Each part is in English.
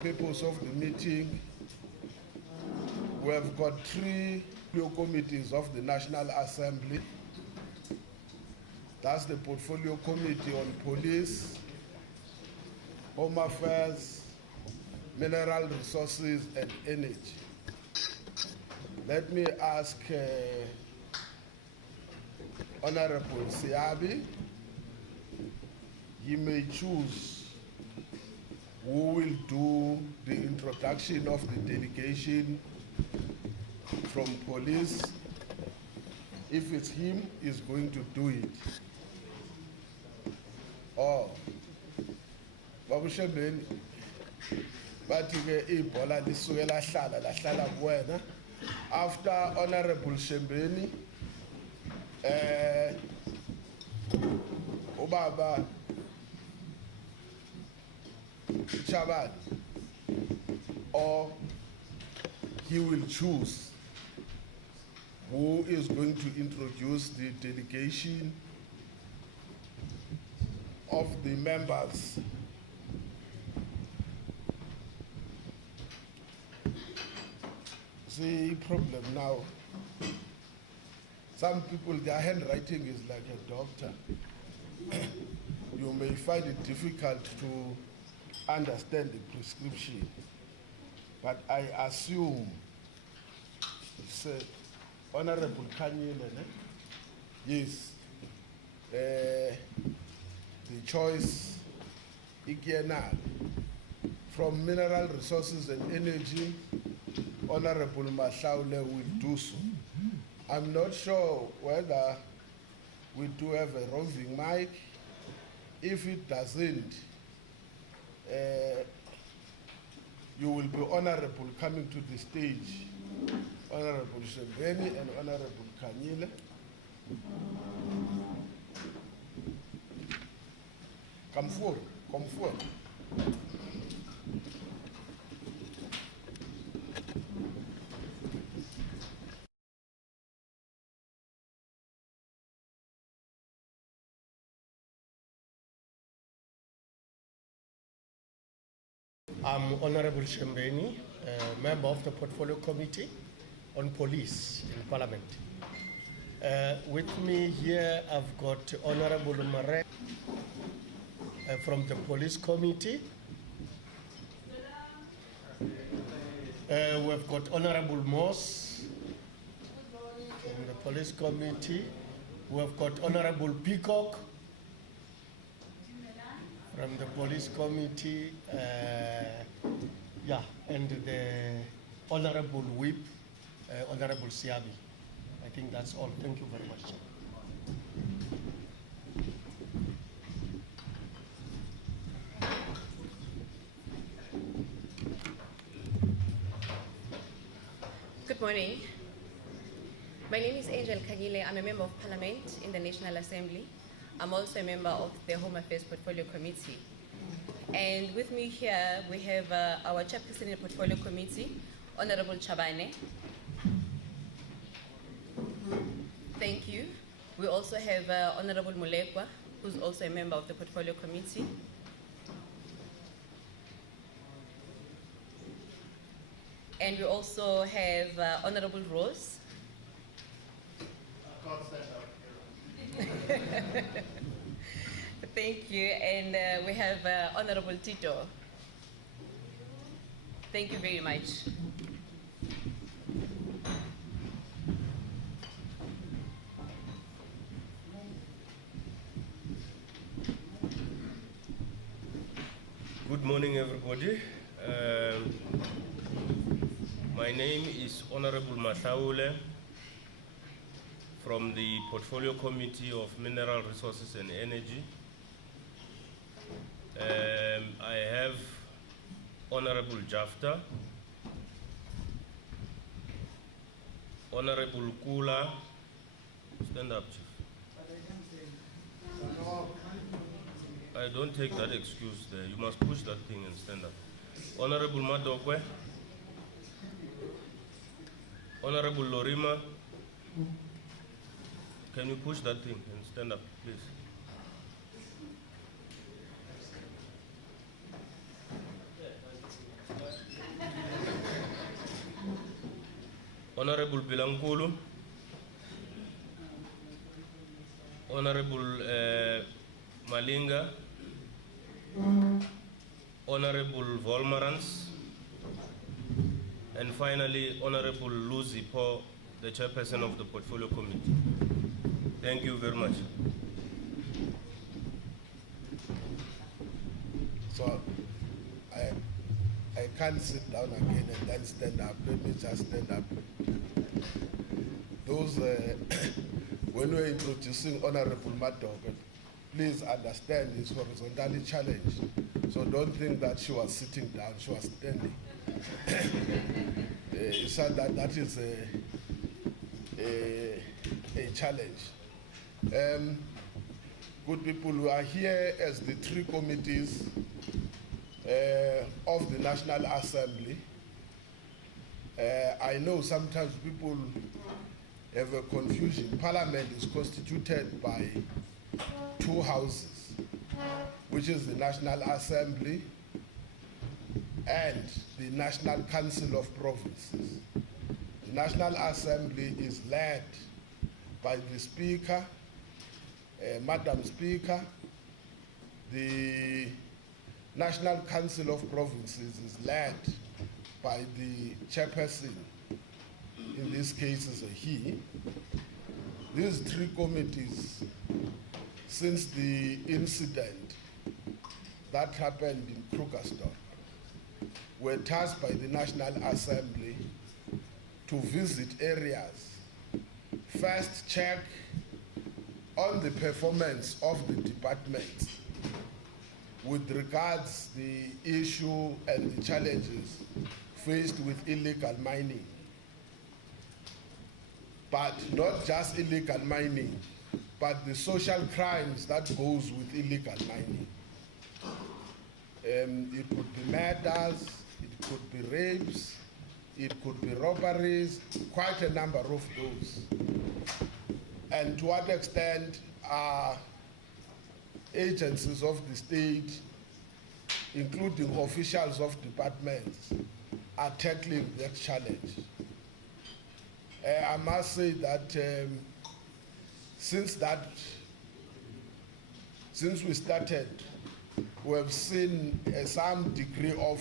Purpose of the meeting, we have got three committees of the National Assembly. That's the Portfolio Committee on Police, Home Affairs, Mineral Resources and Energy. Let me ask Honorable Siabi, he may choose who will do the introduction of the delegation from police. If it's him, he's going to do it. Oh, Babu Shebeni, bathi ke ibhola lisuke lahlala kuwena. After Honorable Shebeni, ubaba Chabad, or he will choose who is going to introduce the delegation of the members. The problem now, some people, their handwriting is like a doctor. You may find it difficult to understand the prescription, but I assume it's Honorable Kanyile, yes, the choice again from Mineral Resources and Energy. Honorable Mashaule will do so. I'm not sure whether we do have a roving mic. If it doesn't, you will be honorable coming to the stage, Honorable Shebeni and Honorable Kanyile. Come forward, come forward. I'm Honorable Shembeni, member of the Portfolio Committee on Police in Parliament. With me here, I've got Honorable Marek from the Police Committee. We've got Honorable Moss from the Police Committee. We've got Honorable Peacock from the Police Committee, and the Honorable Whip, Honorable Siabi. I think that's all. Thank you very much. Good morning. My name is Angel Kanyile. I'm a member of Parliament in the National Assembly. I'm also a member of the Home Affairs Portfolio Committee. And with me here, we have our chairperson in the Portfolio Committee, Honorable Chabane. Thank you. We also have Honorable Mulekwa, who's also a member of the Portfolio Committee. And we also have Honorable Rose. I can't stand up. Thank you, and we have Honorable Tito. Thank you very much. Good morning, everybody. My name is Honorable Mashaule from the Portfolio Committee of Mineral Resources and Energy. I have Honorable Jafta, Honorable Kula, stand up, Chief. I don't take that excuse there. You must push that thing and stand up. Honorable Madokwe, Honorable Lorima, can you push that thing and stand up, please? Honorable Bilankulu, Honorable Malinga, Honorable Volmarans, and finally, Honorable Lucy Paul, the chairperson of the Portfolio Committee. Thank you very much. So I can't sit down again and then stand up. Let me just stand up. Those, when we're introducing Honorable Madoka, please understand it's horizontally challenged. So don't think that she was sitting down, she was standing. So that is a challenge. Good people who are here as the three committees of the National Assembly. I know sometimes people have a confusion. Parliament is constituted by two houses, which is the National Assembly and the National Council of Provinces. The National Assembly is led by the Speaker, Madam Speaker. The National Council of Provinces is led by the chairperson. In this case is a he. These three committees, since the incident that happened in Klerksdorp, were tasked by the National Assembly to visit areas, first check on the performance of the department with regards the issue and the challenges faced with illegal mining. But not just illegal mining, but the social crimes that goes with illegal mining. It could be murders, it could be rapes, it could be robberies, quite a number of those. And to what extent are agencies of the state, including officials of departments, are tackling that challenge? I must say that since we started, we have seen some degree of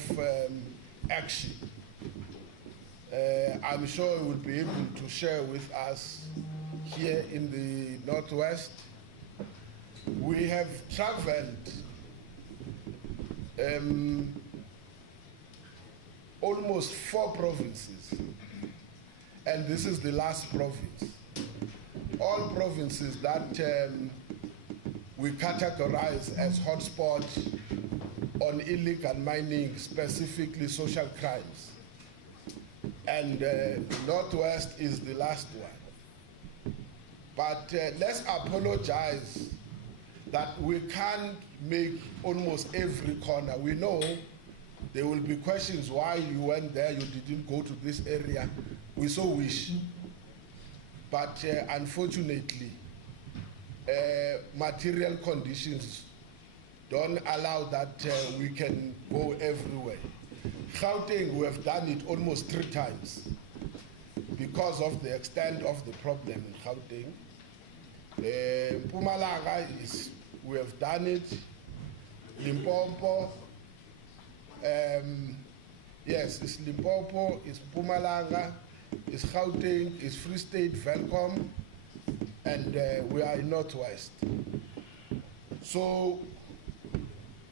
action. I'm sure you will be able to share with us here in the Northwest. We have traveled almost 4 provinces, and this is the last province. All provinces that we categorize as hotspots on illegal mining, specifically social crimes. And Northwest is the last one. But let's apologize that we can't make almost every corner. We know there will be questions why you went there, you didn't go to this area. We so wish. But unfortunately, material conditions don't allow that we can go everywhere. Gauteng, we have done it almost 3 times because of the extent of the problem in Gauteng. Mpumalanga, we have done it. Limpopo, yes, it's Limpopo, it's Mpumalanga, it's Gauteng, it's Free State, Velcom, and we are in Northwest. So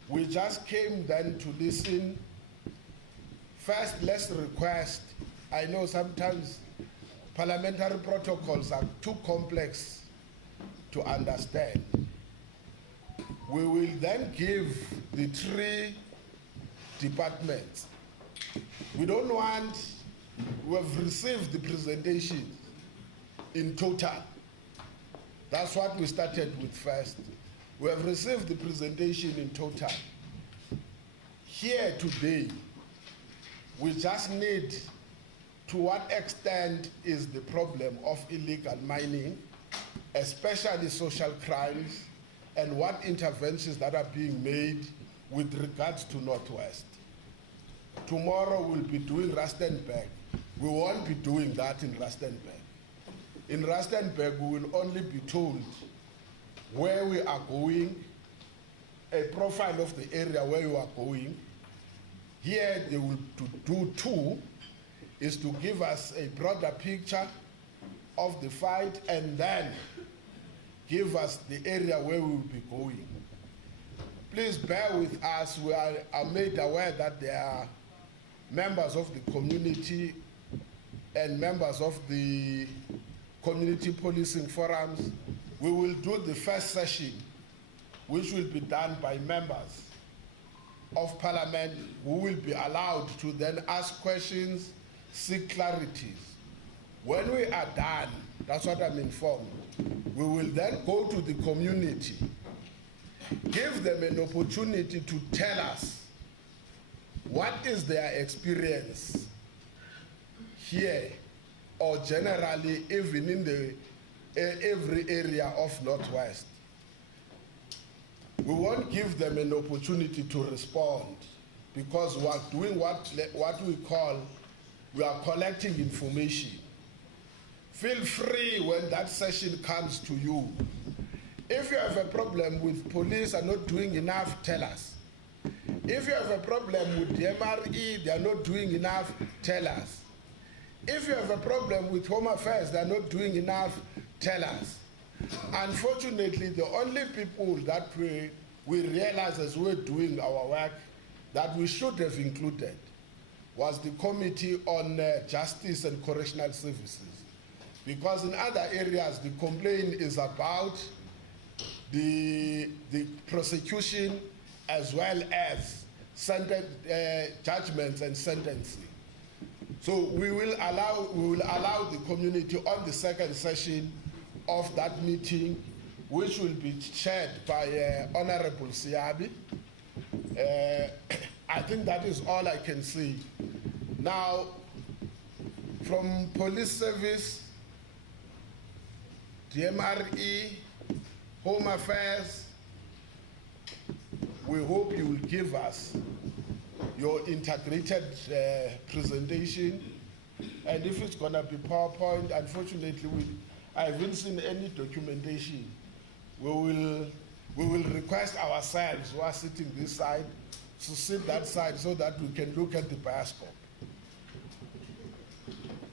we just came then to listen. First, let's request, I know sometimes parliamentary protocols are too complex to understand. We will then give the 3 departments. We don't want, we have received the presentation in total. That's what we started with first. We have received the presentation in total. Here today, we just need to what extent is the problem of illegal mining, especially social crimes, and what interventions that are being made with regards to Northwest. Tomorrow we'll be doing Rustenburg. We won't be doing that in Rustenburg. In Rustenburg, we will only be told where we are going, a profile of the area where you are going. Here, they will do two, is to give us a broader picture of the fight and then give us the area where we will be going. Please bear with us. We are made aware that there are members of the community and members of the community policing forums. We will do the first session, which will be done by members of parliament who will be allowed to then ask questions, seek clarities. When we are done, that's what I'm informed, we will then go to the community, give them an opportunity to tell us what is their experience here or generally even in the every area of Northwest. We won't give them an opportunity to respond because we are doing what we are collecting information. Feel free when that session comes to you. If you have a problem with police are not doing enough, tell us. If you have a problem with the MRE, they are not doing enough, tell us. If you have a problem with Home Affairs, they are not doing enough, tell us. Unfortunately, the only people that we realized as we're doing our work that we should have included was the Committee on Justice and Correctional Services. Because in other areas, the complaint is about the prosecution as well as judgments and sentencing. So we will allow the community on the second session of that meeting, which will be chaired by Honorable Siabi. I think that is all I can say. Now, from police service, DMRE, Home Affairs, we hope you will give us your integrated presentation. And if it's gonna be PowerPoint, unfortunately, I haven't seen any documentation. We will request ourselves who are sitting this side to sit that side so that we can look at the bioscope.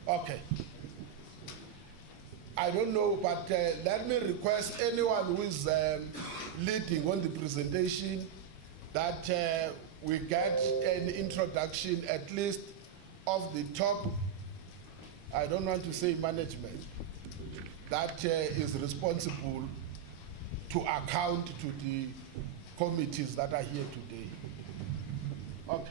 Okay. I don't know, but let me request anyone who is leading on the presentation that we get an introduction at least of the top, I don't want to say management, that is responsible to account to the committees that are here today. Okay.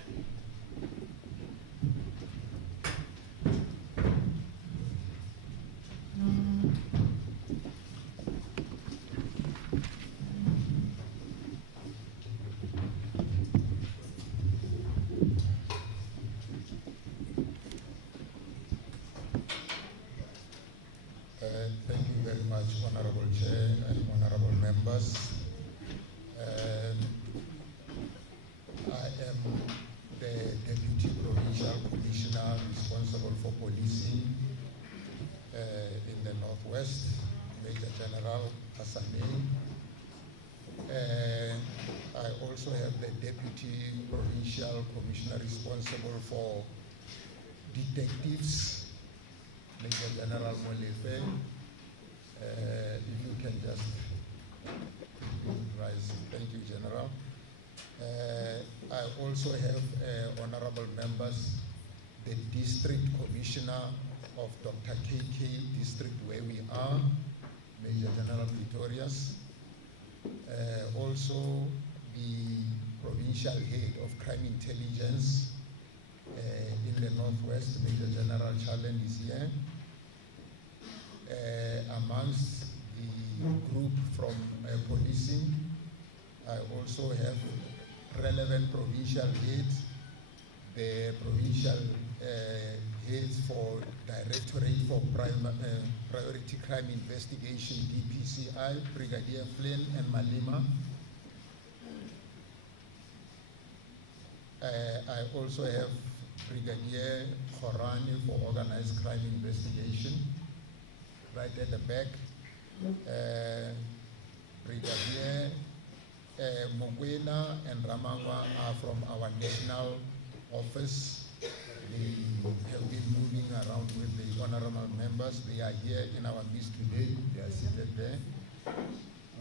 Thank you very much, Honorable Chair and Honorable Members. I am the Deputy Provincial Commissioner responsible for policing in the Northwest, Major General Asane. I also have the Deputy Provincial Commissioner responsible for detectives, Major General Molefe. If you can just rise. Thank you, General. I also have honorable members, the District Commissioner of Dr. KK District where we are, Major General Pretorius. Also the Provincial Head of Crime Intelligence in the Northwest, Major General Chalen is here. Amongst the group from policing, I also have relevant provincial heads, the provincial heads for Directorate for Priority Crime Investigation, DPCI, Brigadier Flynn and Malima. I also have Brigadier Khorani for organized crime investigation, right at the back. Brigadier Ngwenya and Ramangwa are from our national office. They have been moving around with the honorable members. They are here in our midst today. They are seated there.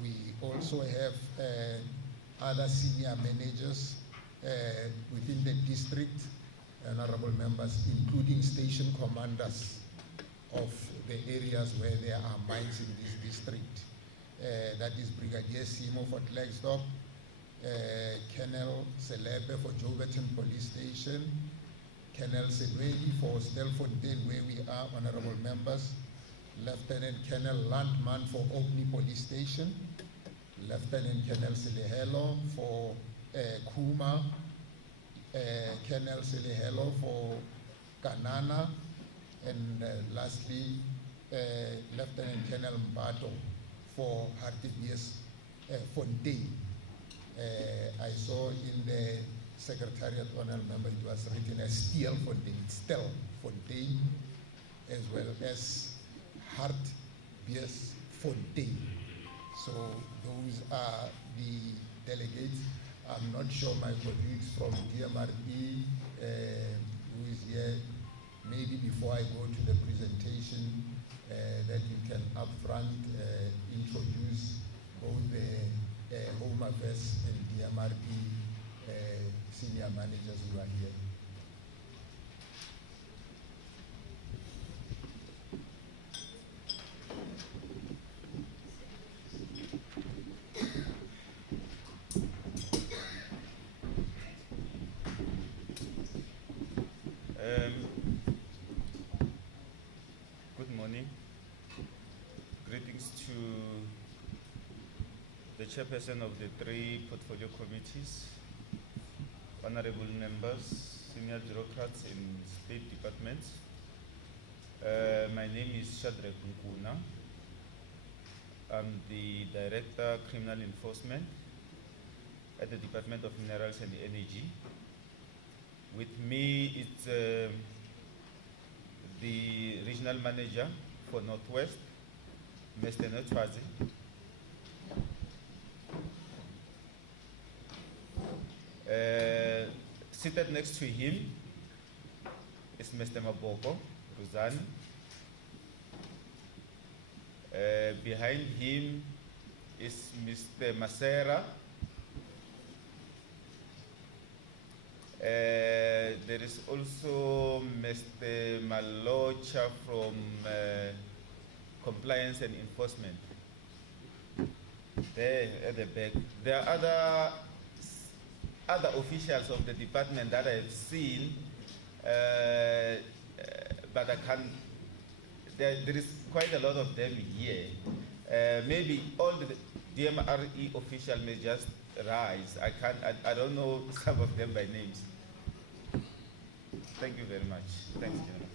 We also have other senior managers within the district, honorable members, including station commanders of the areas where there are mines in this district. That is Brigadier Simo for Klerksdorp, Colonel Selebe for Joburg Police Station, Colonel Sebedi for Steelfontein, where we are, honorable members, Lieutenant Colonel Landman for Orkney Police Station, Lieutenant Colonel Selehelo for Kuma, Colonel Selehelo for Kanana, and lastly, Lieutenant Colonel Mbato for Haartebeesfontein. I saw in the Secretariat Honorable Member it was written as Steelfontein, as well as Haartebeesfontein. So those are the delegates. I'm not sure my colleagues from DMRE who is here, maybe before I go to the presentation, that you can upfront introduce both the Home Affairs and DMRE senior managers who are here. Good morning. Greetings to the chairperson of the 3 portfolio committees, honorable members, senior bureaucrats in state departments. My name is Shadrach Nkuna. I'm the Director Criminal Enforcement at the Department of Minerals and Energy. With me, it's the Regional Manager for Northwest, Mr. Netwazi. Seated next to him is Mr. Maboko Ruzani. Behind him is Mr. Masera. There is also Mr. Malocha from Compliance and Enforcement. There at the back. There are other officials of the department that I have seen, but I can't. There is quite a lot of them here. Maybe all the DMRE officials may just rise. I don't know some of them by names. Thank you very much. Thanks, General.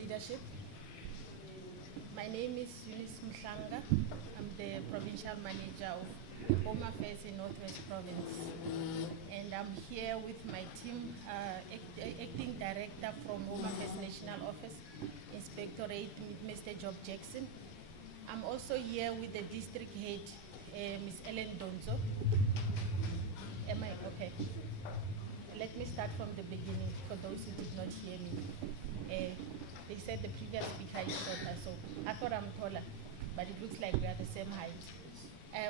Leadership. My name is Eunice Mhlanga. I'm the Provincial Manager of Home Affairs in Northwest Province. And I'm here with my team, Acting Director from Home Affairs National Office, Inspectorate, Mr. Job Jackson. I'm also here with the District Head, Ms. Ellen Donzo. Am I okay? Let me start from the beginning for those who did not hear me. They said the previous speaker is shorter, so I thought I'm taller, but it looks like we are the same height.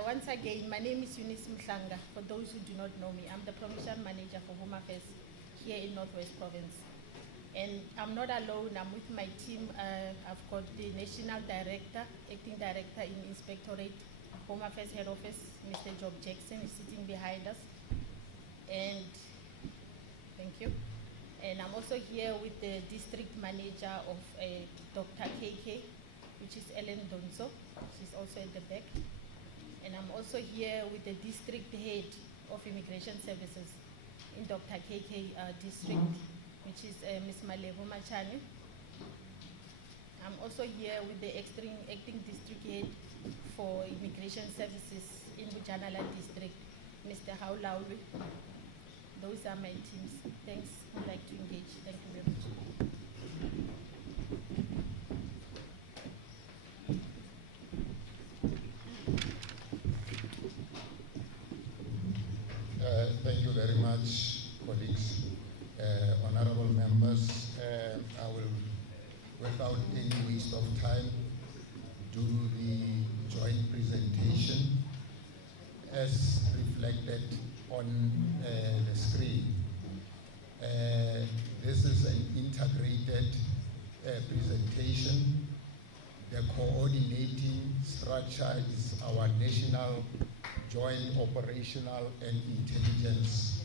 Once again, my name is Eunice Mhlanga. For those who do not know me, I'm the Provincial Manager for Home Affairs here in Northwest Province. And I'm not alone, I'm with my team. I've got the National Director, Acting Director in Inspectorate, Home Affairs Head Office, Mr. Job Jackson is sitting behind us. And thank you. And I'm also here with the District Manager of Dr. KK, which is Ellen Donso. She's also at the back. And I'm also here with the District Head of Immigration Services in Dr. KK District, which is Ms. Malevo Machani. I'm also here with the acting district head for immigration services in Bujanala district, Mr. Haulaulu. Those are my teams. Thanks. I'd like to engage. Thank you very much. Thank you very much, colleagues, honorable members. I will, without any waste of time, do the joint presentation as reflected on the screen. This is an integrated presentation. The coordinating structure is our National Joint Operational and Intelligence,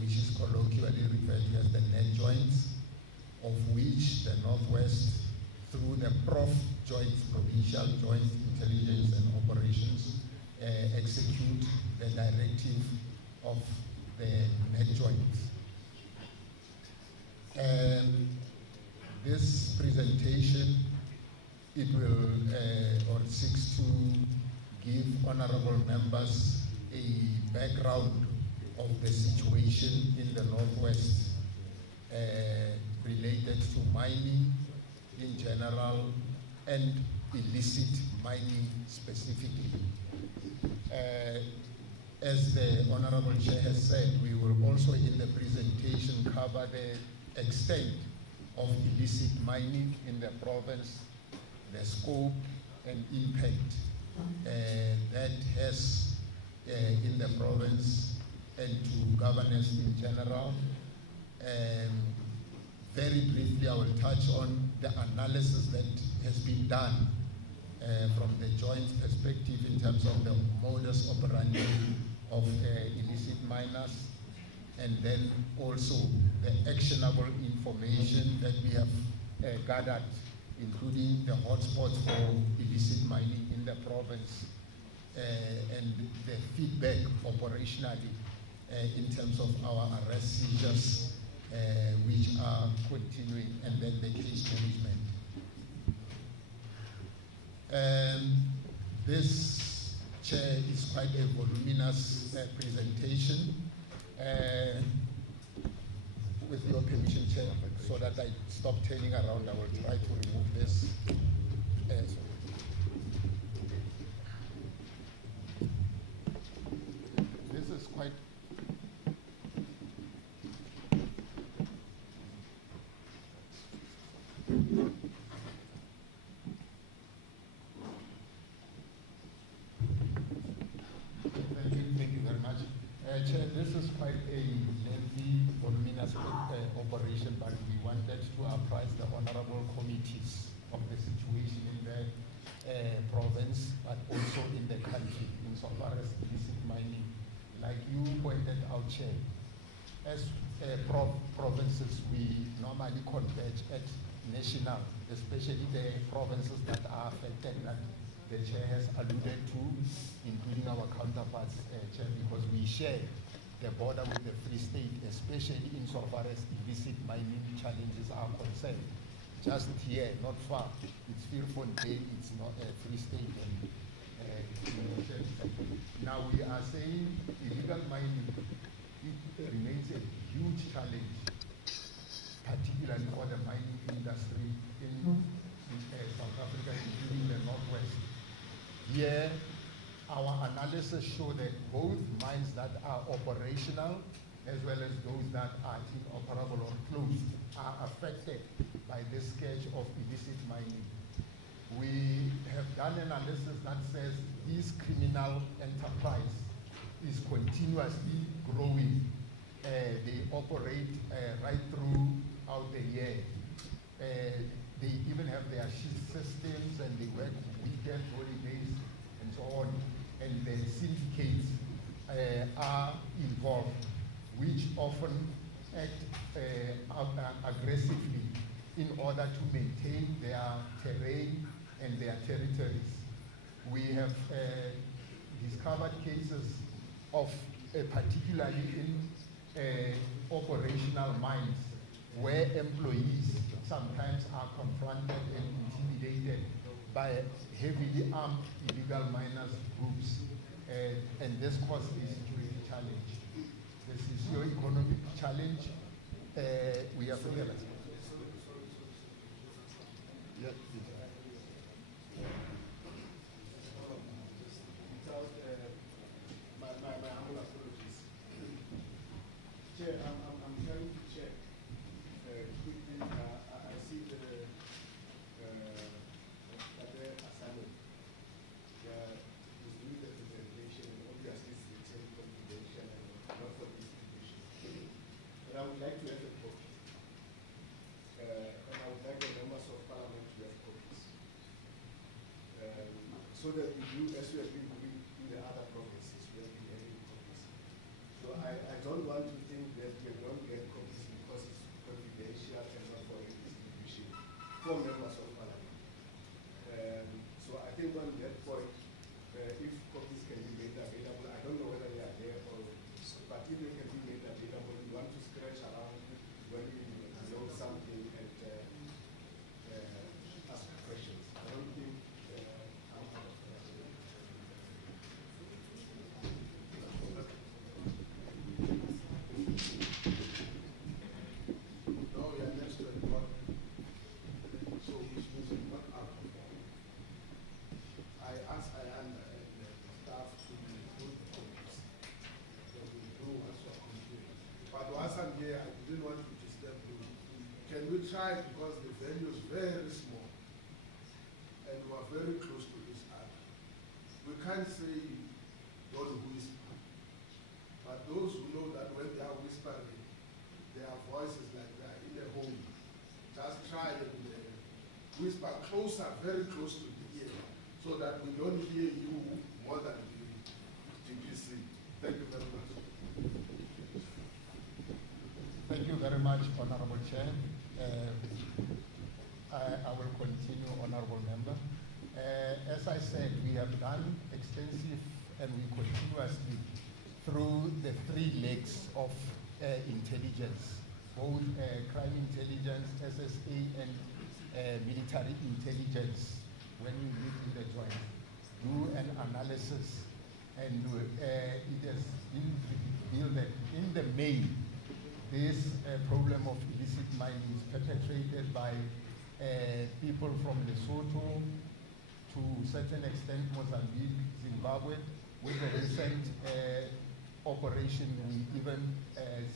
which is colloquially referred to as the NET joints, of which the Northwest, through the Provincial Joint Intelligence and Operations, execute the directive of the NET joints. This presentation, it will, or seeks to give honorable members a background of the situation in the Northwest related to mining in general and illicit mining specifically. As the Honorable Chair has said, we will also in the presentation cover the extent of illicit mining in the province, the scope and impact that has in the province and to governance in general. Very briefly, I will touch on the analysis that has been done from the joint perspective in terms of the modus operandi of illicit miners, and then also the actionable information that we have gathered, including the hotspots for illicit mining in the province, and the feedback operationally in terms of our arrest seizures, which are continuing, and then the case management. This, Chair, is quite a voluminous presentation. With your permission, Chair, so that I stop turning around, I will try to remove this. This is quite. Thank you very much. Chair, this is quite a lengthy, voluminous operation, but we wanted to apprise the honorable committees of the situation in the province, but also in the country, insofar as illicit mining. Like you pointed out, Chair, as provinces, we normally converge at national, especially the provinces that are affected, that the Chair has alluded to, including our counterparts, Chair, because we share the border with the Free State, especially insofar as illicit mining challenges are concerned. Just here, not far, it's Steelfontein, it's not a Free State. Now we are saying illegal mining, it remains a huge challenge, particularly for the mining industry in South Africa, including the Northwest. Here, our analysis show that both mines that are operational as well as those that are inoperable or closed are affected by this scourge of illicit mining. We have done analysis that says this criminal enterprise is continuously growing. They operate right through out the year. They even have their shift systems and they work weekend holidays and so on. And the syndicates are involved, which often act aggressively in order to maintain their terrain and their territories. We have discovered cases of, particularly in operational mines, where employees sometimes are confronted and intimidated by heavily armed illegal miners groups, and this causes a security challenge. The socio-economic challenge we have realized. Yeah. My humble apologies. Chair, I'm trying to check quickly. I see the assignment. Yeah, is doing the presentation, and obviously it's retained confidential and not for distribution. But I would like to have a copy. And I would like the members of parliament to have copies. So that we do, as we have been doing in the other provinces, we have been having copies. So I don't want to think that we don't get copies because it's confidential and not for distribution for members of parliament. So I think on that point, if copies can be made available, I don't know whether they are there or, but if they can be made available, we want to scratch around when we know something and ask questions. I don't think no, we are next to a court. So which means we not out of form. I asked Ayanda and the staff to include the copies. So we do once we are concluded. But once I'm here, I didn't want to disturb you. Can we try, because the venue is very small and we are very close to each other. We can't say don't whisper. But those who know that when they are whispering, their voices like that in the home, just try and whisper closer, very close to the ear, so that we don't hear you more than the GPC. Thank you very much. Thank you very much, Honorable Chair. I will continue, Honorable Member. As I said, we have done extensive and we continuously through the three legs of intelligence, both crime intelligence, SSA, and military intelligence. When we meet in the joint, do an analysis, and it has been revealed that in the main, this problem of illicit mining is perpetrated by people from Lesotho, to a certain extent Mozambique, Zimbabwe. With the recent operation, we even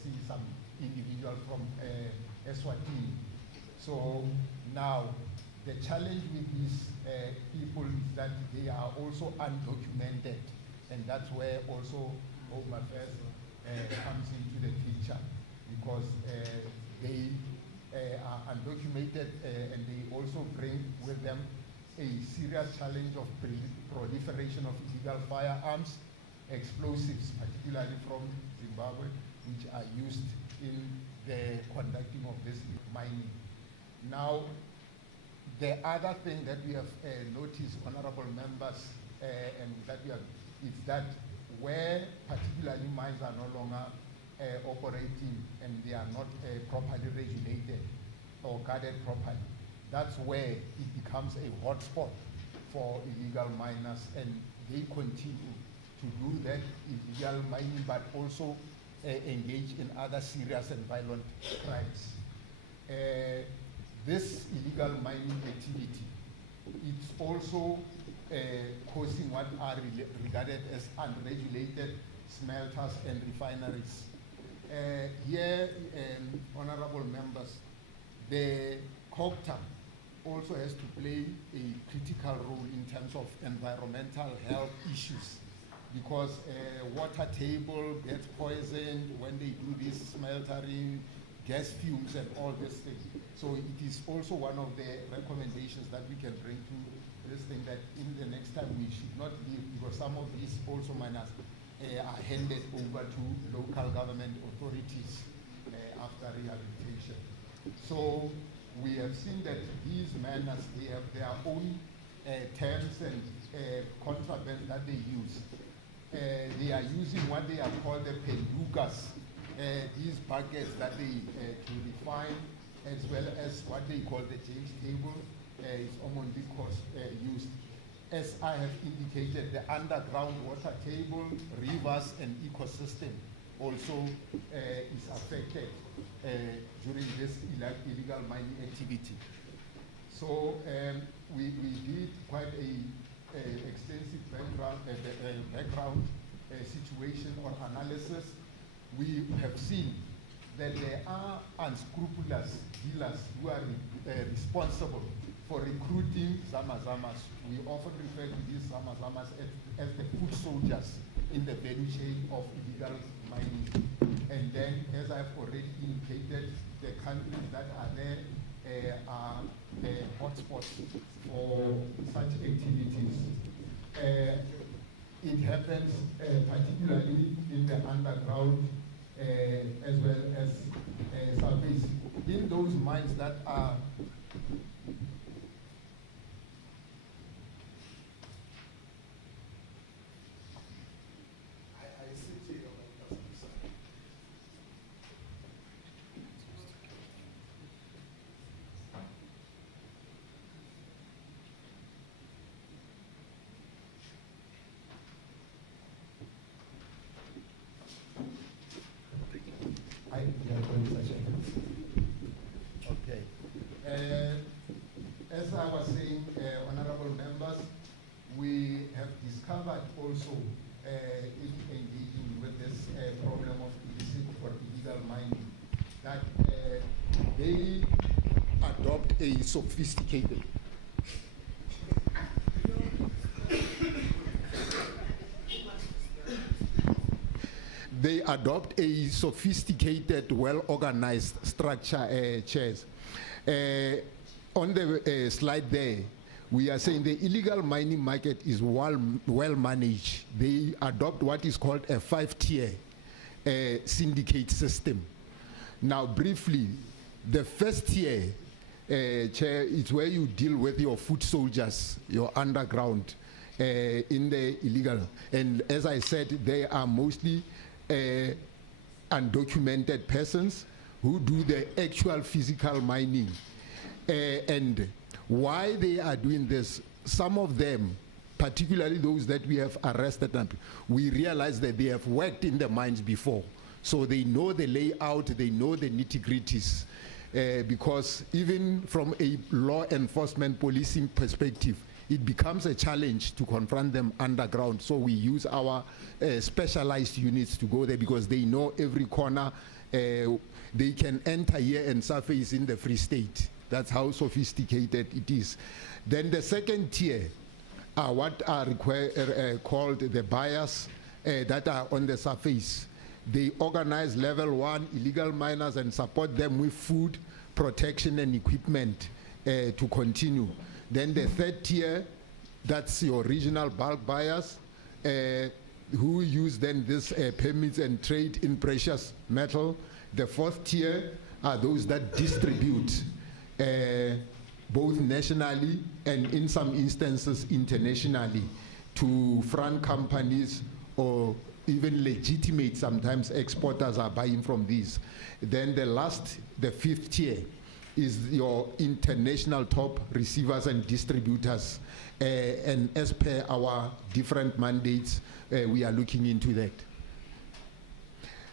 see some individuals from Eswatini. So now, the challenge with these people is that they are also undocumented, and that's where also Home Affairs comes into the picture, because they are undocumented and they also bring with them a serious challenge of proliferation of illegal firearms, explosives, particularly from Zimbabwe, which are used in the conducting of this mining. Now, the other thing that we have noticed, honorable members, and that we have, is that where particularly mines are no longer operating and they are not properly regulated or guarded properly, that's where it becomes a hotspot for illegal miners, and they continue to do that illegal mining, but also engage in other serious and violent crimes. This illegal mining activity, it's also causing what are regarded as unregulated smelters and refineries. Here, honorable members, the COGTA also has to play a critical role in terms of environmental health issues, because water table gets poisoned when they do this smeltering, gas fumes and all this thing. So it is also one of the recommendations that we can bring to this thing, that in the next time we should not leave, because some of these also miners are handed over to local government authorities after rehabilitation. So we have seen that these miners, they have their own terms and contraband that they use. They are using what they are called the pendukas, these buckets that they to refine, as well as what they call the James table is commonly used. As I have indicated, the underground water table, rivers, and ecosystem also is affected during this illegal mining activity. So we did quite a extensive background situation or analysis. We have seen that there are unscrupulous dealers who are responsible for recruiting Zamazamas. We often refer to these Zamazamas as the foot soldiers in the value chain of illegal mining. And then, as I've already indicated, the countries that are there are hotspots for such activities. It happens particularly in the underground as well as surface. In those mines that are okay. As I was saying, honorable members, we have discovered also in engaging with this problem of illicit or illegal mining that they adopt a sophisticated well-organized structure, chairs. On the slide there, we are saying the illegal mining market is well managed. They adopt what is called a 5-tier syndicate system. Now, briefly, the first tier, chair, is where you deal with your foot soldiers, your underground in the illegal. And as I said, they are mostly undocumented persons who do the actual physical mining. And why they are doing this, some of them, particularly those that we have arrested, we realize that they have worked in the mines before. So they know the layout, they know the nitty-gritties. Because even from a law enforcement policing perspective, it becomes a challenge to confront them underground. So we use our specialized units to go there because they know every corner. They can enter here and surface in the Free State. That's how sophisticated it is. Then the second tier are what are called the buyers that are on the surface. They organize level 1 illegal miners and support them with food, protection, and equipment to continue. Then the third tier, that's your regional bulk buyers who use then this permits and trade in precious metal. The fourth tier are those that distribute both nationally and in some instances internationally to foreign companies or even legitimate sometimes exporters are buying from these. Then the fifth tier is your international top receivers and distributors. And as per our different mandates, we are looking into that.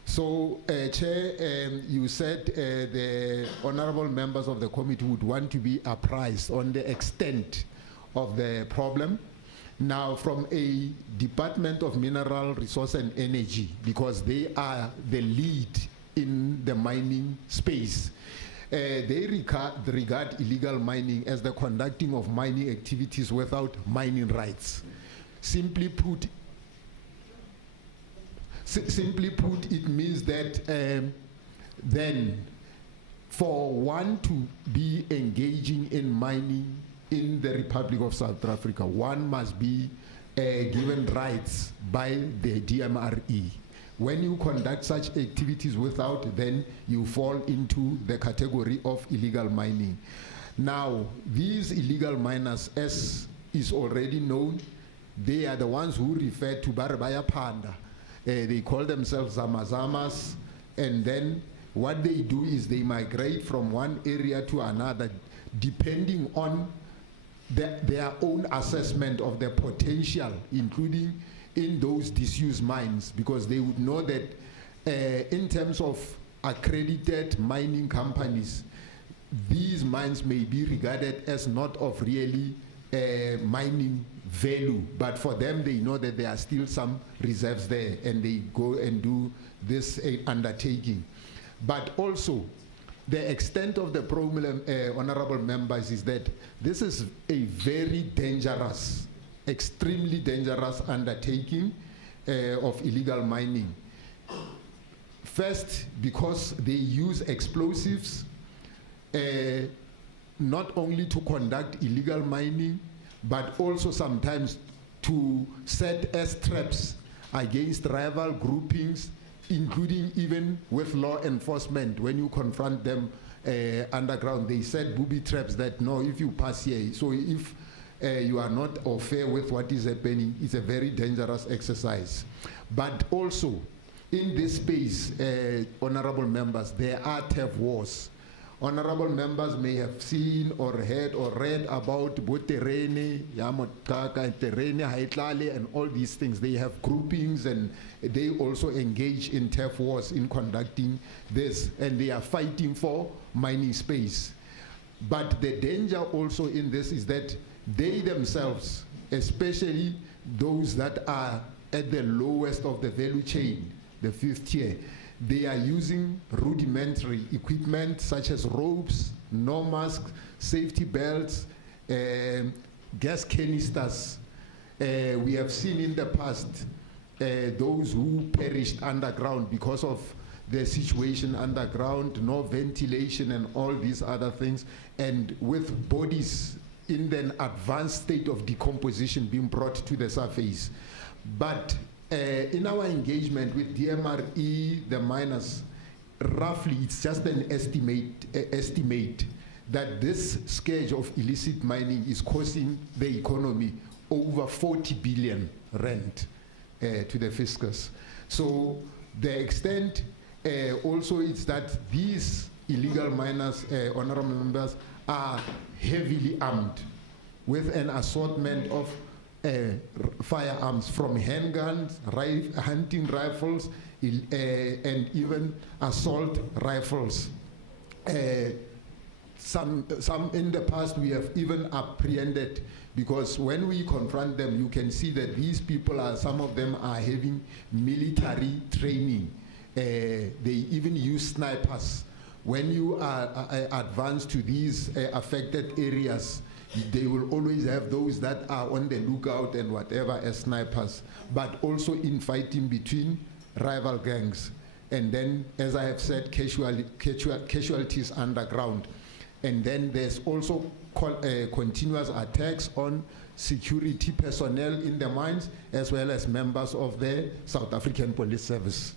So, Chair, you said the honorable members of the committee would want to be apprised on the extent of the problem. Now, from a Department of Mineral Resource and Energy, because they are the lead in the mining space, they regard illegal mining as the conducting of mining activities without mining rights. Simply put, it means that then for one to be engaging in mining in the Republic of South Africa, one must be given rights by the DMRE. When you conduct such activities without, then you fall into the category of illegal mining. Now, these illegal miners, as is already known, they are the ones who refer to Barabaya Panda. They call themselves Zamazamas, and then what they do is they migrate from one area to another depending on their own assessment of the potential, including in those disused mines, because they would know that in terms of accredited mining companies, these mines may be regarded as not of really mining value, but for them they know that there are still some reserves there, and they go and do this undertaking. But also, the extent of the problem, honorable members, is that this is a very dangerous, extremely dangerous undertaking of illegal mining. First, because they use explosives, not only to conduct illegal mining, but also sometimes to set as traps against rival groupings, including even with law enforcement. When you confront them underground, they set booby traps that, no, if you pass here, so if you are not au fait with what is happening, it's a very dangerous exercise. But also, in this space, honorable members, there are turf wars. Honorable members may have seen or heard or read about Boterene, Yamotkaka, Terene, Haitlale, and all these things. They have groupings, and they also engage in turf wars in conducting this, and they are fighting for mining space. But the danger also in this is that they themselves, especially those that are at the lowest of the value chain, the fifth tier, they are using rudimentary equipment such as ropes, no masks, safety belts, gas canisters. We have seen in the past those who perished underground because of the situation underground, no ventilation and all these other things, and with bodies in an advanced state of decomposition being brought to the surface. But in our engagement with DMRE, the miners, roughly it's just an estimate that this scourge of illicit mining is costing the economy over 40 billion rand to the fiscus. So the extent also is that these illegal miners, honorable members, are heavily armed with an assortment of firearms, from handguns, hunting rifles, and even assault rifles. Some in the past we have even apprehended, because when we confront them, you can see that these people are, some of them are having military training. They even use snipers. When you are advanced to these affected areas, they will always have those that are on the lookout and whatever as snipers, but also in fighting between rival gangs. And then, as I have said, casualties underground. And then there's also continuous attacks on security personnel in the mines, as well as members of the South African Police Service.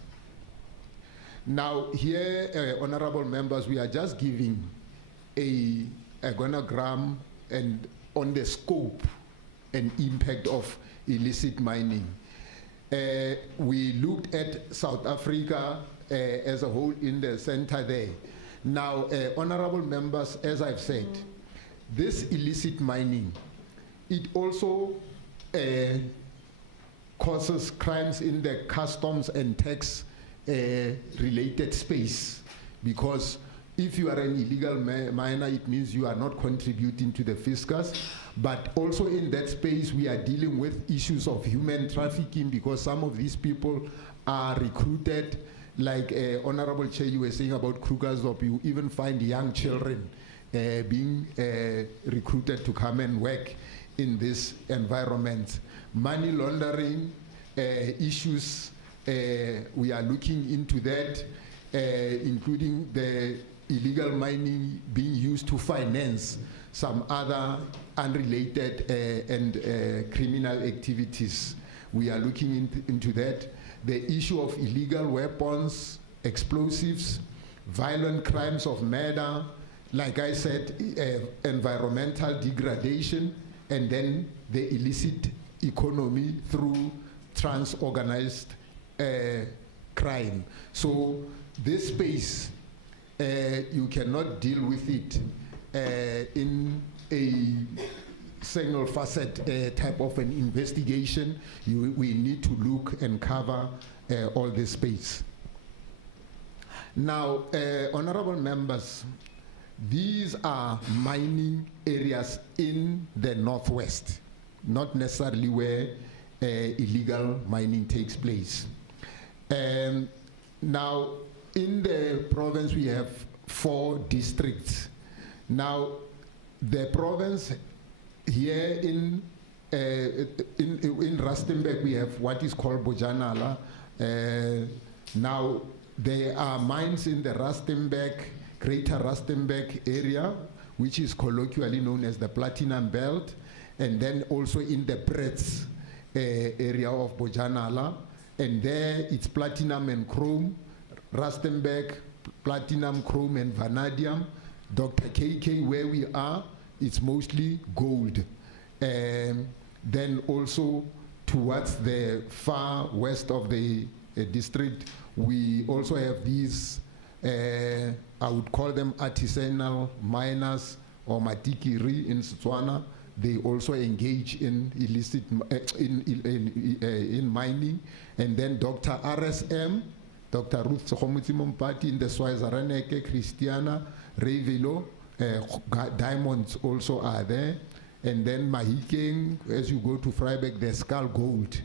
Now here, honorable members, we are just giving a gonogram and on the scope and impact of illicit mining. We looked at South Africa as a whole in the center there. Now, honorable members, as I've said, this illicit mining, it also causes crimes in the customs and tax related space, because if you are an illegal miner, it means you are not contributing to the fiscus. But also in that space, we are dealing with issues of human trafficking, because some of these people are recruited, like Honorable Chair, you were saying about Klerksdorp, you even find young children being recruited to come and work in this environment. Money laundering issues, we are looking into that, including the illegal mining being used to finance some other unrelated and criminal activities. We are looking into that. The issue of illegal weapons, explosives, violent crimes of murder, like I said, environmental degradation, and then the illicit economy through trans-organized crime. So this space, you cannot deal with it in a single facet type of an investigation. We need to look and cover all the space. Now, honorable members, these are mining areas in the northwest, not necessarily where illegal mining takes place. Now, in the province, we have 4 districts. Now, the province here in Rustenburg, we have what is called Bojanala. Now, there are mines in the Rustenburg, Greater Rustenburg area, which is colloquially known as the Platinum Belt, and then also in the Brits area of Bojanala, and there it's platinum and chrome. Rustenburg, platinum, chrome, and vanadium. Dr. KK, where we are, it's mostly gold. Then also towards the far west of the district, we also have these, I would call them artisanal miners or matikiri in Setswana. They also engage in illicit, in mining. And then Dr. RSM, Dr. Ruth Tsogomutsimompati in the Swaziaraneke, Christiana, Revelo, diamonds also are there. And then Mahikeng, as you go to Vryburg, there's Skull Gold,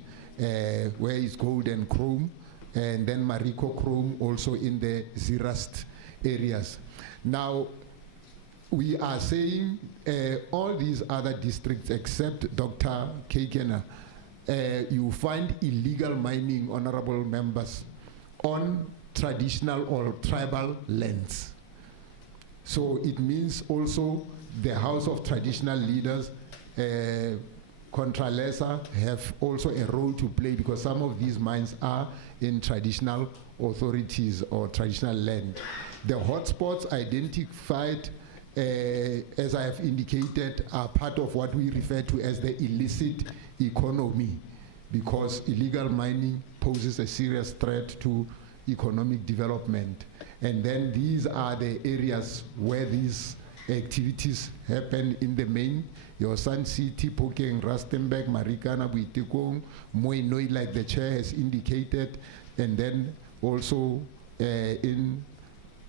where is gold and chrome. And then Mariko Chrome also in the Zirast areas. Now, we are saying all these other districts except Dr. Kekena, you find illegal mining, honorable members, on traditional or tribal lands. So it means also the House of Traditional Leaders, Contralesa, have also a role to play because some of these mines are in traditional authorities or traditional land. The hotspots identified, as I have indicated, are part of what we refer to as the illicit economy, because illegal mining poses a serious threat to economic development. And then these are the areas where these activities happen in the main. Your Sun City, Pokeng, Rustenburg, Marikana, Buitekong, Mooinooi, like the chair has indicated, and then also in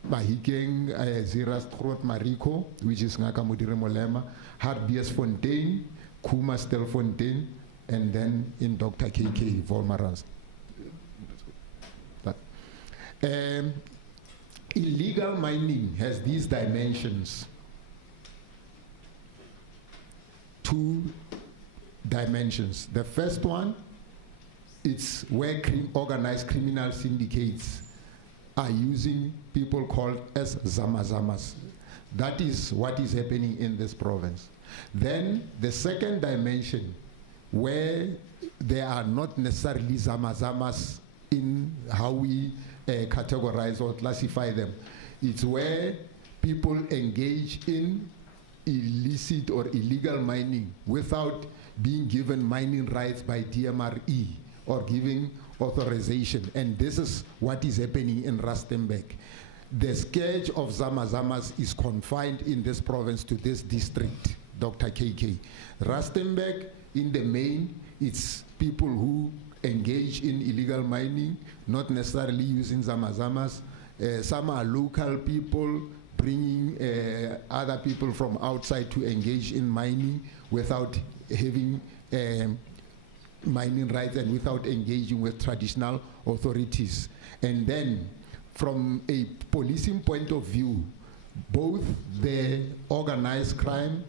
Mahikeng, Zerastgrot, Mariko, which is Ngaka Modire Molema, Haartebeesfontein, Kuma Steelfontein, and then in Dr. KK Volmarans. Illegal mining has these dimensions. 2 dimensions. The first one, it's where organized criminal syndicates are using people called as zamazamas. That is what is happening in this province. Then the second dimension, where there are not necessarily zamazamas in how we categorize or classify them. It's where people engage in illicit or illegal mining without being given mining rights by DMRE or giving authorization. And this is what is happening in Rustenburg. The scourge of zamazamas is confined in this province to this district, Dr. KK. Rustenburg, in the main, it's people who engage in illegal mining, not necessarily using zamazamas. Some are local people bringing other people from outside to engage in mining without having mining rights and without engaging with traditional authorities. And then from a policing point of view, both the organized crime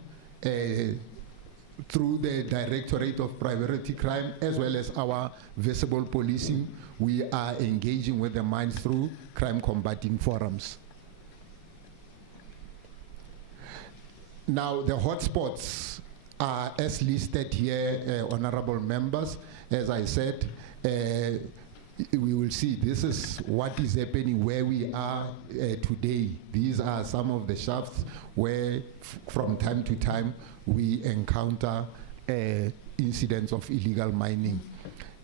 through the Directorate of Priority Crime as well as our visible policing, we are engaging with the mines through crime combating forums. Now, the hotspots are as listed here, honorable members. As I said, we will see this is what is happening where we are today. These are some of the shafts where from time to time we encounter incidents of illegal mining.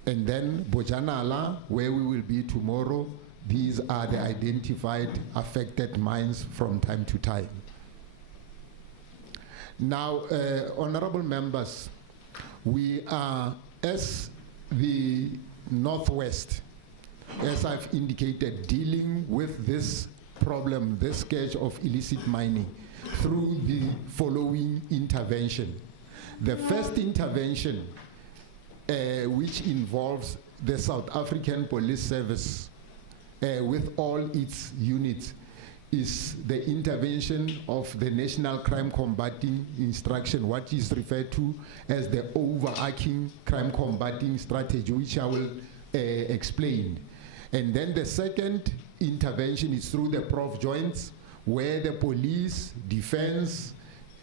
And then Bojanala, where we will be tomorrow, these are the identified affected mines from time to time. Now, honorable members, we are, as the Northwest, as I've indicated, dealing with this problem, this scourge of illicit mining, through the following intervention. The first intervention, which involves the South African Police Service with all its units, is the intervention of the National Crime Combating Instruction, what is referred to as the overarching crime combating strategy, which I will explain. And then the second intervention is through the prof joints, where the police, defense,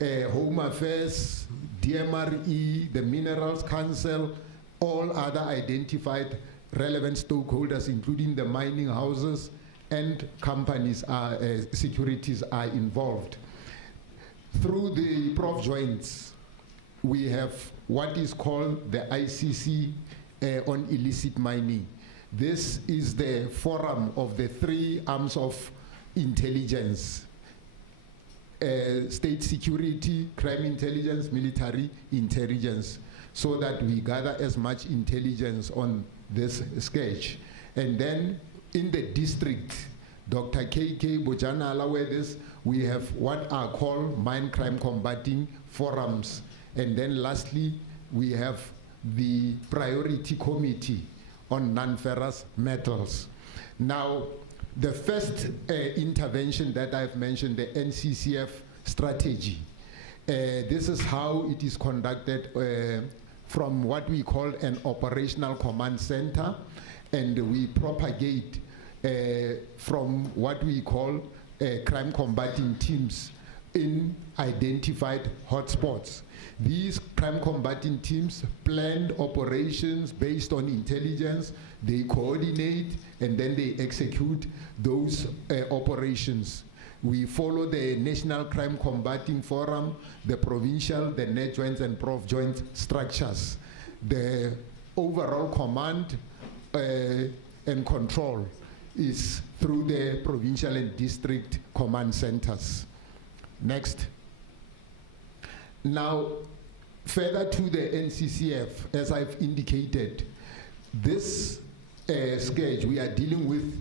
Home Affairs, DMRE, the Minerals Council, all other identified relevant stakeholders, including the mining houses and companies, securities are involved. Through the prof joints, we have what is called the ICC on illicit mining. This is the forum of the three arms of intelligence: state security, crime intelligence, military intelligence, so that we gather as much intelligence on this sketch. And then in the district, Dr. KK Bojanala, where we have what are called mine crime combating forums. And then lastly, we have the priority committee on non-ferrous metals. Now, the first intervention that I've mentioned, the NCCF strategy, this is how it is conducted from what we call an operational command center, and we propagate from what we call crime combating teams in identified hotspots. These crime combating teams planned operations based on intelligence, they coordinate, and then they execute those operations. We follow the National Crime Combating Forum, the provincial, the net joints and prof joint structures. The overall command and control is through the provincial and district command centers. Next. Now, further to the NCCF, as I've indicated, this scourge, we are dealing with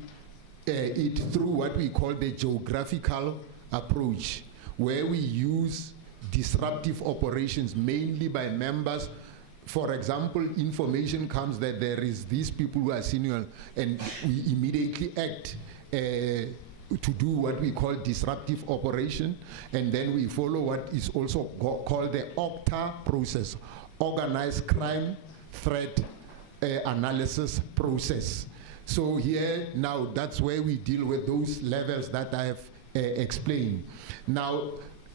it through what we call the geographical approach, where we use disruptive operations mainly by members. For example, information comes that there is these people who are senior, and we immediately act to do what we call disruptive operation, and then we follow what is also called the OCTA process, organized crime threat analysis process. So here, now, that's where we deal with those levels that I have explained. Now,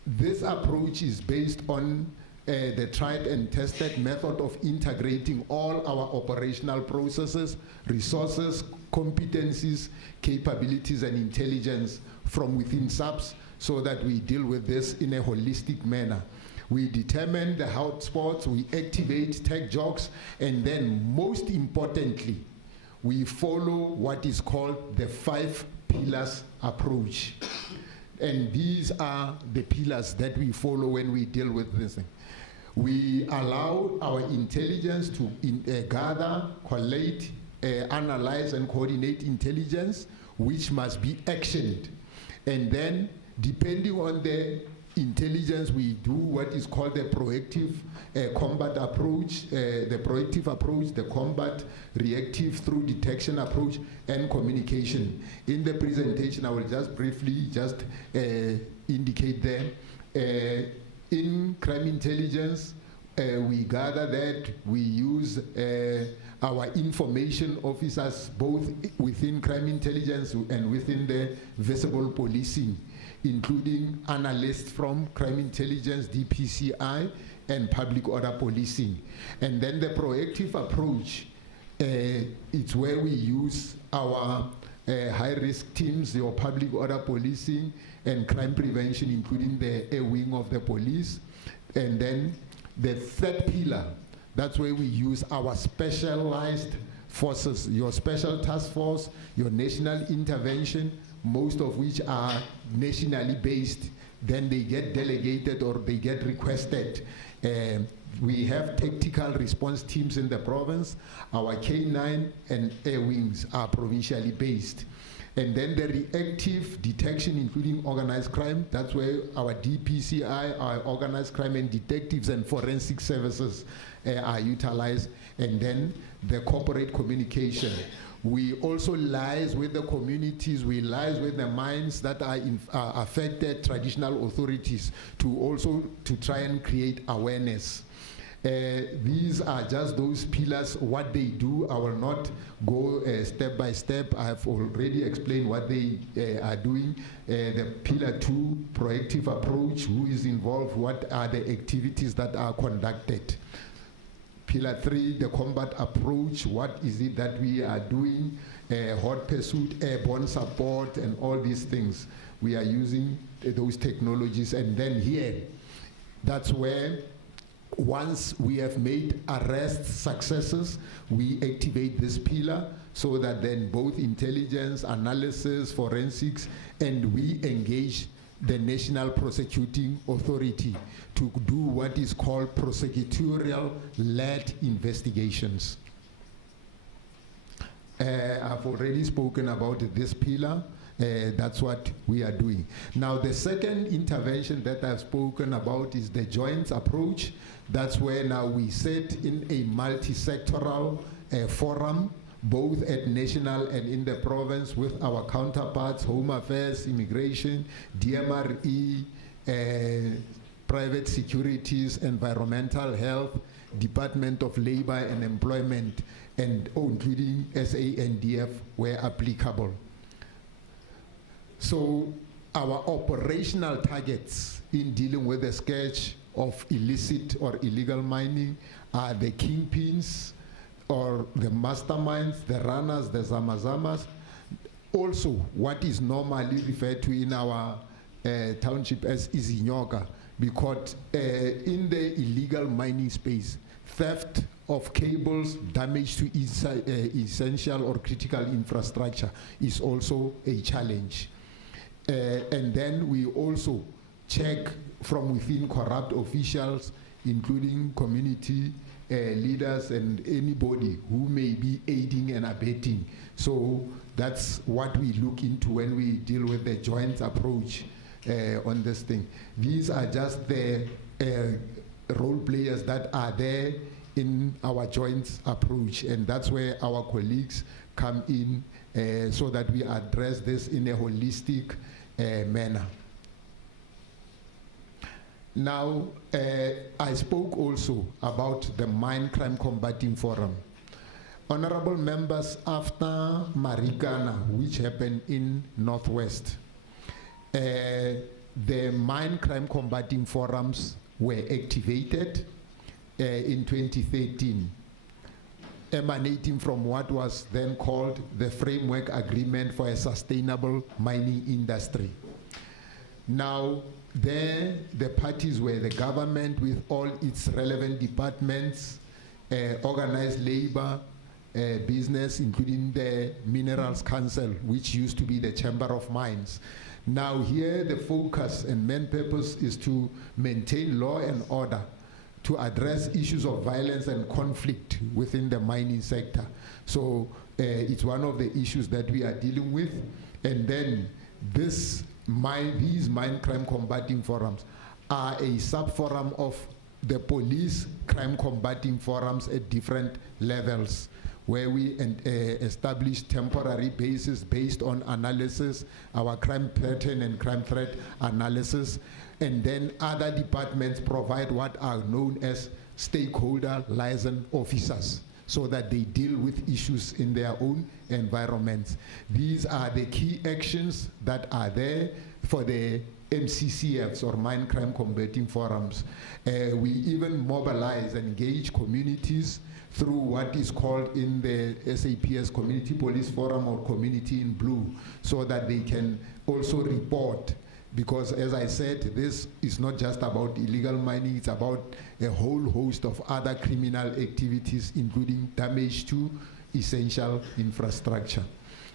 this approach is based on the tried and tested method of integrating all our operational processes, resources, competencies, capabilities, and intelligence from within SAPS, so that we deal with this in a holistic manner. We determine the hotspots, we activate tech jobs, and then most importantly, we follow what is called the 5 pillars approach. And these are the pillars that we follow when we deal with this thing. We allow our intelligence to gather, collate, analyze, and coordinate intelligence, which must be actioned. And then, depending on the intelligence, we do what is called the proactive combat approach, the proactive approach, the combat reactive through detection approach, and communication. In the presentation, I will just briefly indicate there. In crime intelligence, we gather that we use our information officers both within crime intelligence and within the visible policing including analysts from crime intelligence, DPCI, and public order policing. And then the proactive approach, it's where we use our high-risk teams, your public order policing and crime prevention, including the wing of the police. And then the third pillar, that's where we use our specialized forces, your special task force, your national intervention, most of which are nationally based. Then they get delegated or they get requested. We have tactical response teams in the province. Our K9 and air wings are provincially based. And then the reactive detection, including organized crime, that's where our DPCI, our organized crime and detectives and forensic services are utilized. And then the corporate communication. We also liaise with the communities, we liaise with the mines that are affected, traditional authorities, to try and create awareness. These are just those pillars, what they do. I will not go step by step. I have already explained what they are doing. The pillar 2, proactive approach, who is involved, what are the activities that are conducted. Pillar 3, the combat approach, what is it that we are doing, hot pursuit, airborne support, and all these things. We are using those technologies. And then here, that's where once we have made arrests successes, we activate this pillar so that then both intelligence, analysis, forensics, and we engage the National Prosecuting Authority to do what is called prosecutorial-led investigations. I've already spoken about this pillar. That's what we are doing. Now, the second intervention that I've spoken about is the joint approach. That's where now we sit in a multi-sectoral forum, both at national and in the province, with our counterparts, Home Affairs, Immigration, DMRE, Private Securities, Environmental Health, Department of Labor and Employment, and including SANDF where applicable. So our operational targets in dealing with the scourge of illicit or illegal mining are the kingpins, or the masterminds, the runners, the zamazamas. Also, what is normally referred to in our township as izinyoka, because in the illegal mining space, theft of cables, damage to essential or critical infrastructure is also a challenge. And then we also check from within corrupt officials, including community leaders and anybody who may be aiding and abetting. So that's what we look into when we deal with the joint approach on this thing. These are just the role players that are there in our joint approach, and that's where our colleagues come in so that we address this in a holistic manner. Now, I spoke also about the Mine Crime Combating Forum. Honorable members, after Marikana, which happened in Northwest, the Mine Crime Combating Forums were activated in 2013, emanating from what was then called the Framework Agreement for a Sustainable Mining Industry. Now, there, the parties were the government with all its relevant departments, organized labor, business, including the Minerals Council, which used to be the Chamber of Mines. Now here, the focus and main purpose is to maintain law and order, to address issues of violence and conflict within the mining sector. So it's one of the issues that we are dealing with. And then these mine crime combating forums are a sub-forum of the police crime combating forums at different levels, where we establish temporary bases based on analysis, our crime pattern and crime threat analysis, and then other departments provide what are known as stakeholder liaison officers. so that they deal with issues in their own environments. These are the key actions that are there for the MCCFs, or Mine Crime Combating Forums. We even mobilize and engage communities through what is called in the SAPS Community Police Forum, or Community in Blue, so that they can also report. Because as I said, this is not just about illegal mining, it's about a whole host of other criminal activities, including damage to essential infrastructure.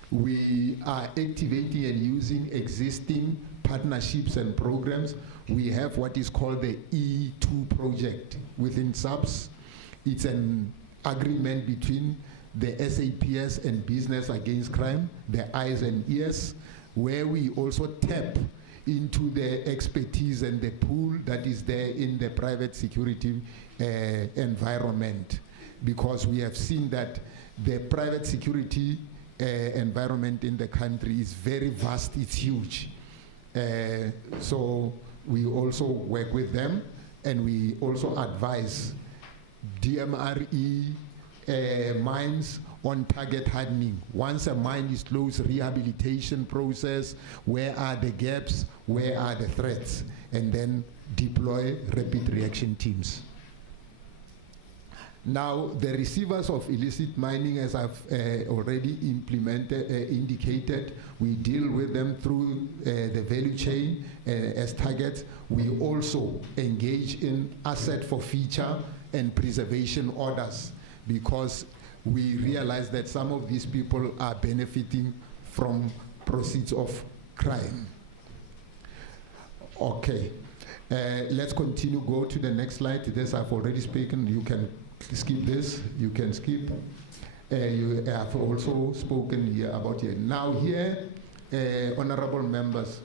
We are activating and using existing partnerships and programs. We have what is called the E2 project within SAPS. It's an agreement between the SAPS and Business Against Crime, the eyes and ears, where we also tap into the expertise and the pool that is there in the private security environment, because we have seen that the private security environment in the country is very vast, it's huge. So we also work with them, and we also advise DMRE mines on target hardening. Once a mine is closed, rehabilitation process, where are the gaps, where are the threats, and then deploy rapid reaction teams. Now, the receivers of illicit mining, as I've already indicated, we deal with them through the value chain as targets. We also engage in asset forfeiture and preservation orders, because we realize that some of these people are benefiting from proceeds of crime. Okay, let's continue, go to the next slide. This I've already spoken, you can skip this, you can skip. You have also spoken here about here. Now here, honorable members,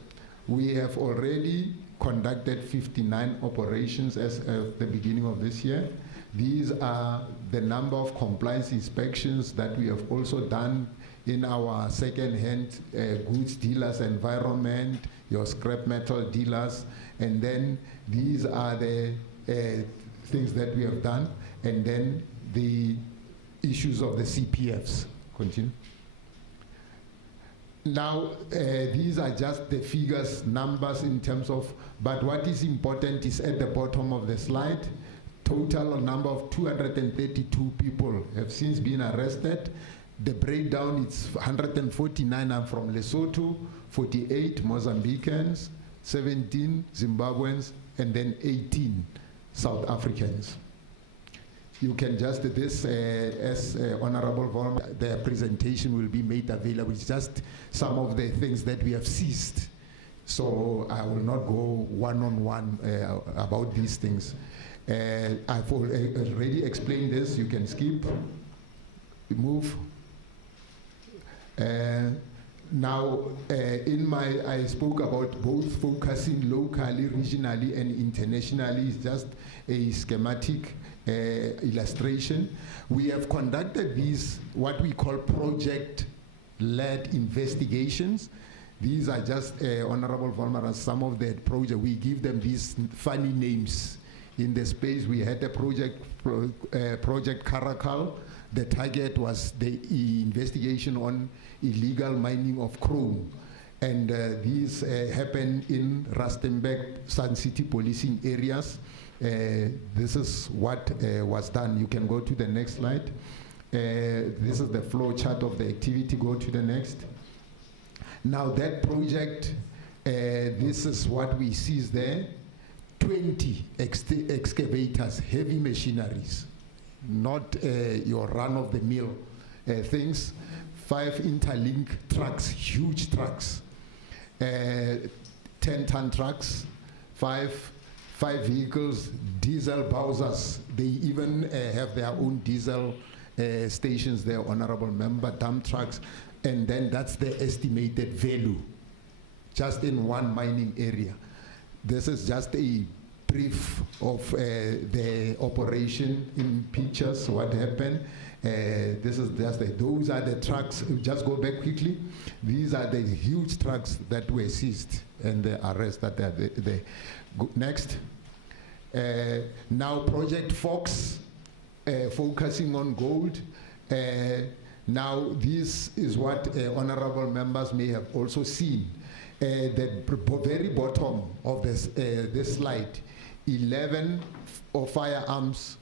we have already conducted 59 operations as of the beginning of this year. These are the number of compliance inspections that we have also done in our second-hand goods dealers environment, your scrap metal dealers, and then these are the things that we have done, and then the issues of the CPFs. Continue. Now, these are just the figures, numbers in terms of, but what is important is at the bottom of the slide. Total number of 232 people have since been arrested. The breakdown is 149 are from Lesotho, 48 Mozambicans, 17 Zimbabweans, and then 18 South Africans. You can just, this as Honorable Volm, the presentation will be made available. It's just some of the things that we have seized. So I will not go one-on-one about these things. I've already explained this, you can skip, move. Now, I spoke about both focusing locally, regionally, and internationally. It's just a schematic illustration. We have conducted these, what we call project-led investigations. These are just, Honorable Volmar, some of the projects. We give them these funny names. In the space, we had a project, Project Caracal. The target was the investigation on illegal mining of chrome. And these happened in Rustenburg, Sun City policing areas. This is what was done. You can go to the next slide. This is the flow chart of the activity. Go to the next. Now that project, this is what we see there. 20 excavators, heavy machineries, not your run-of-the-mill things. 5 interlink trucks, huge trucks, 10-ton trucks, 5 vehicles, diesel Bowsers. They even have their own diesel stations there, honorable member, dump trucks, and then that's the estimated value, just in one mining area. This is just a brief of the operation in pictures, what happened. This is just those are the trucks. Just go back quickly. These are the huge trucks that were seized and the arrests that are there. Next. Now Project Fox, focusing on gold. Now, this is what honorable members may have also seen. The very bottom of this slide, 11 firearms,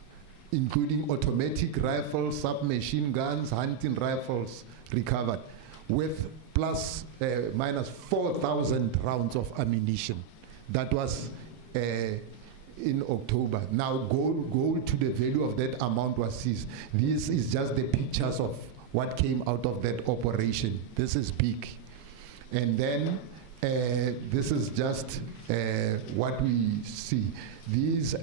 including automatic rifles, submachine guns, hunting rifles recovered, with plus minus 4,000 rounds of ammunition. That was in October. Now gold to the value of that amount was seized. This is just the pictures of what came out of that operation. This is big. And then this is just what we see. These,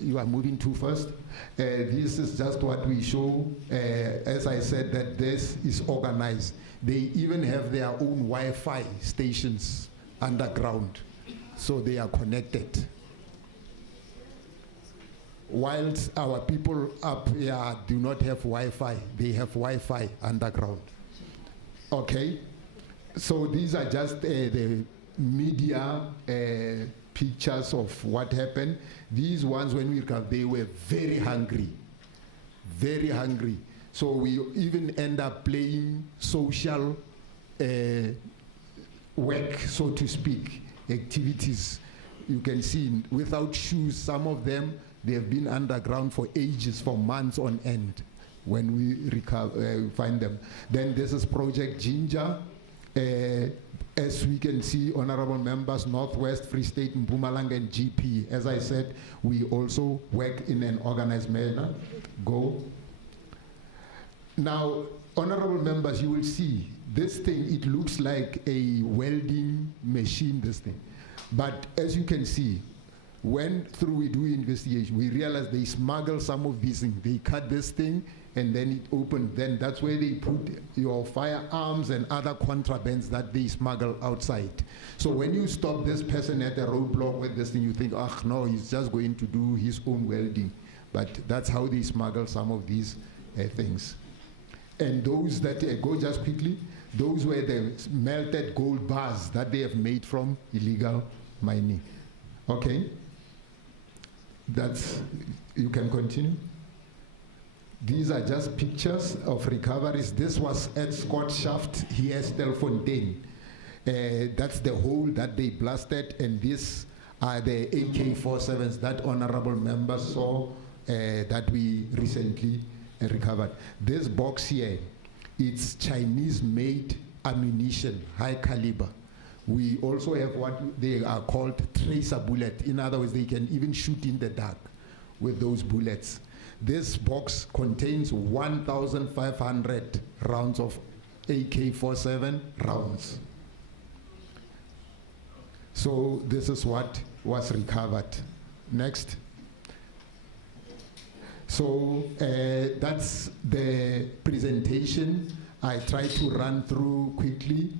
you are moving too fast. This is just what we show. As I said, that this is organized. They even have their own Wi-Fi stations underground, so they are connected. Whilst our people up here do not have Wi-Fi, they have Wi-Fi underground. Okay? So these are just the media pictures of what happened. These ones, when we come, they were very hungry. Very hungry. So we even end up playing social work, so to speak, activities. You can see without shoes, some of them, they have been underground for ages, for months on end, when we find them. Then this is Project Ginger. As we can see, honorable members, Northwest, Free State, Mpumalanga, and GP. As I said, we also work in an organized manner. Go. Now, honorable members, you will see this thing, it looks like a welding machine, this thing. But as you can see, when through we do investigation, we realize they smuggle some of these things. They cut this thing and then it opened. Then that's where they put your firearms and other contrabands that they smuggle outside. So when you stop this person at a roadblock with this thing, you think, oh no, he's just going to do his own welding. But that's how they smuggle some of these things. And those that, go just quickly, those were the melted gold bars that they have made from illegal mining. Okay? That's, you can continue. These are just pictures of recoveries. This was at Scott Shaft here, Steelfontein. That's the hole that they blasted, and these are the AK-47s that honorable members saw that we recently recovered. This box here, it's Chinese-made ammunition, high caliber. We also have what they are called tracer bullets. In other words, they can even shoot in the dark with those bullets. This box contains 1,500 rounds of AK-47 rounds. So this is what was recovered. Next. So that's the presentation. I try to run through quickly,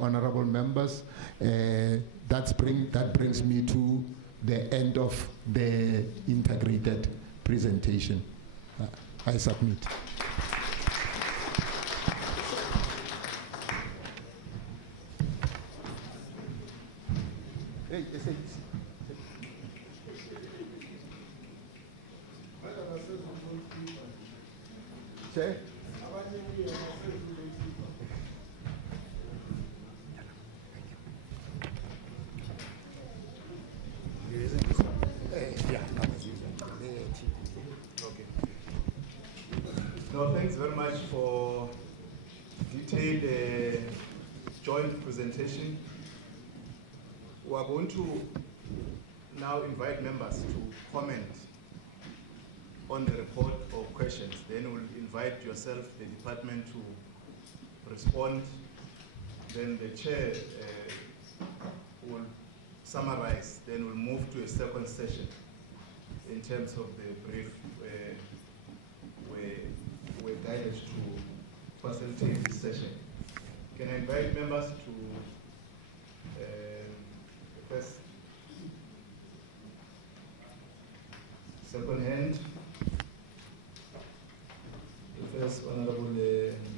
honorable members. That brings me to the end of the integrated presentation. I submit. Chair? No, thanks very much for detailed joint presentation. We are going to now invite members to comment on the report or questions. Then we'll invite yourself, the department, to respond. Then the chair will summarize. Then we'll move to a second session in terms of the brief we're guided to facilitate this session. Can I invite members to first, second hand? The first, Honorable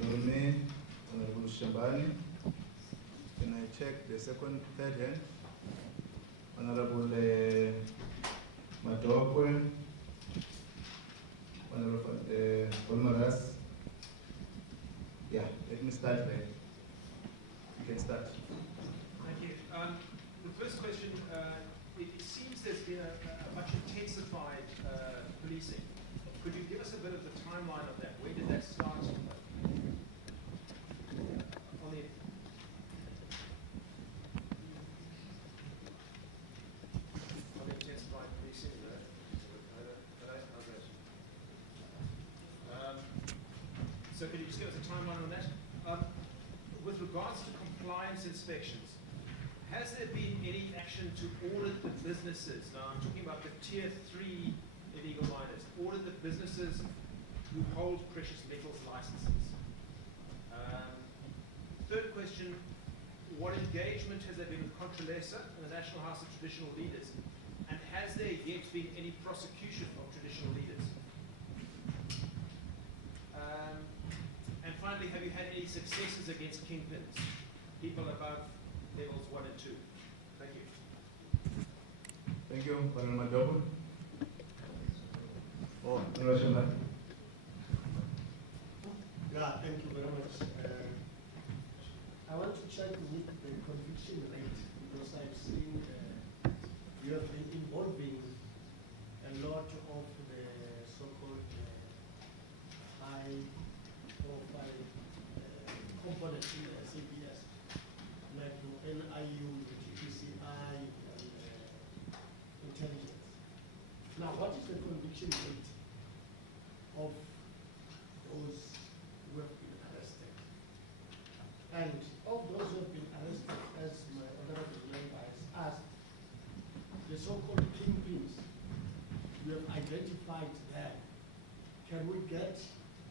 Norme, Honorable Shambani. Can I check the second, third hand? Honorable Madokwe, Honorable Olmaras. Yeah, let me start there. You can start. Thank you. The first question, it seems there's been a much intensified policing. Could you give us a bit of the timeline of that? Where did that start? On the intensified policing, so could you just give us a timeline on that? With regards to compliance inspections, has there been any action to audit the businesses? Now I'm talking about the tier 3 illegal miners. Audit the businesses who hold precious metals licenses. Third question, what engagement has there been with Contralesa and the National House of Traditional Leaders? And has there yet been any prosecution of traditional leaders? And finally, have you had any successes against kingpins, people above levels 1 and 2? Thank you. Thank you, Honorable Madogo. Oh, Honorable. Yeah, thank you very much. I want to check with the conviction rate because I've seen you have been involving a lot of the so-called high-profile components in the SAPS, like the NIU, the TPCI, and intelligence. Now, what is the conviction rate of those who have been arrested? And of those who have been arrested, as my honorable member has asked, the so-called kingpins, you have identified them. Can we get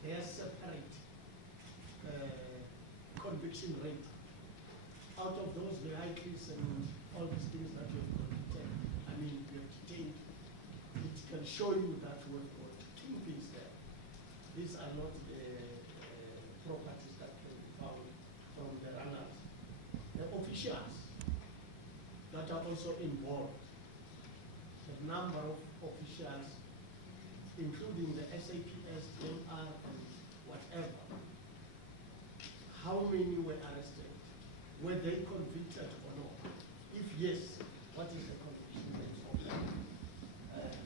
their separate conviction rate? Out of those varieties and all these things that you have convicted, I mean, you have detained, it can show you that we've got kingpins there. These are not the properties that can be found from the runners. The officials that are also involved, the number of officials, including the SAPS, MR, and whatever, how many were arrested? Were they convicted or not? If yes, what is the conviction rate of them?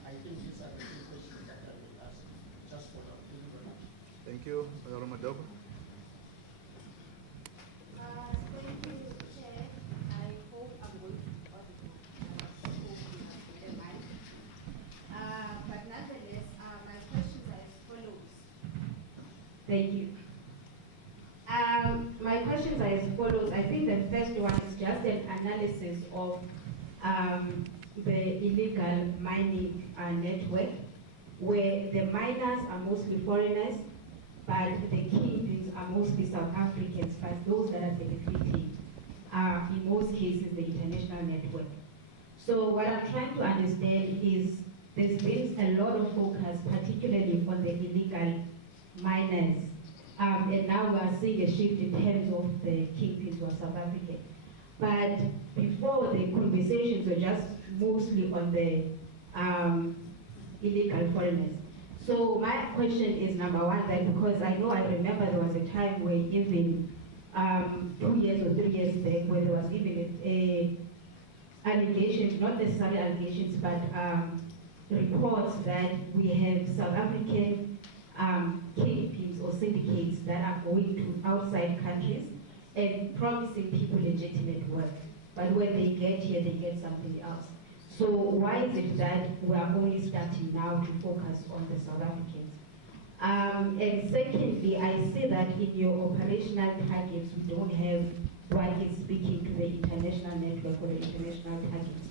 I think these are the two questions that I will ask just for now. Thank you very much. Thank you, Honorable Madogo. Thank you, Chair. I hope I'm going to but nonetheless, my questions are as follows. Thank you. My questions are as follows. I think the first one is just an analysis of the illegal mining network, where the miners are mostly foreigners, but the kingpins are mostly South Africans, but those that are benefiting are, in most cases, the international network. So what I'm trying to understand is there's been a lot of focus, particularly on the illegal miners, and now we are seeing a shift in terms of the kingpins who are South African. But before, the conversations were just mostly on the illegal foreigners. So my question is, number one, that because I know I remember there was a time where even 2 years or 3 years back, where there was even allegations, not necessarily allegations, but reports that we have South African kingpins or syndicates that are going to outside countries and promising people legitimate work. But when they get here, they get something else. So why is it that we are only starting now to focus on the South Africans? And secondly, I see that in your operational targets, we don't have what is speaking to the international network or the international targets.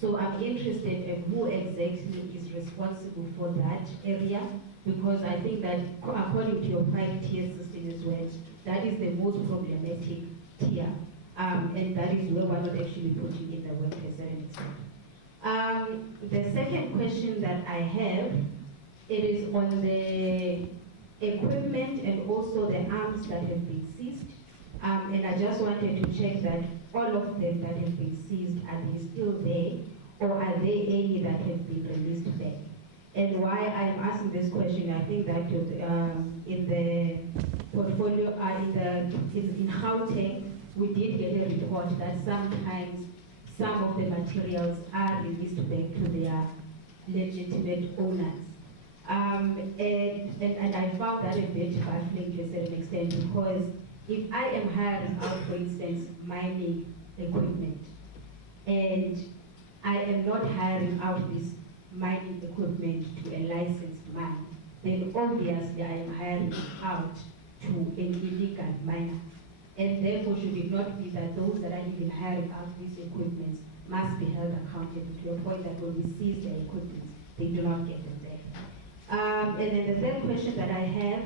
So I'm interested in who exactly is responsible for that area, because I think that according to your 5-tier system as well, that is the most problematic tier, and that is where we're not actually putting in the work itself. The second question that I have, it is on the equipment and also the arms that have been seized. And I just wanted to check that all of them that have been seized, are they still there, or are there any that have been released back? And why I'm asking this question, I think that in the portfolio, in Gauteng, we did get a report that sometimes some of the materials are released back to their legitimate owners. And I found that a bit baffling to a certain extent, because if I am hiring out, for instance, mining equipment, and I am not hiring out this mining equipment to a licensed mine, then obviously I am hiring out to an illegal miner. And therefore, should it not be that those that are even hiring out these equipment must be held accountable to a point that when we seize their equipment, they do not get them back. And then the third question that I have,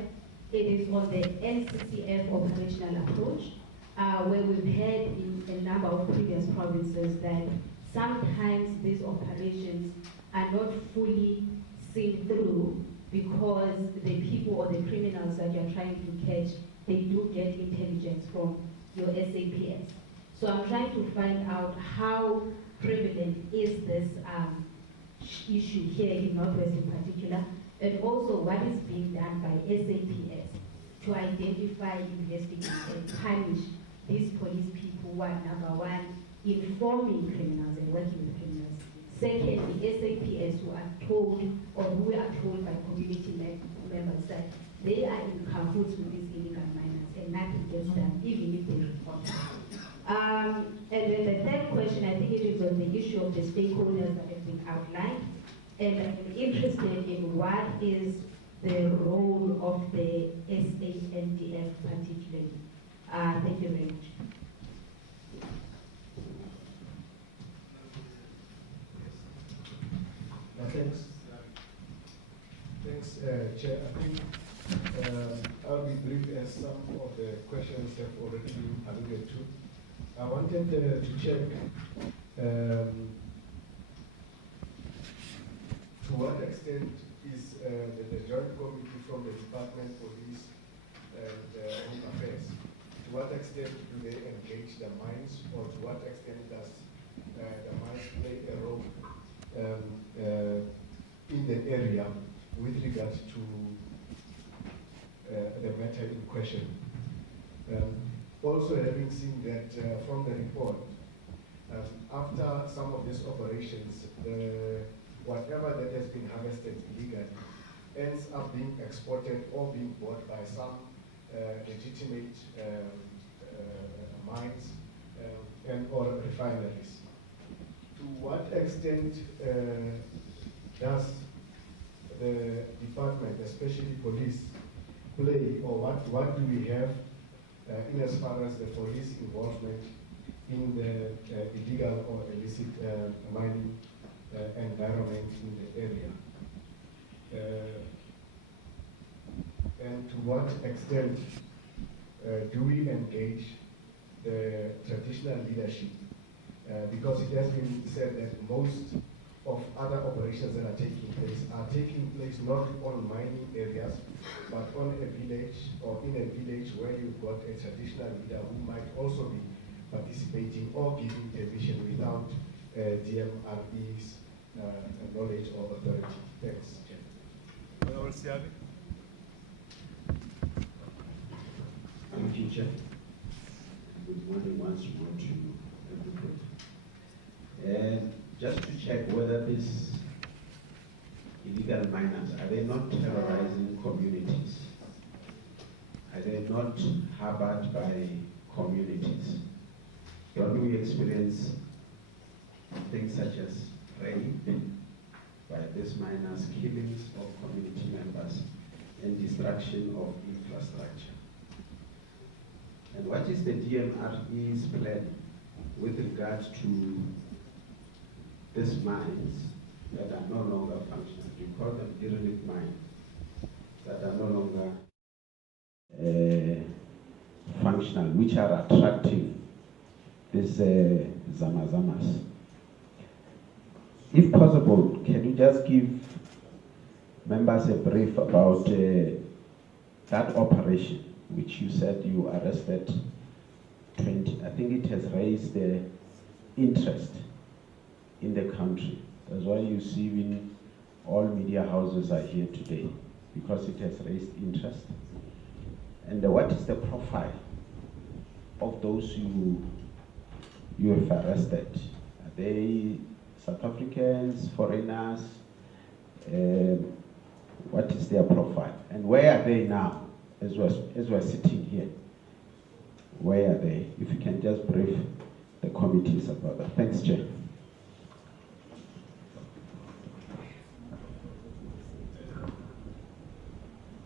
it is on the NCCF operational approach, where we've had in a number of previous provinces that sometimes these operations are not fully seen through because the people or the criminals that you're trying to catch, they do get intelligence from your SAPS. So I'm trying to find out how prevalent is this issue here in Northwest in particular, and also what is being done by SAPS to identify, investigate, and punish these police people who are, number one, informing criminals and working with criminals. Secondly, SAPS who are told, or who are told by community members that they are in cahoots with these illegal miners and nothing gets done, even if they report. And then the third question, I think it is on the issue of the stakeholders that have been outlined. And I'm interested in what is the role of the SANDF particularly. Thank you very much. Thanks. Thanks, Chair. I think I'll be brief as some of the questions have already been alluded to. I wanted to check to what extent is the joint committee from the Department Police and Home Affairs, to what extent do they engage the mines, or to what extent does the mines play a role in the area with regard to the matter in question? Also, having seen that from the report, after some of these operations, whatever that has been harvested illegally ends up being exported or being bought by some legitimate mines and or refineries. To what extent does the department, especially police, play, or what do we have in as far as the police involvement in the illegal or illicit mining environment in the area? And to what extent do we engage the traditional leadership? Because it has been said that most of other operations that are taking place not on mining areas, but on a village, or in a village where you've got a traditional leader who might also be participating or giving permission without DMRE's knowledge or authority. Thanks, Chair. Thank you, Chair. Good morning once more to everybody. And just to check whether these illegal miners, are they not terrorizing communities? Are they not harbored by communities? Don't we experience things such as rape by these miners, killings of community members, and destruction of infrastructure? And what is the DMRE's plan with regards to these mines that are no longer functional? We call them derelict mines that are no longer functional, which are attracting these zamazamas. If possible, can you just give members a brief about that operation, which you said you arrested 20, I think it has raised the interest in the country. That's why you see all media houses are here today because it has raised interest. And what is the profile of those you have arrested? Are they South Africans, foreigners? What is their profile? And where are they now, as we're sitting here? Where are they? If you can just brief the committees about that. Thanks, Chair.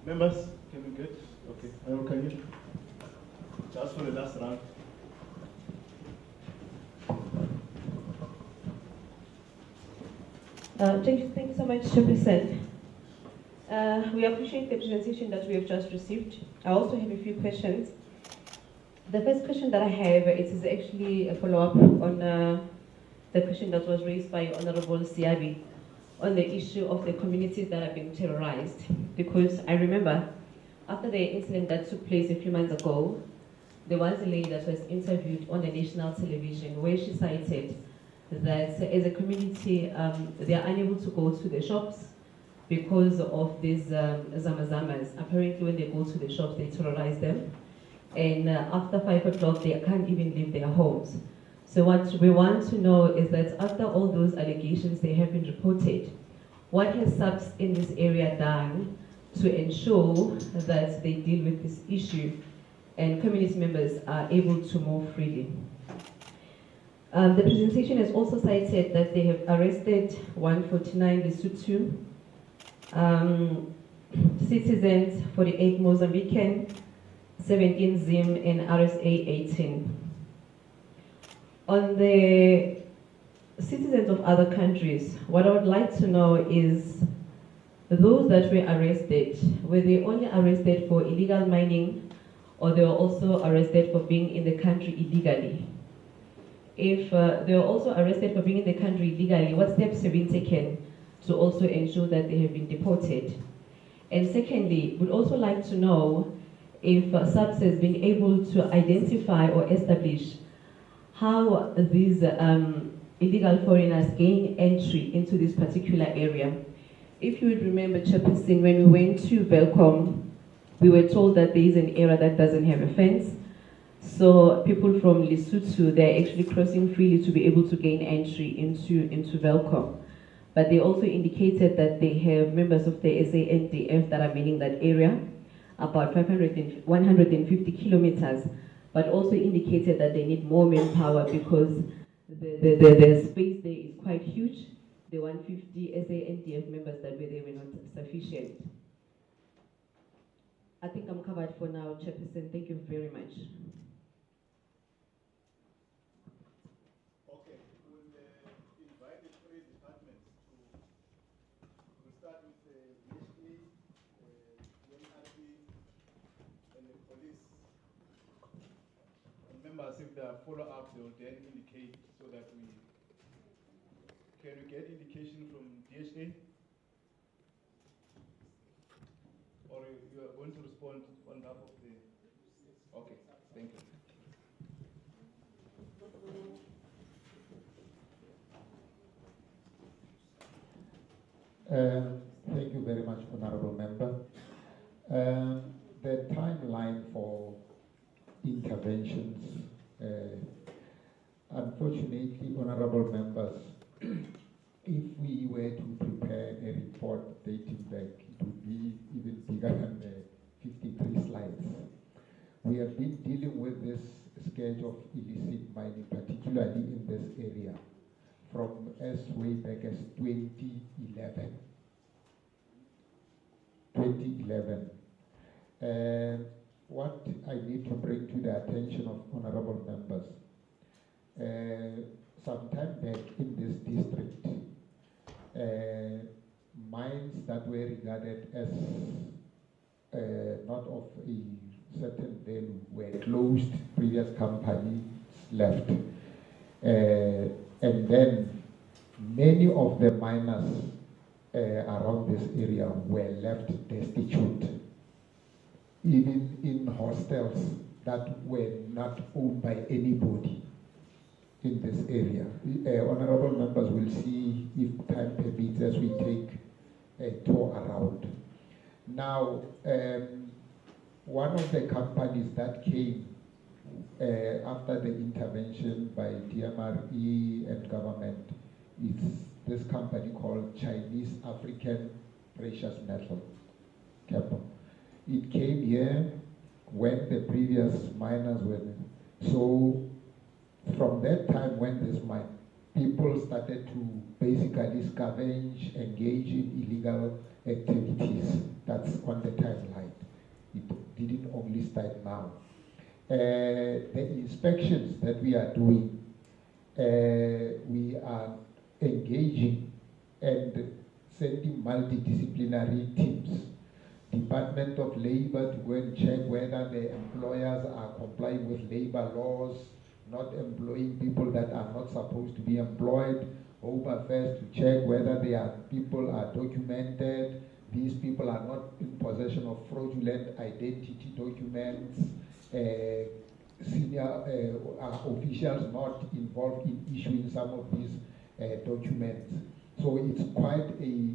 Members, can we get, okay, can you, just for the last round. Thank you so much, Chairperson. We appreciate the presentation that we have just received. I also have a few questions. The first question that I have, it is actually a follow-up on the question that was raised by Honorable Siabi on the issue of the communities that have been terrorized. Because I remember after the incident that took place a few months ago, there was a lady that was interviewed on the national television where she cited that as a community, they are unable to go to the shops because of these zamazamas. Apparently when they go to the shops, they terrorize them. And after 5 o'clock, they can't even leave their homes. So what we want to know is that after all those allegations they have been reported, what has SAPS in this area done to ensure that they deal with this issue and community members are able to move freely? The presentation has also cited that they have arrested 149 Lesotho, citizens, 48 Mozambican, 17 Zim, and RSA 18. On the citizens of other countries, what I would like to know is those that were arrested, were they only arrested for illegal mining or they were also arrested for being in the country illegally? If they were also arrested for being in the country illegally, what steps have been taken to also ensure that they have been deported? And secondly, we'd also like to know if SAPS has been able to identify or establish how these illegal foreigners gain entry into this particular area. If you would remember, Chairperson, when we went to Velcom, we were told that there is an area that doesn't have a fence. So people from Lesotho, they're actually crossing freely to be able to gain entry into Velcom. But they also indicated that they have members of the SANDF that are manning that area, about 150 kilometers, but also indicated that they need more manpower because the space there is quite huge. The 150 SANDF members that were there were not sufficient. I think I'm covered for now, Chairperson. Thank you very much. Okay, we'll invite the three departments to, we'll start with the VHA, MRP, and the police. And members, if there are follow-ups, they will then indicate so that we, can we get indication from DHA? Or you are going to respond on behalf of the, okay, thank you. Thank you very much, Honorable Member. The timeline for interventions, unfortunately, Honorable Members, if we were to prepare a report dating back, it would be even bigger than 53 slides. We have been dealing with this scourge of illicit mining, particularly in this area, from as way back as 2011. 2011. What I need to bring to the attention of honorable members, sometime back in this district, mines that were regarded as not of a certain value were closed, previous companies left. And then many of the miners around this area were left destitute, even in hostels that were not owned by anybody in this area. Honorable members will see, if time permits, as we take tour around. Now, one of the companies that came after the intervention by DMRE and government is this company called Chinese African Precious Metal Capital. It came here when the previous miners were there. So from that time when this mine, people started to basically scavenge, engage in illegal activities. That's on the timeline. It didn't only start now. The inspections that we are doing, we are engaging and sending multidisciplinary teams. Department of Labor to go and check whether the employers are complying with labor laws, not employing people that are not supposed to be employed. Home Affairs to check whether people are documented. These people are not in possession of fraudulent identity documents. Senior officials not involved in issuing some of these documents. So it's quite a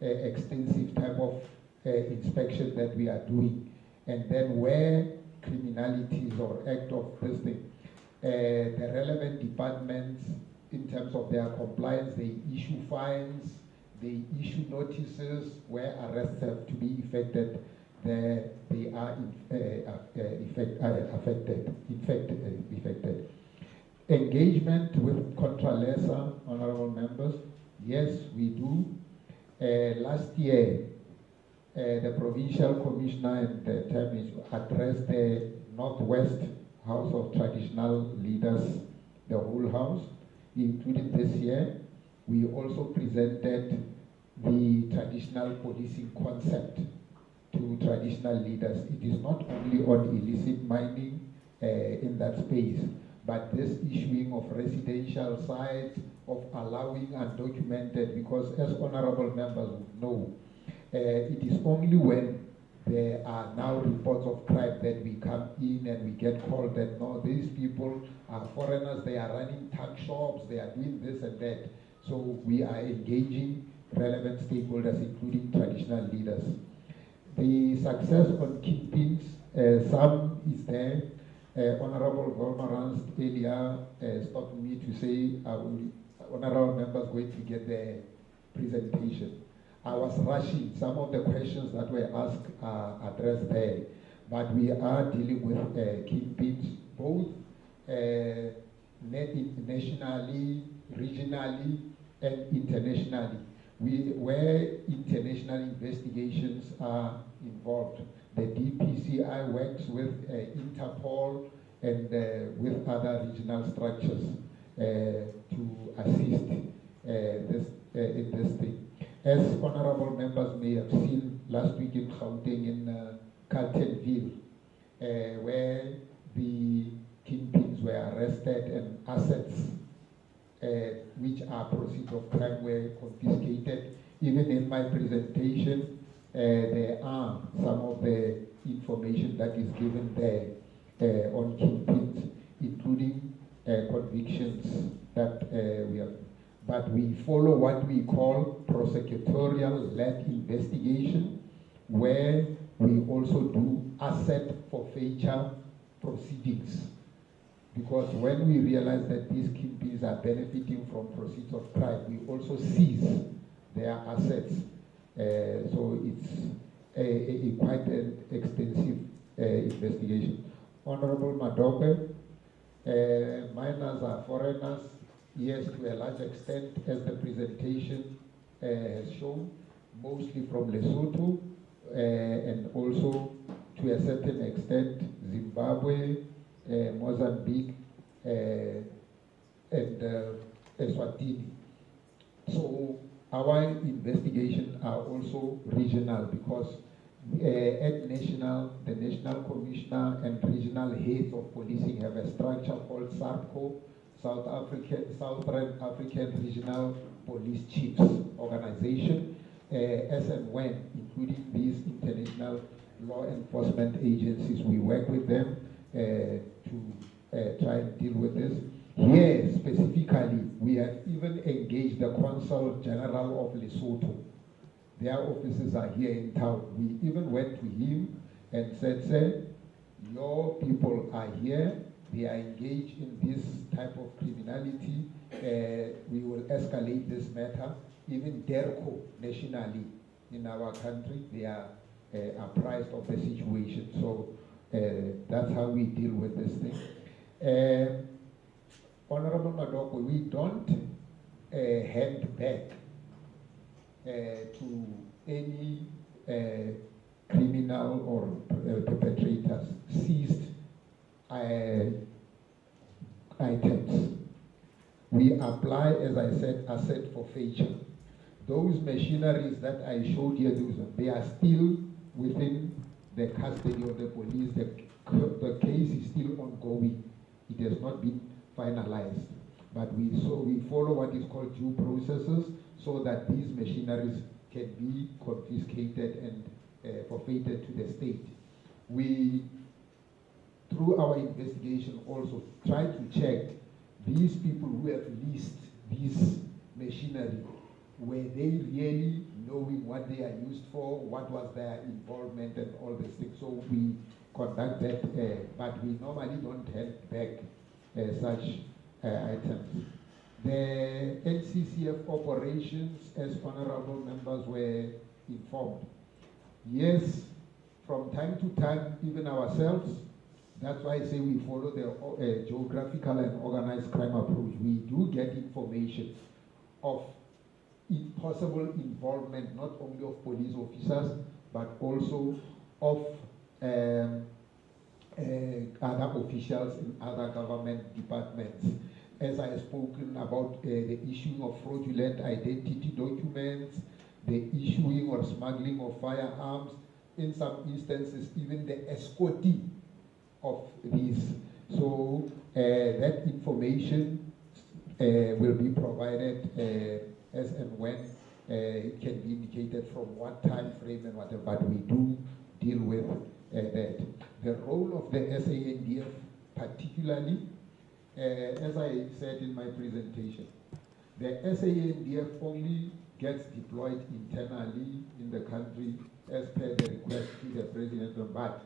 extensive type of inspection that we are doing. And then where criminalities or act of this thing, the relevant departments, in terms of their compliance, they issue fines, they issue notices where arrests have to be effected. They are affected. Engagement with contra lesser, honorable members, yes, we do. Last year, the provincial commissioner and the Thames addressed the Northwest House of Traditional Leaders, the whole house, including this year. We also presented the traditional policing concept to traditional leaders. It is not only on illicit mining in that space, but this issuing of residential sites, of allowing undocumented, because as honorable members would know, it is only when there are now reports of crime that we come in and we get called that no, these people are foreigners, they are running tuck shops, they are doing this and that. So we are engaging relevant stakeholders, including traditional leaders. The success on kingpins, some is there. Honorable Volmarans earlier stopped me to say, honorable members going to get the presentation. I was rushing. Some of the questions that were asked are addressed there. But we are dealing with kingpins, both nationally, regionally, and internationally. Where international investigations are involved, the DPCI works with Interpol and with other regional structures to assist in this thing. As honorable members may have seen last week in Gauteng in Carltonville, where the kingpins were arrested and assets which are proceeds of crime were confiscated. Even in my presentation, there are some of the information that is given there on kingpins, including convictions that we have. But we follow what we call prosecutorial-led investigation, where we also do asset forfeiture proceedings. Because when we realize that these kingpins are benefiting from proceeds of crime, we also seize their assets. So it's quite an extensive investigation. Honorable Madobe, miners are foreigners. Yes, to a large extent, as the presentation has shown, mostly from Lesotho, and also to a certain extent Zimbabwe, Mozambique, and Eswatini. So our investigations are also regional because at national, the National Commissioner and regional heads of policing have a structure called SARPCO, Southern African Regional Police Chiefs Organization, as and when, including these international law enforcement agencies, we work with them to try and deal with this. Here, specifically, we have even engaged the Consul General of Lesotho their offices are here in town. We even went to him and said, sir, your people are here, they are engaged in this type of criminality. We will escalate this matter. Even DERCO nationally in our country, they are apprised of the situation. So that's how we deal with this thing. Honorable Madoko, we don't hand back to any criminal or perpetrators seized items. We apply, as I said, asset forfeiture. Those machineries that I showed you, they are still within the custody of the police. The case is still ongoing. It has not been finalized. But we follow what is called due processes so that these machineries can be confiscated and forfeited to the state. We, through our investigation, also try to check these people who have leased this machinery. Were they really knowing what they are used for, what was their involvement and all these things? So we conduct that, but we normally don't hand back such items. The NCCF operations, as honorable members were informed. Yes, from time to time, even ourselves, that's why I say we follow the geographical and organized crime approach. We do get information of possible involvement, not only of police officers, but also of other officials in other government departments. As I have spoken about the issuing of fraudulent identity documents, the issuing or smuggling of firearms, in some instances even the escorting of these. So that information will be provided as and when it can be indicated from what time frame and whatever, but we do deal with that. The role of the SANDF particularly, as I said in my presentation, the SANDF only gets deployed internally in the country as per the request to the President, but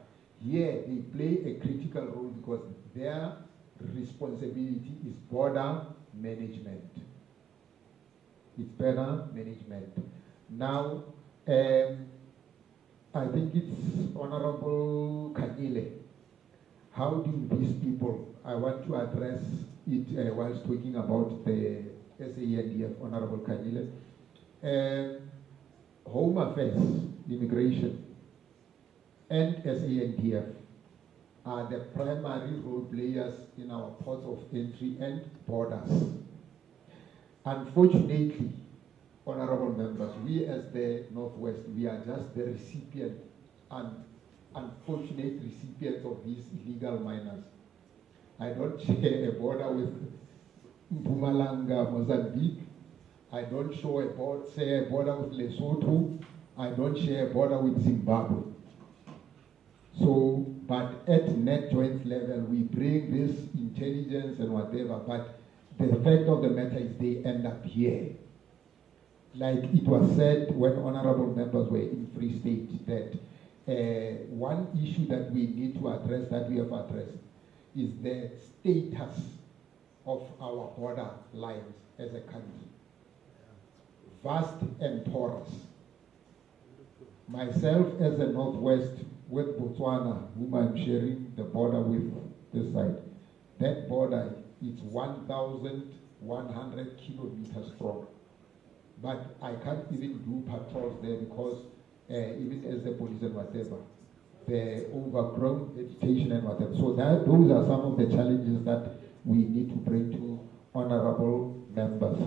here they play a critical role because their responsibility is border management. It's border management. Now, I think it's Honorable Kanyile. How do these people, I want to address it while talking about the SANDF, Honorable Kanyile. Home Affairs, Immigration, and SANDF are the primary role players in our ports of entry and borders. Unfortunately, honorable members, we as the Northwest, we are just the recipient and unfortunate recipients of these illegal miners. I don't share a border with Mpumalanga, Mozambique. I don't share a border with Lesotho. I don't share a border with Zimbabwe. So, but at net joint level, we bring this intelligence and whatever, but the fact of the matter is they end up here. Like it was said when honorable members were in Free State, that one issue that we need to address, that we have addressed, is the status of our border lines as a country. Vast and porous. Myself as a Northwest with Botswana, whom I'm sharing the border with this side, that border is 1,100 kilometers strong. But I can't even do patrols there because even as the police and whatever, the overgrown vegetation and whatever. So those are some of the challenges that we need to bring to honorable members.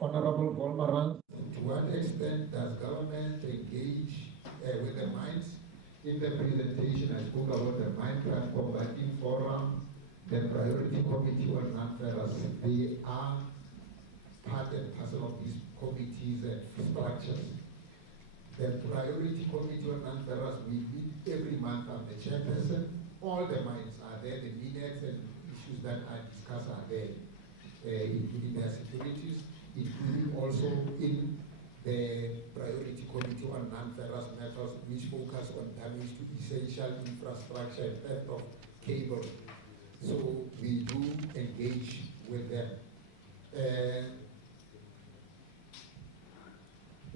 Honorable Volmaran, to what extent does government engage with the mines? In the presentation, I spoke about the Mine Crime Combating Forum, the Priority Committee on Non-Ferrous. They are part and parcel of these committees and structures. The Priority Committee on Non-Ferrous, we meet every month. I'm the chairperson. All the mines are there. The minutes and issues that I discuss are there, including their securities. including also in the Priority Committee on Non-Ferrous Metals, which focus on damage to essential infrastructure and theft of cable. So we do engage with them.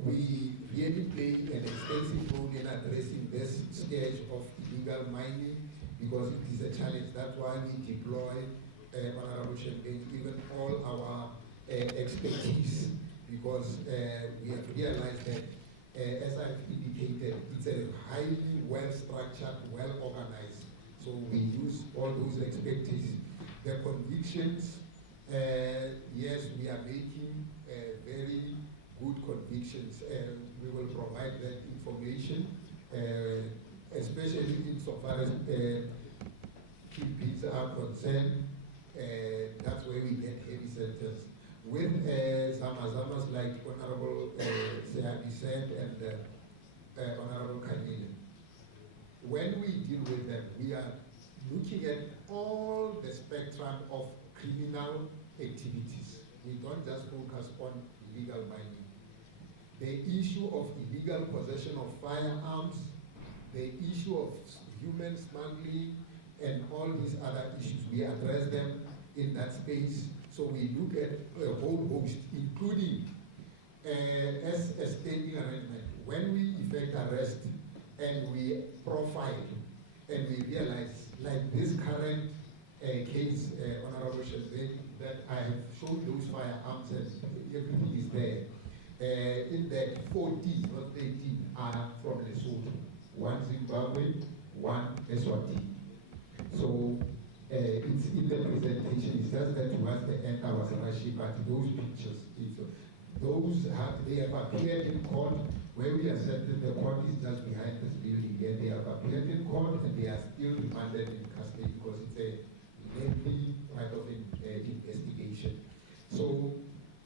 We really play an extensive role in addressing this scourge of illegal mining because it is a challenge. That's why we deploy, Honorable Champagne, even all our expertise, because we have realized that, as I've indicated, it's a highly well-structured, well-organized. So we use all those expertise. The convictions, yes, we are making very good convictions. We will provide that information, especially insofar as killings are concerned. That's where we get heavy sentence. With Zamazamas like Honorable Seabi said and Honorable Kanile, when we deal with them, we are looking at all the spectrum of criminal activities. We don't just focus on illegal mining. The issue of illegal possession of firearms, the issue of human smuggling, and all these other issues, we address them in that space. So we look at a whole host, including as a staging arrangement. When we effect arrest and we profile and we realize, like this current case, Honorable Champagne, that I have shown those firearms and everything is there. In that 14, not 18, are from Lesotho. One Zimbabwe, one Eswatini. So it's in the presentation. It says that towards the end I was rushing, but those pictures, they have appeared in court where we accepted the court is just behind this building here. They have appeared in court and they are still remanded in custody because it's a lengthy kind of investigation. So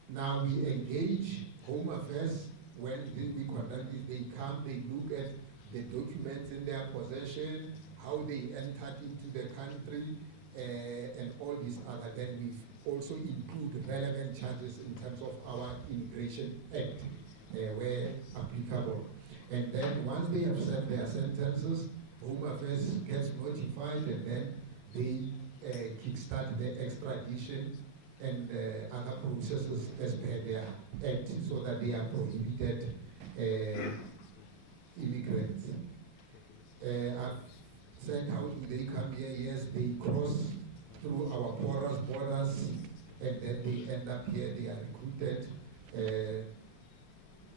now we engage Home Affairs when we conduct it. They come, they look at the documents in their possession, how they entered into the country, and all these other. Then we also include relevant charges in terms of our Immigration Act, where applicable. And then once they have served their sentences, Home Affairs gets notified, and then they kickstart the extradition and other processes as per their act, so that they are prohibited immigrants. I've said, how do they come here? Yes, they cross through our porous borders, and then they end up here, they are recruited.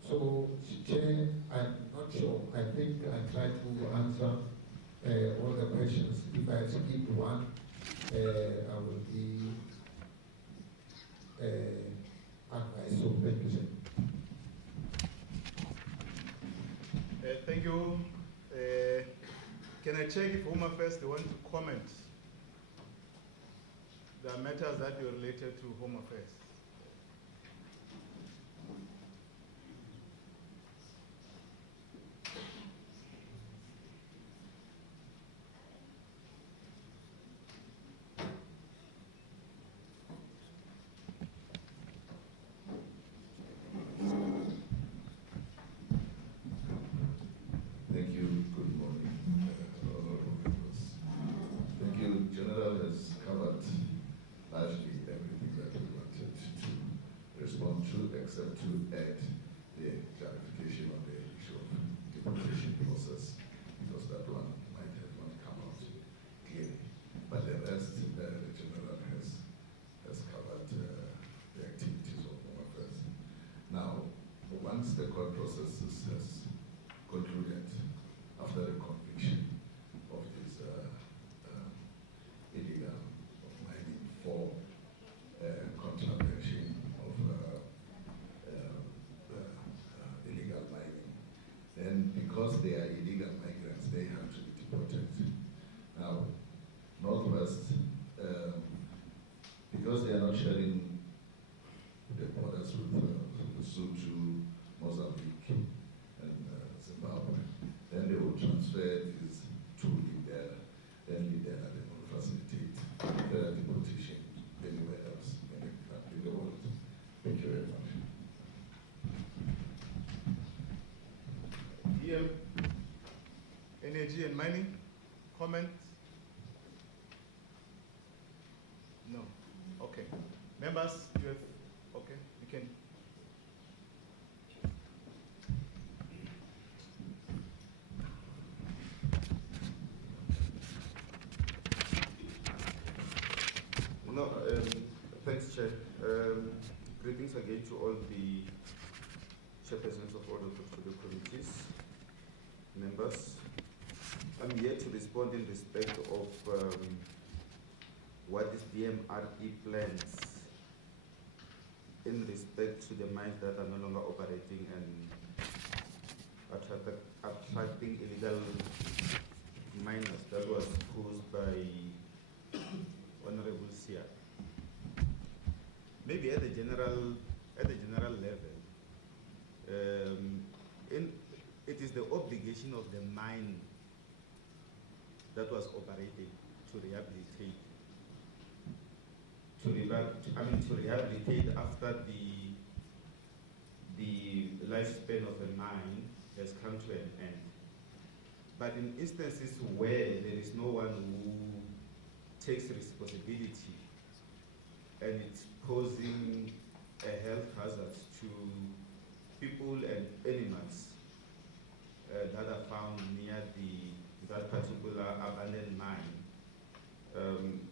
So, Chair, I'm not sure. I think I tried to answer all the questions. If I skip one, I will be advised. So, thank you, sir. Thank you. Can I check if Home Affairs they want to comment? There are matters that are related to Home Affairs. Thank you. Good morning, honorable members. Thank you. General has covered largely everything that we wanted to respond to, except to add the clarification on the issue of deportation process, because that one might have not come out clearly. But the rest, the general has covered the activities of Home Affairs. Now, once the court process has concluded, after the conviction of this illegal mining for contravention of illegal mining, then because they are illegal migrants, they have to be deported. Now, Northwest, because they are not sharing the borders with Lesotho, Mozambique, and Zimbabwe, then they will transfer these to Lidera, then Lidera they will facilitate their deportation anywhere else in the world. Thank you very much. comment? No. Okay. Members, you have, okay, you can. No, thanks, Chair. Greetings again to all the chairpersons of all the portfolio committees, members. I'm here to respond in respect of what is DMRE plans in respect to the mines that are no longer operating and attracting illegal miners that was posed by Honorable Sia. Maybe at the general level, it is the obligation of the mine that was operating to rehabilitate. To rehabilitate after the lifespan of a mine has come to an end. But in instances where there is no one who takes responsibility and it's posing a health hazard to people and animals that are found near that particular abandoned mine,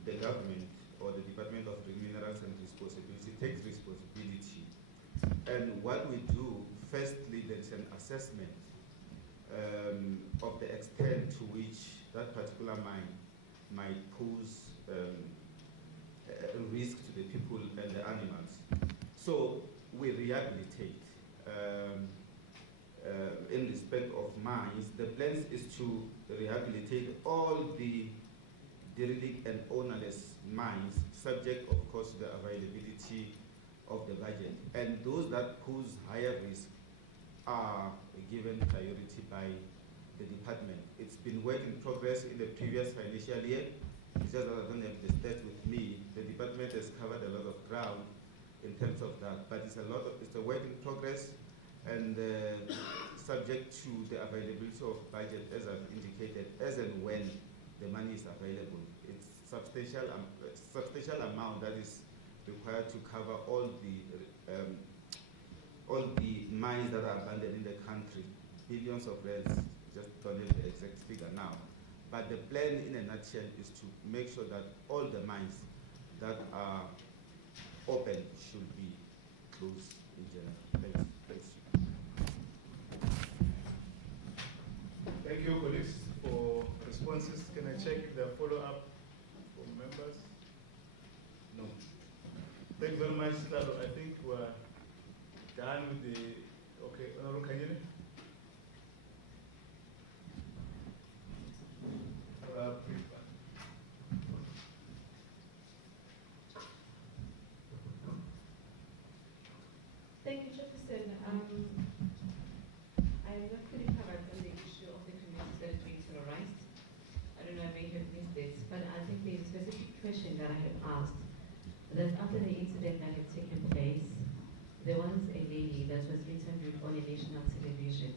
the government or the Department of Minerals and Responsibility takes responsibility. And what we do, firstly, there is an assessment of the extent to which that particular mine might pose a risk to the people and the animals. So we rehabilitate. In respect of mines, the plan is to rehabilitate all the derelict and ownerless mines, subject of course to the availability of the budget. And those that pose higher risk are given priority by the department. It's been work in progress in the previous financial year. It's just that I don't have the stats with me. The department has covered a lot of ground in terms of that, but it's a work in progress and subject to the availability of budget, as I've indicated, as and when the money is available. It's substantial amount that is required to cover all the mines that are abandoned in the country. Billions of rands, just don't have the exact figure now. But the plan in a nutshell is to make sure that all the mines that are open should be closed in general. Thanks. Thank you, colleagues, for responses. Can I check the follow-up from members? No. Thank you very much, Lalo. I think we're done with the, okay, Honorable Kanyele? Thank you, Chairperson. I am not fully covered on the issue of the communities that are being terrorized. I don't know, I may have missed it, but I think there's a specific question that I have asked, that after the incident that had taken place, there was a lady that was interviewed on a national television.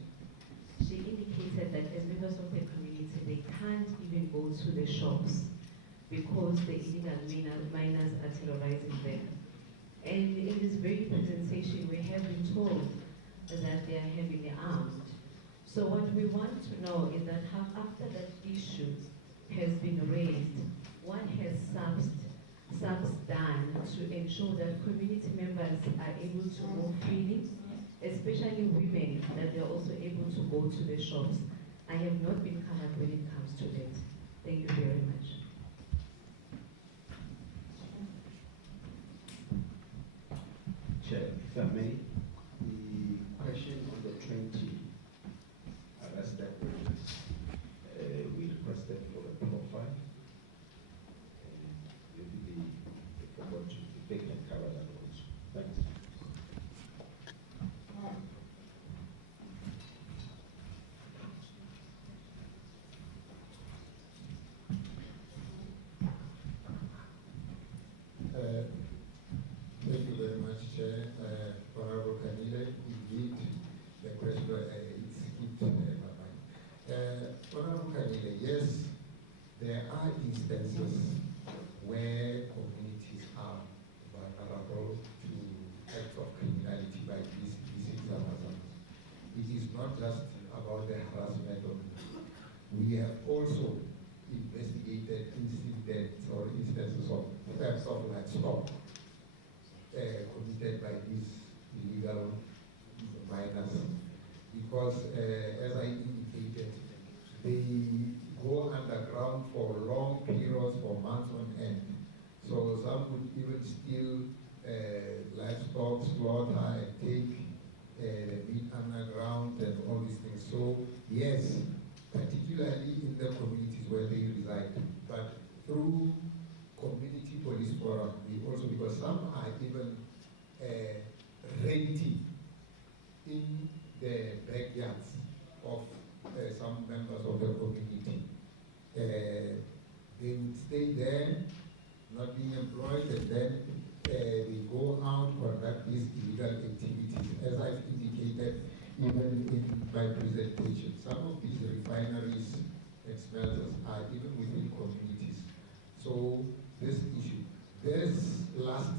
She indicated that as members of the community, they can't even go to the shops because the illegal miners are terrorizing them. And in this very presentation, we have been told that they are heavily armed. So what we want to know is that how after that issue has been raised, what has SAPS done to ensure that community members are able to move freely, especially women, that they're also able to go to the shops. I have not been covered when it comes to that. Thank you very much. Chair, if I may, the question on the 20 arrested persons, we requested for a profile. Maybe they can cover that also. Thanks. Thank you very much, Chair. Honorable there are instances where communities are vulnerable to acts of criminality by these citizens. It is not just about the harassment of. We have also investigated incidents or instances of thefts of livestock committed by these illegal miners, because as I indicated, they go underground for long periods, for months on end. So some would even steal livestock, slaughter, and take the meat underground and all these things. So yes, particularly in the communities where they reside, but through community police forum, we also, because some are even renting in the backyards of some members of the community. They would stay there, not being employed, and then they go out, conduct these illegal activities. As I've indicated, even in my presentation, some of these refineries and smelters are even within communities. So this issue, this last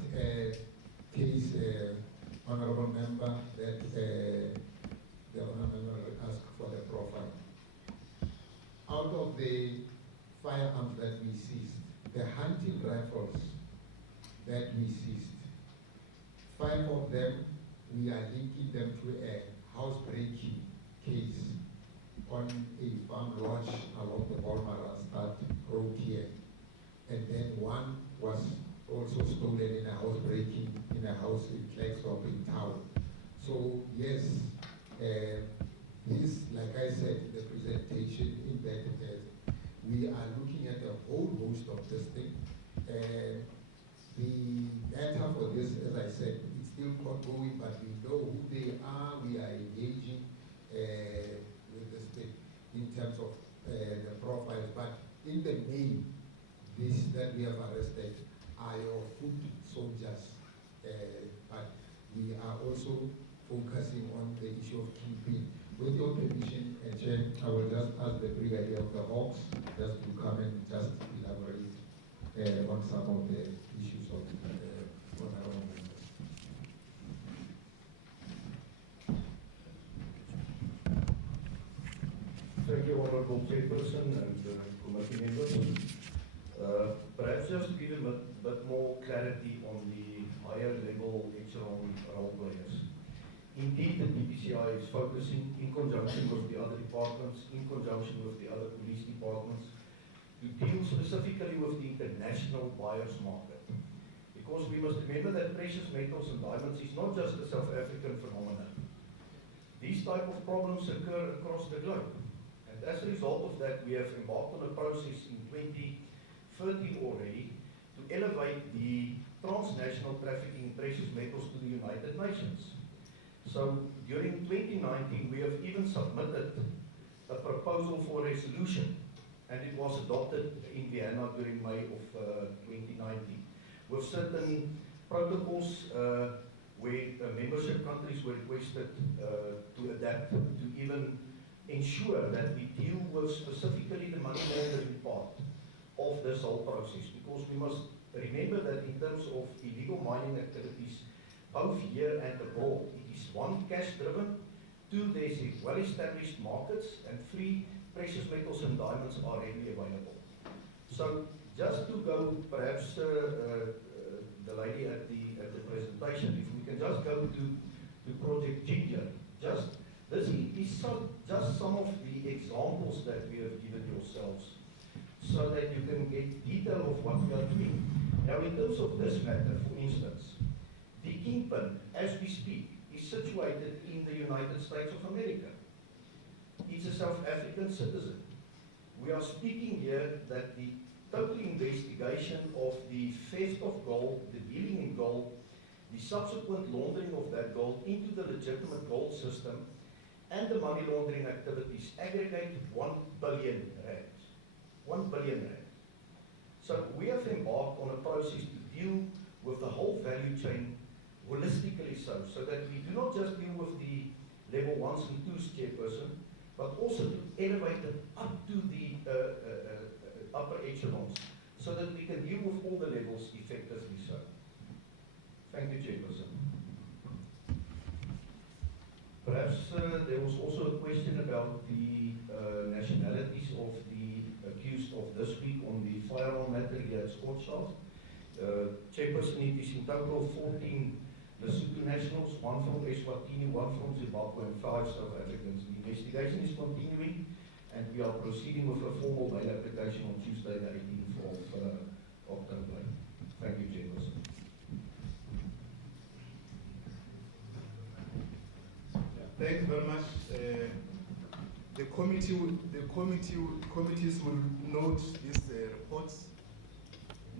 case, Honorable Member, that the Honorable Member asked for the profile. Out of the firearms that we seized, the hunting rifles that we seized, 5 of them, we are linking them to a housebreaking case on a farm lodge along the Balmarastad road here. And then 1 was also stolen in a housebreaking in a house in Klerksdorp in town. So yes, this, like I said in the presentation, in that we are looking at a whole host of this thing. The matter for this, as I said, it's still ongoing, but we know who they are. We are engaging with this thing in terms of the profiles. But in the main, this that we have arrested are your foot soldiers. But we are also focusing on the issue of kingpin. With your permission, Chair, I will just ask the Brigadier of the Hawks just to come and just elaborate on some of the issues of honorable members. Thank you, Honorable Chairperson and committee members. Perhaps just to give a bit more clarity on the higher level echelon role players. Indeed, the DPCI is focusing in conjunction with the other departments, in conjunction with the other police departments, to deal specifically with the international buyers market. Because we must remember that precious metals and diamonds is not just a South African phenomenon. These type of problems occur across the globe. And as a result of that, we have embarked on a process in 2013 already to elevate the transnational trafficking in precious metals to the United Nations. So during 2019, we have even submitted a proposal for a resolution, and it was adopted in Vienna during May of 2019, with certain protocols where membership countries were requested to adapt to even ensure that we deal with specifically the money laundering part of this whole process, because we must remember that in terms of illegal mining activities, both here and abroad, it is 1, cash-driven, 2, there's well-established markets, and 3, precious metals and diamonds are readily available. So just to go, perhaps the lady at the presentation, if we can just go to Project Ginger, this is just some of the examples that we have given yourselves, so that you can get detail of what we are doing. Now, in terms of this matter, for instance, the kingpin, as we speak, is situated in the United States of America. It's a South African citizen. We are speaking here that the total investigation of the theft of gold, the dealing in gold, the subsequent laundering of that gold into the legitimate gold system, and the money laundering activities aggregate 1 billion rand. 1 billion rand. So we have embarked on a process to deal with the whole value chain holistically, so that we do not just deal with the level 1s and 2s, Chairperson, but also to elevate it up to the upper so that we can deal with all the levels effectively so. Thank you, Chairperson. Perhaps there was also a question about the nationalities of the accused of this week on the firearm matter here at Scottsdale. Chairperson, it is in total 14 Lesotho nationals, 1 from Eswatini, 1 from Zimbabwe, and 5 South Africans. The investigation is continuing, and we are proceeding with a formal bail application on Tuesday, the 18th of October. Thank you, Chairperson. Thank you very much. Committees will note these reports,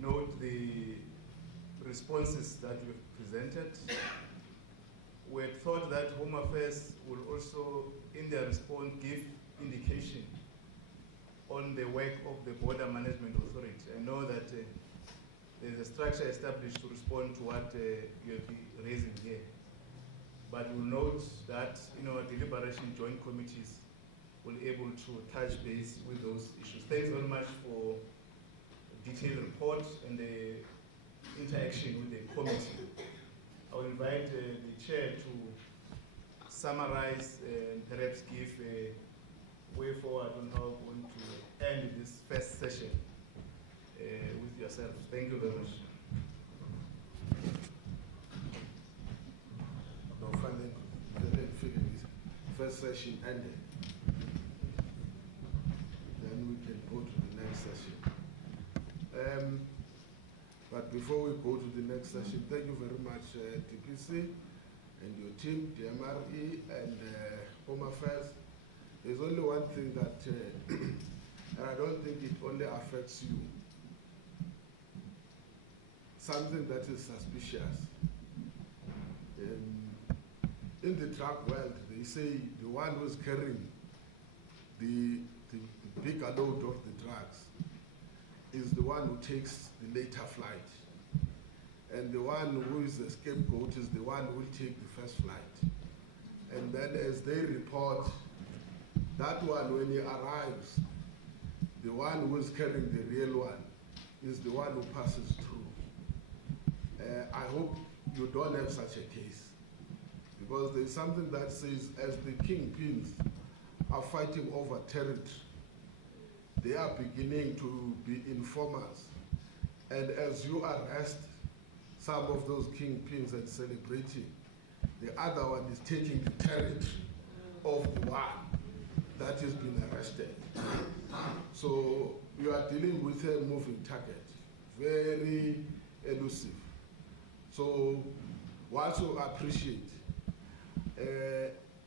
note the responses that you've presented. We had thought that Home Affairs will also, in their response, give indication on the work of the Border Management Authority. I know that there's a structure established to respond to what you have been raising here. But we'll note that in our deliberation joint committees, we'll be able to touch base with those issues. Thanks very much for the detailed report and the interaction with the committee. I will invite the chair to summarize and perhaps give a way forward on how we're going to end this first session with yourself. Thank you very much. No, finally, figure this first session ended. Then we can go to the next session. But before we go to the next session, thank you very much, TPC and your team, DMRE and Home Affairs. There's only one thing that, and I don't think it only affects you, something that is suspicious. In the drug world, they say the one who's carrying the bigger load of the drugs is the one who takes the later flight. And the one who is the scapegoat is the one who will take the first flight. And then as they report, that one, when he arrives, the one who is carrying the real one is the one who passes through. I hope you don't have such a case. Because there's something that says as the kingpins are fighting over territory, they are beginning to be informers. And as you arrest some of those kingpins and celebrating, the other one is taking the territory of the one that has been arrested. So you are dealing with a moving target, very elusive. So once you appreciate,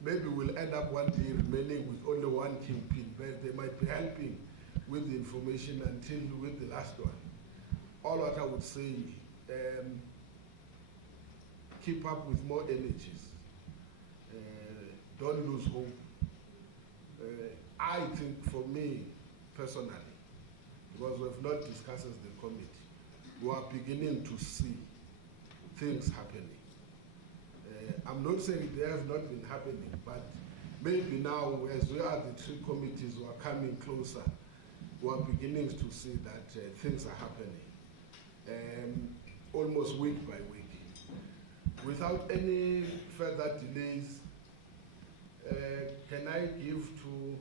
maybe we'll end up one day remaining with only one kingpin, but they might be helping with the information until with the last one. All what I would say, keep up with more energies. Don't lose hope. I think for me, personally, because we've not discussed as the committee, we are beginning to see things happening. I'm not saying they have not been happening, but maybe now, as we are the three committees who are coming closer, we are beginning to see that things are happening, almost week by week. Without any further delays, can I give to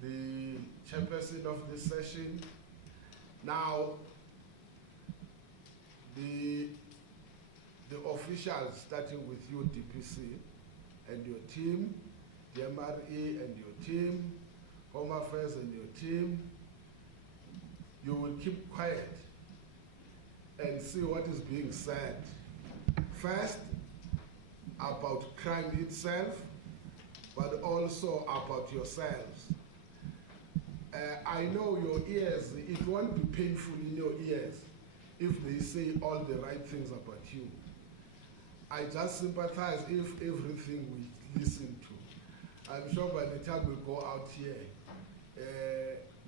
the chairperson of this session? Now, the officials, starting with you, DPC, and your team, the MRE and your team, Home Affairs and your team, you will keep quiet and see what is being said. First, about crime itself, but also about yourselves. I know your ears, it won't be painful in your ears if they say all the right things about you. I just sympathize if everything we listen to. I'm sure by the time we go out here,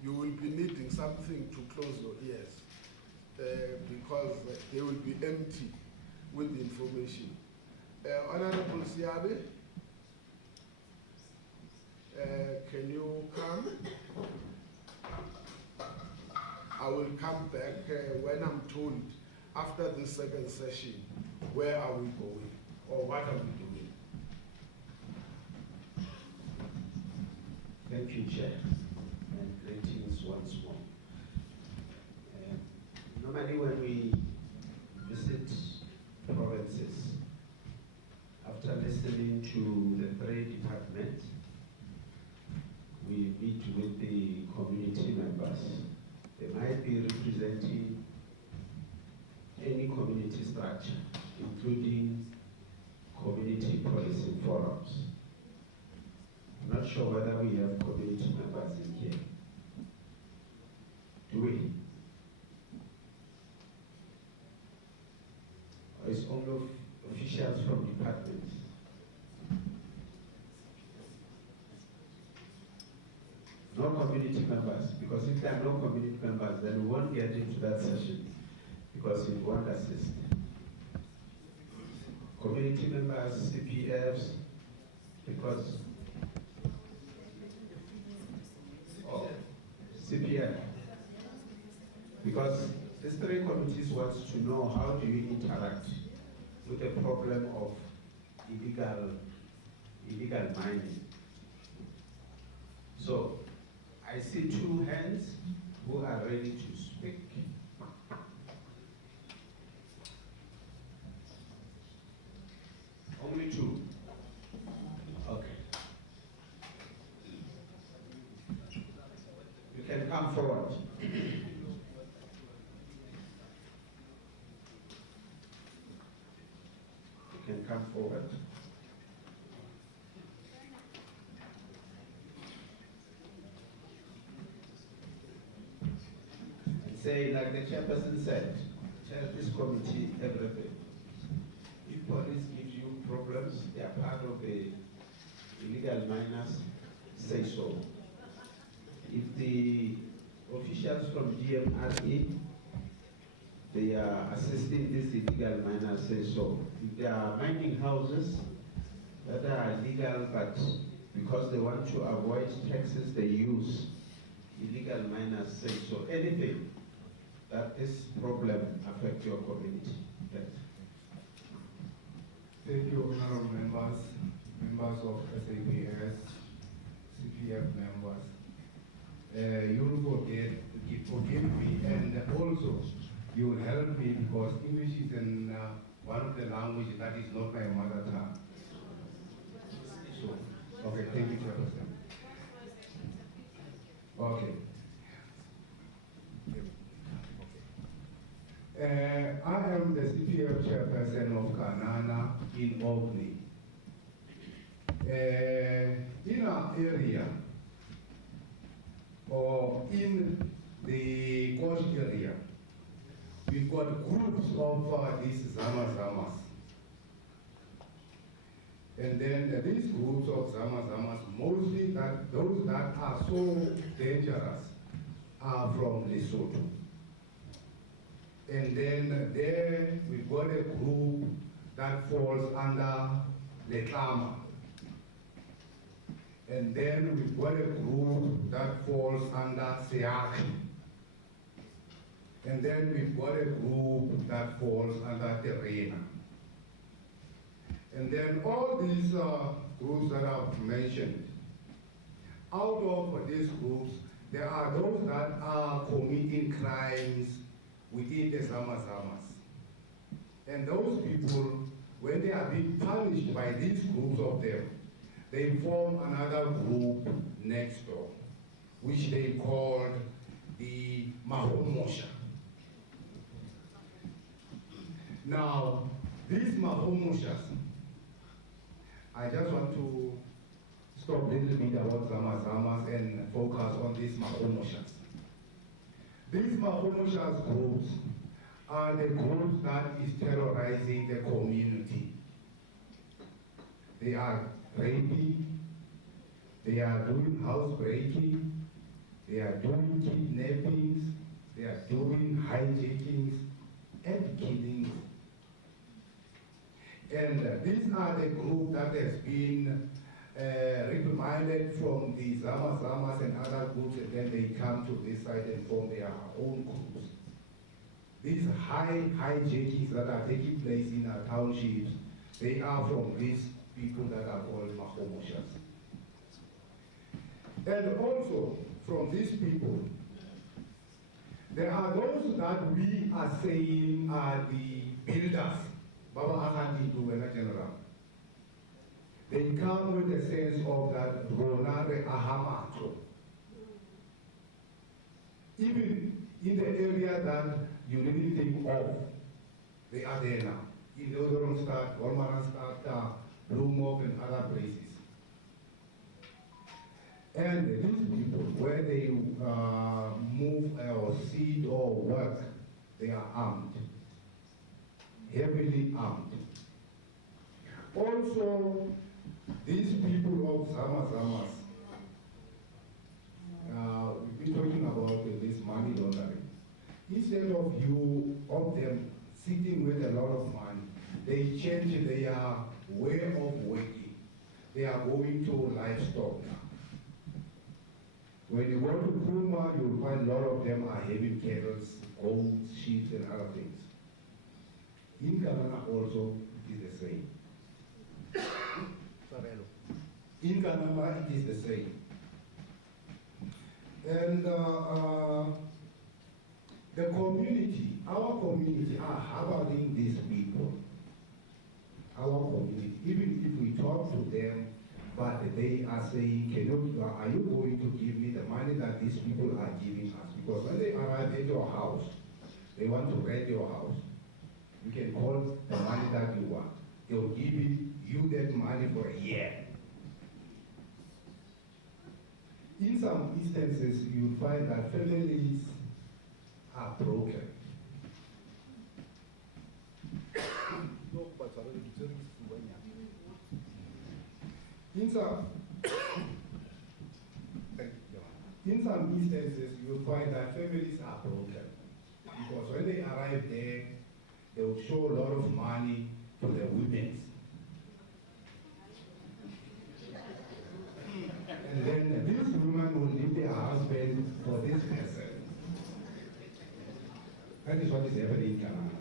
you will be needing something to close your ears because they will be empty with the information. Honorable Siabe, can you come? I will come back when I'm told after this second session, where are we going or what are we doing? Thank you, Chair, and greetings once more. Normally when we visit provinces, after listening to the three departments, we meet with the community members. They might be representing any community structure, including community policy forums. I'm not sure whether we have community members in here. Do we? Or is only officials from departments? No community members, because if there are no community members, then we won't get into that session, because we won't assist. Community members, CPFs, because CPF, because these three committees want to know how do you interact with the problem of illegal mining. So I see two hands who are ready to speak. Only two. Okay. You can come forward. You can come forward. And say, like the chairperson said, chair this committee everything. If police gives you problems, they are part of the illegal miners, say so. If the officials from DMRE, they are assisting these illegal miners, say so. If there are mining houses that are illegal, but because they want to avoid taxes, they use illegal miners, say so. Anything that this problem affect your community. Yes. Thank you, honorable members, members of SAPS, CPF members. You will forgive me, and also you will help me because English is in one of the languages that is not my mother tongue. So, okay, thank you, Chairperson. Okay. I am the CPF chairperson of Kanana in Orkney. In our area, or in the Kosh area, we've got groups of these Zamazamas. And then these groups of Zamazamas, mostly those that are so dangerous, are from Lesotho. And then there we've got a group that falls under Letlama. And then we've got a group that falls under Seak. And then we've got a group that falls under Terena. And then all these groups that I've mentioned, out of these groups, there are those that are committing crimes within the Zamazamas. And those people, when they are being punished by these groups of them, they form another group next door, which they called the Mahomosha. Now, these Mahomoshas, I just want to stop a little bit about Zamazamas and focus on these Mahomoshas. These Mahomoshas groups are the groups that is terrorizing the community. They are raping, they are doing housebreaking, they are doing kidnappings, they are doing hijackings and killings. And these are the group that has been reprimanded from the Zamas and other groups, and then they come to this side and form their own groups. These hijackings that are taking place in our townships, they are from these people that are called Mahomoshas. And also, from these people, there are those that we are saying are the builders, Baba Ahandi Ngwenya General. They come with a sense of that Ronare Ahamato. Even in the area that you didn't think of, they are there now. In the Odoronstad, Wolmaranstad, Bloemhof, and other places. And these people, where they move or sit or work, they are armed, heavily armed. Also, these people of Zamas, we've been talking about this money laundering. Instead of them sitting with a lot of money, they change their way of working. They are going to livestock now. When you go to Puma, you'll find a lot of them are having cattle, goats, sheep, and other things. In Kanana also, it is the same. In Kanana, it is the same. And the community, our community are harboring these people. Our community, even if we talk to them, but they are saying, are you going to give me the money that these people are giving us? Because when they arrive at your house, they want to rent your house. You can call the money that you want. They'll give you that money for a year. In some instances, you find that families are broken. In some instances, you'll find that families are broken. Because when they arrive there, they will show a lot of money to the women. And then this woman will leave their husband for this person. That is what is happening in Canada.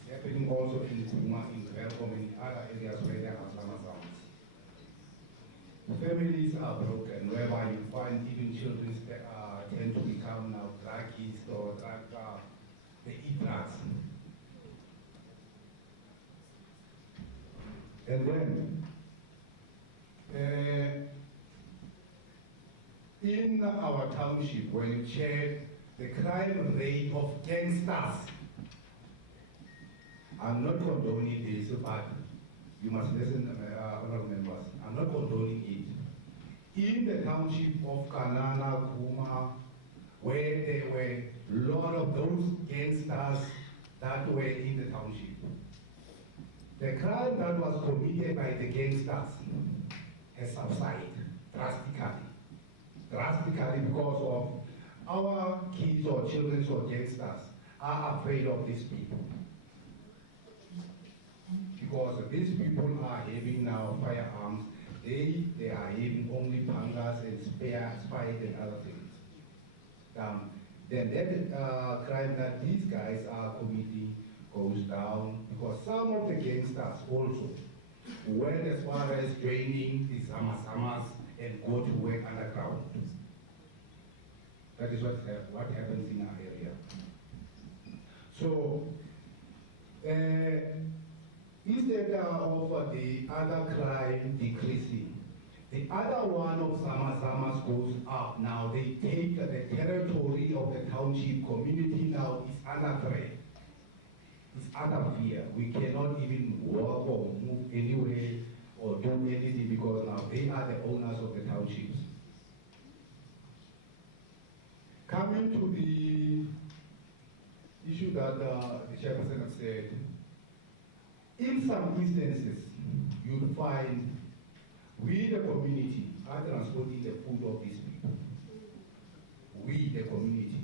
It's happening also in Puma, in Klerksdorp, in other areas where there are some sounds. Families are broken, whereby you find even children tend to become now druggies or they eat drugs. And then, in our township, when you check the crime rate of gangsters, I'm not condoning this, but you must listen, honorable members. I'm not condoning it. In the township of Kanana, Kuma, where there were a lot of those gangsters that were in the township, the crime that was committed by the gangsters has subsided drastically because of our kids or children or gangsters are afraid of these people. Because these people are having now firearms, they are having only pangas and spades and other things. Then that crime that these guys are committing goes down because some of the gangsters also went as far as joining the Zamazamas and go to work underground. That is what happens in our area. So, instead of the other crime decreasing, the other one of Zamazamas goes up. Now they take the territory of the township community now is under threat. It's under fear. We cannot even walk or move anywhere or do anything because now they are the owners of the townships. Coming to the issue that the chairperson has said, in some instances, you'll find we, the community, are transporting the food of these people. We, the community,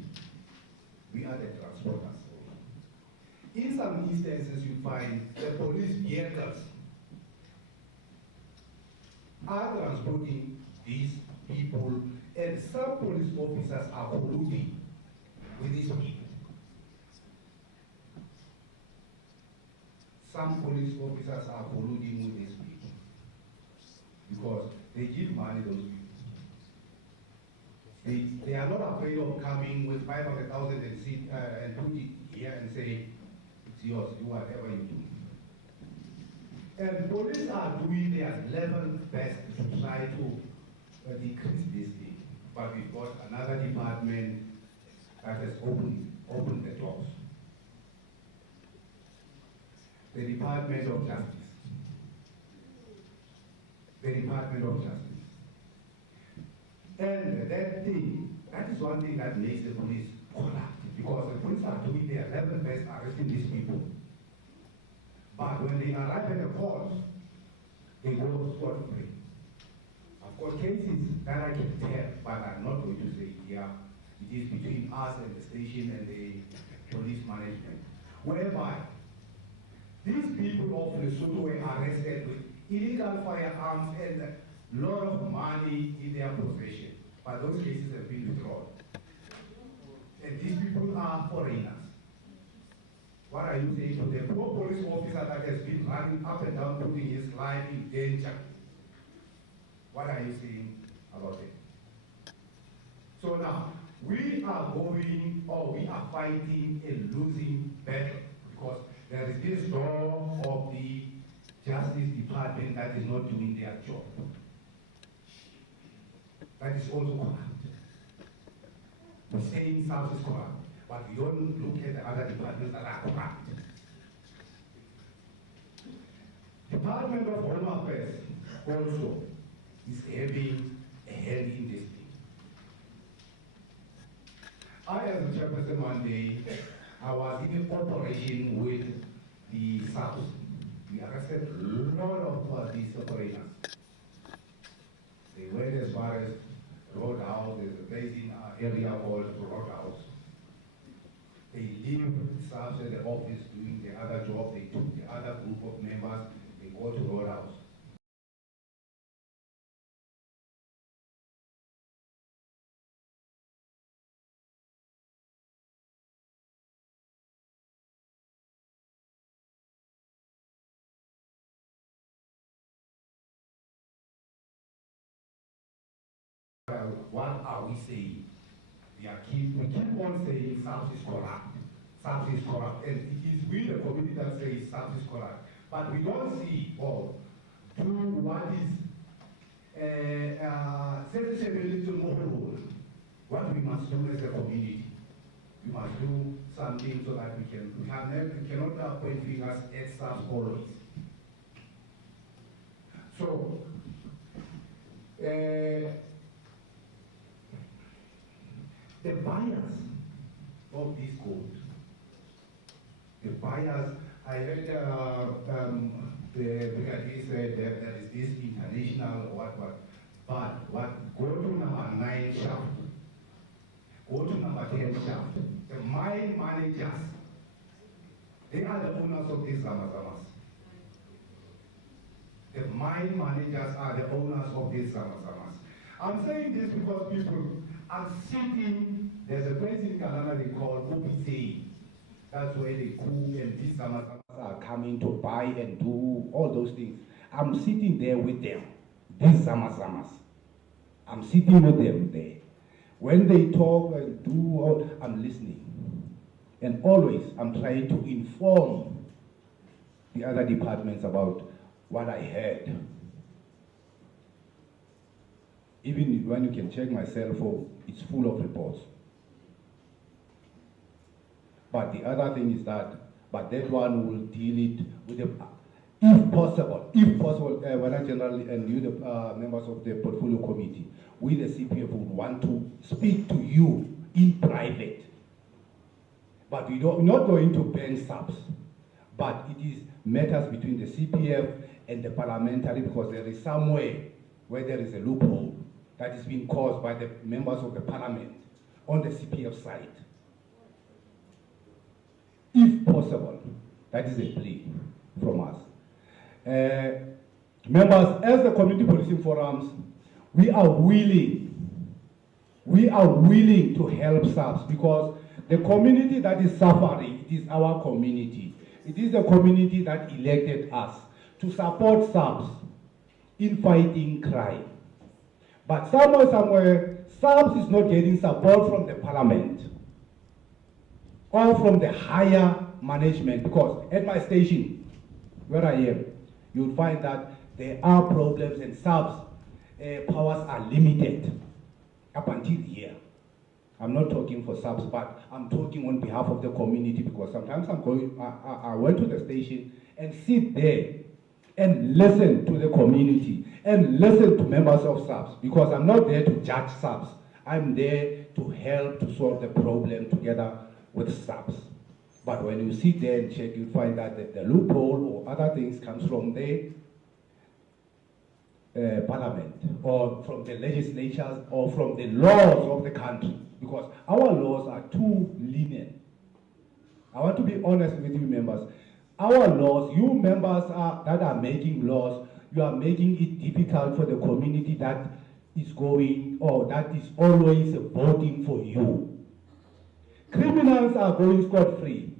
we are the transporters. In some instances, you find the police vehicles are transporting these people, and some police officers are colluding with these people. Some police officers are colluding with these people because they give money to those people. They are not afraid of coming with 500,000 and put it here and say, it's yours, do whatever you do. And police are doing their level best to try to decrease this thing. But we've got another department that has opened the doors. The Department of Justice. The Department of Justice. And that thing, that is one thing that makes the police corrupt, because the police are doing their level best arresting these people. But when they arrive at the court, they go scot-free. I've got cases that I can tell, but I'm not going to say here. It is between us and the station and the police management, whereby these people of Lesotho were arrested with illegal firearms and a lot of money in their possession. But those cases have been withdrawn. And these people are foreigners. What are you saying to the poor police officer that has been running up and down, putting his life in danger? What are you saying about it? So now, we are fighting a losing battle, because there is this door of the Justice Department that is not doing their job. That is also corrupt. We're saying South is corrupt, but we don't look at the other departments that are corrupt. Department of Home Affairs also is having a hand in this thing. I, as a chairperson one day, I was in operation with the South. We arrested a lot of these operators. They went as far as Roadhouse. There's a place in our area called Roadhouse. They leave South at the office doing the other job. They took the other group of members. They go to Roadhouse. What are we saying? We keep on saying South is corrupt. South is corrupt. And it is we, the community, that say South is corrupt. But we don't see or do what is a little more what we must do as a community. We must do something so that we cannot point fingers at South always. So, the buyers of this gold, I heard the brigadier said that there is this international but go to number 9 shaft, go to number 10 shaft. The mine managers, they are the owners of these zamazamas. The mine managers are the owners of these zamazamas. I'm saying this because people are sitting, there's a place in Kalana they call OPC. That's where the cook and these zamazamas are coming to buy and do all those things. I'm sitting there with them, these zamazamas. I'm sitting with them there. When they talk and do all, I'm listening. And always I'm trying to inform the other departments about what I heard. Even when you can check my cell phone, it's full of reports. But the other thing is that, that one will deal it with the, if possible, when I generally, and you, the members of the portfolio committee, we the CPF would want to speak to you in private. But we're not going to ban subs, but it is matters between the CPF and the parliamentary, because there is somewhere where there is a loophole that is being caused by the members of the parliament on the CPF side. If possible, that is a plea from us. Members, as the community policing forums, we are willing to help SAPS because the community that is suffering, it is our community. It is the community that elected us to support SAPS in fighting crime. But somewhere, SAPS is not getting support from the parliament or from the higher management, because at my station, where I am, you'll find that there are problems and SAPS powers are limited up until here. I'm not talking for SAPS, but I'm talking on behalf of the community, because sometimes I went to the station and sit there and listen to the community and listen to members of SAPS, because I'm not there to judge SAPS. I'm there to help to solve the problem together with SAPS. But when you sit there and check, you find that the loophole or other things comes from the parliament or from the legislatures or from the laws of the country, because our laws are too lenient. I want to be honest with you, members. Our laws, you members that are making laws, you are making it difficult for the community that is going or that is always voting for you. Criminals are going scot-free.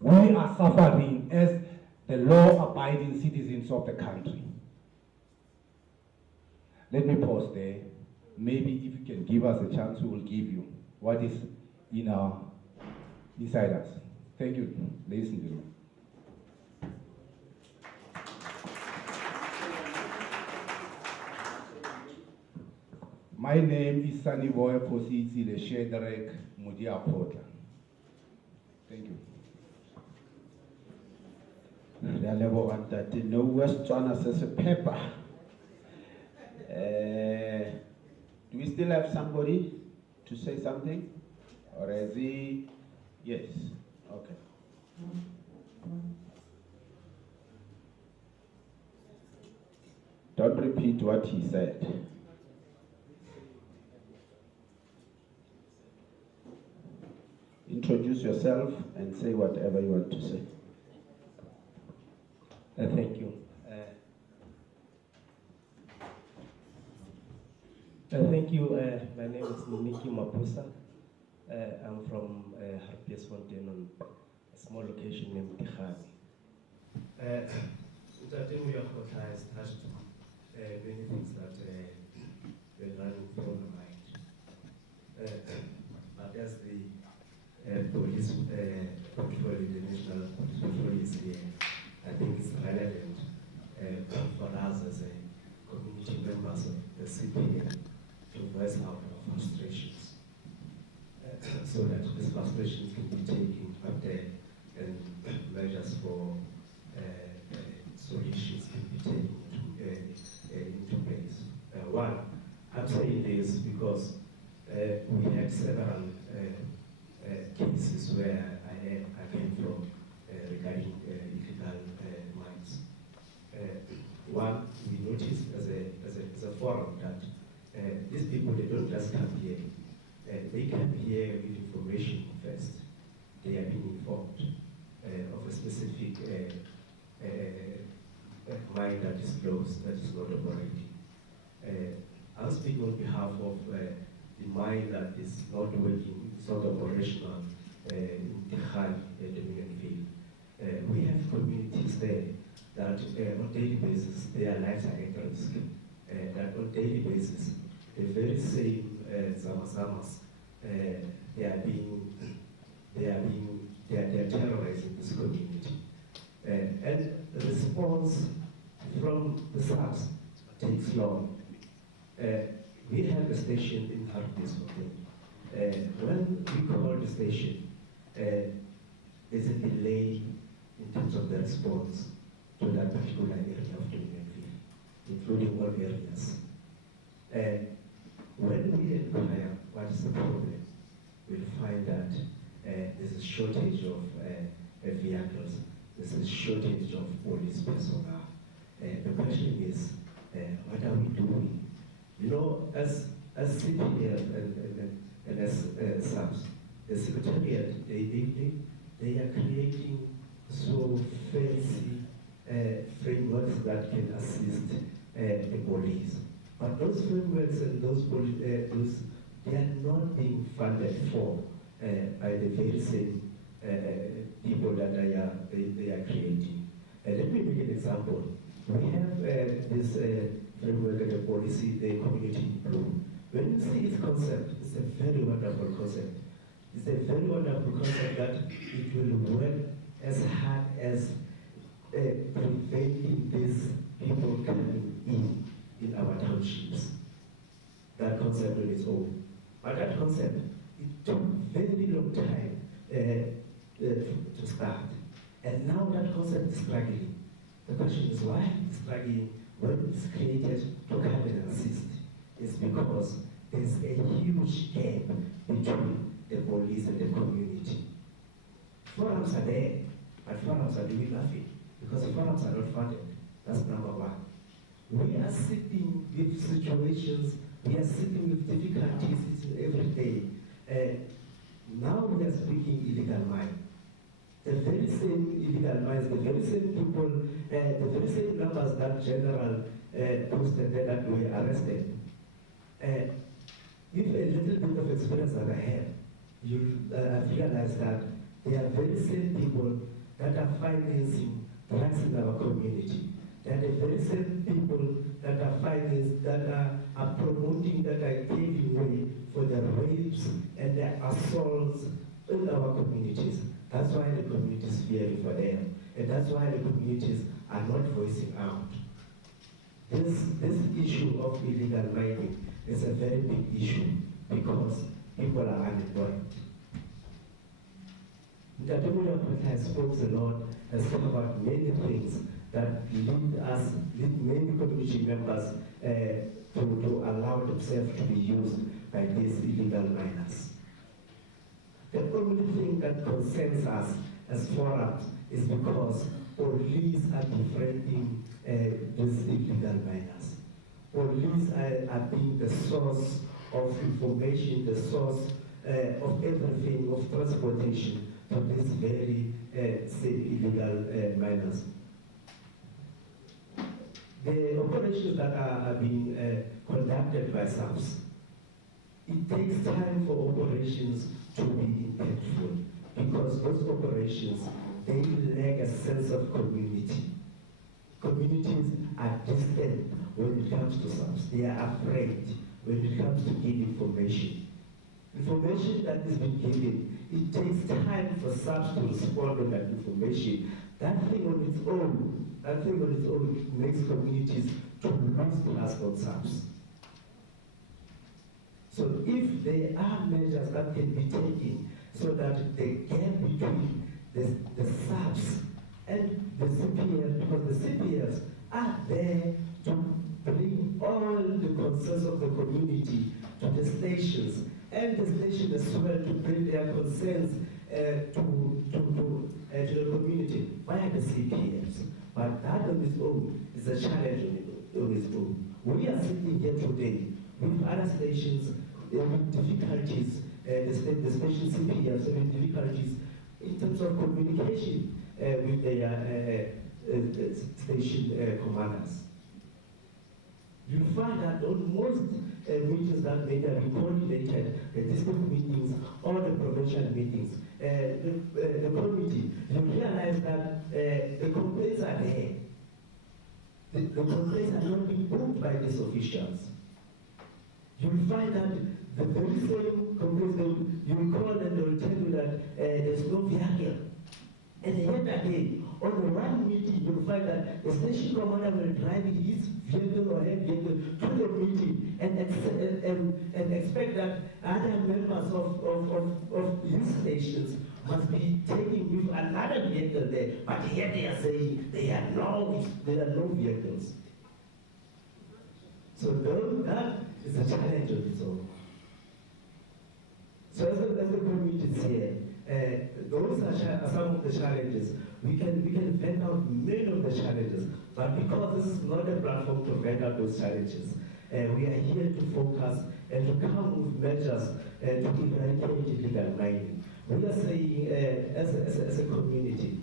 We are suffering as the law-abiding citizens of the country. Let me pause there. Maybe if you can give us a chance, we will give you what is inside us. Thank you, ladies and gentlemen. My name is Saniboy Positi Le Shedrack Mudia Portland. Thank you. No West China says a paper. Do we still have somebody to say something? Or is he? Yes. Okay. Don't repeat what he said. Introduce yourself and say whatever you want to say. Thank you. Thank you. My name is Niki Mapusa. I'm from Haartebeesfontein, a small location named Tikhani. Ntate Moyakgotla has touched many things that were running through my mind. But as the police portfolio, the national police portfolio is here, I think it's relevant for us as a community members of the CPA to voice out our frustrations, so that these frustrations can be taken up there and measures for solutions can be taken into place. One, I'm saying this because we had several cases where I came from regarding illegal mines. One, we noticed as a forum that these people, they don't just come here. They come here with information first. They are being informed of a specific mine that is closed, that is not operating. I'll speak on behalf of the mine that is not working, it's not operational in Tikhani, Dominion Field. We have communities there that on daily basis their lives are at risk. That on daily basis, the very same Zamazamas, they are terrorizing this community. And the response from the SARS takes long. We have a station in Haartebeesfontein. When we call the station, there's a delay in terms of the response to that particular area of Dominion Field, including all areas. When we inquire what is the problem, we'll find that there's a shortage of vehicles, there's a shortage of police personnel. The question is, what are we doing? You know, as CPL and as SAPS, the Secretariat, they are creating so fancy frameworks that can assist the police. But those frameworks and those they are not being funded for by the very same people that they are creating. Let me make an example. We have this framework and the policy, the community blue. When you see its concept, it's a very wonderful concept. It's a very wonderful concept that it will work as hard as preventing these people coming in our townships. That concept on its own. But that concept, it took very long time to start. And now that concept is struggling. The question is why it's struggling when it's created to come and assist. It's because there's a huge gap between the police and the community. Forums are there, but forums are doing nothing because the forums are not funded. That's number one. We are sitting with situations, we are sitting with difficulties every day. Now we are speaking illegal mine. The very same illegal mines, the very same people, the very same numbers that General posted there that were arrested. With a little bit of experience that I have, you realize that they are very same people that are financing drugs in our community. They are the very same people that are financing, that are promoting, that are paving way for the rapes and the assaults in our communities. That's why the community is fearing for them. And that's why the communities are not voicing out. This issue of illegal mining is a very big issue because people are unemployed. The Orkney has spoken a lot, has talked about many things that lead many community members to allow themselves to be used by these illegal miners. The only thing that concerns us as forums is because police are befriending these illegal miners. Police are being the source of information, the source of everything, of transportation to these very illegal miners. The operations that are being conducted by SAPS, it takes time for operations to be impactful because those operations, they lack a sense of community. Communities are distant when it comes to SAPS. They are afraid when it comes to giving information. Information that is being given, it takes time for SAPS to respond on that information. That thing on its own makes communities to lose trust on SAPS. So if there are measures that can be taken so that the gap between the SAPS and the CPF, because the CPFs are there to bring all the concerns of the community to the stations, and the station as well to bring their concerns to the community via the CPFs. But that on its own is a challenge on its own. We are sitting here today with other stations with difficulties, the station CPFs with difficulties in terms of communication with their station commanders. You find that on most meetings that may be coordinated, the district meetings or the provincial meetings, the committee, you realize that the complaints are there. The complaints are not being booked by these officials. You will find that the very same complaints, you will call and they will tell you that there's no vehicle. And yet again, on one meeting, you will find that the station commander will drive his vehicle or her vehicle to the meeting and expect that other members of his stations must be taking with another vehicle there. But here they are saying there are no vehicles. So that is a challenge of its own. So as the communities here, those are some of the challenges. We can vent out many of the challenges, but because this is not a platform to vent out those challenges, we are here to focus and to come with measures to eradicate illegal mining. We are saying, as a community,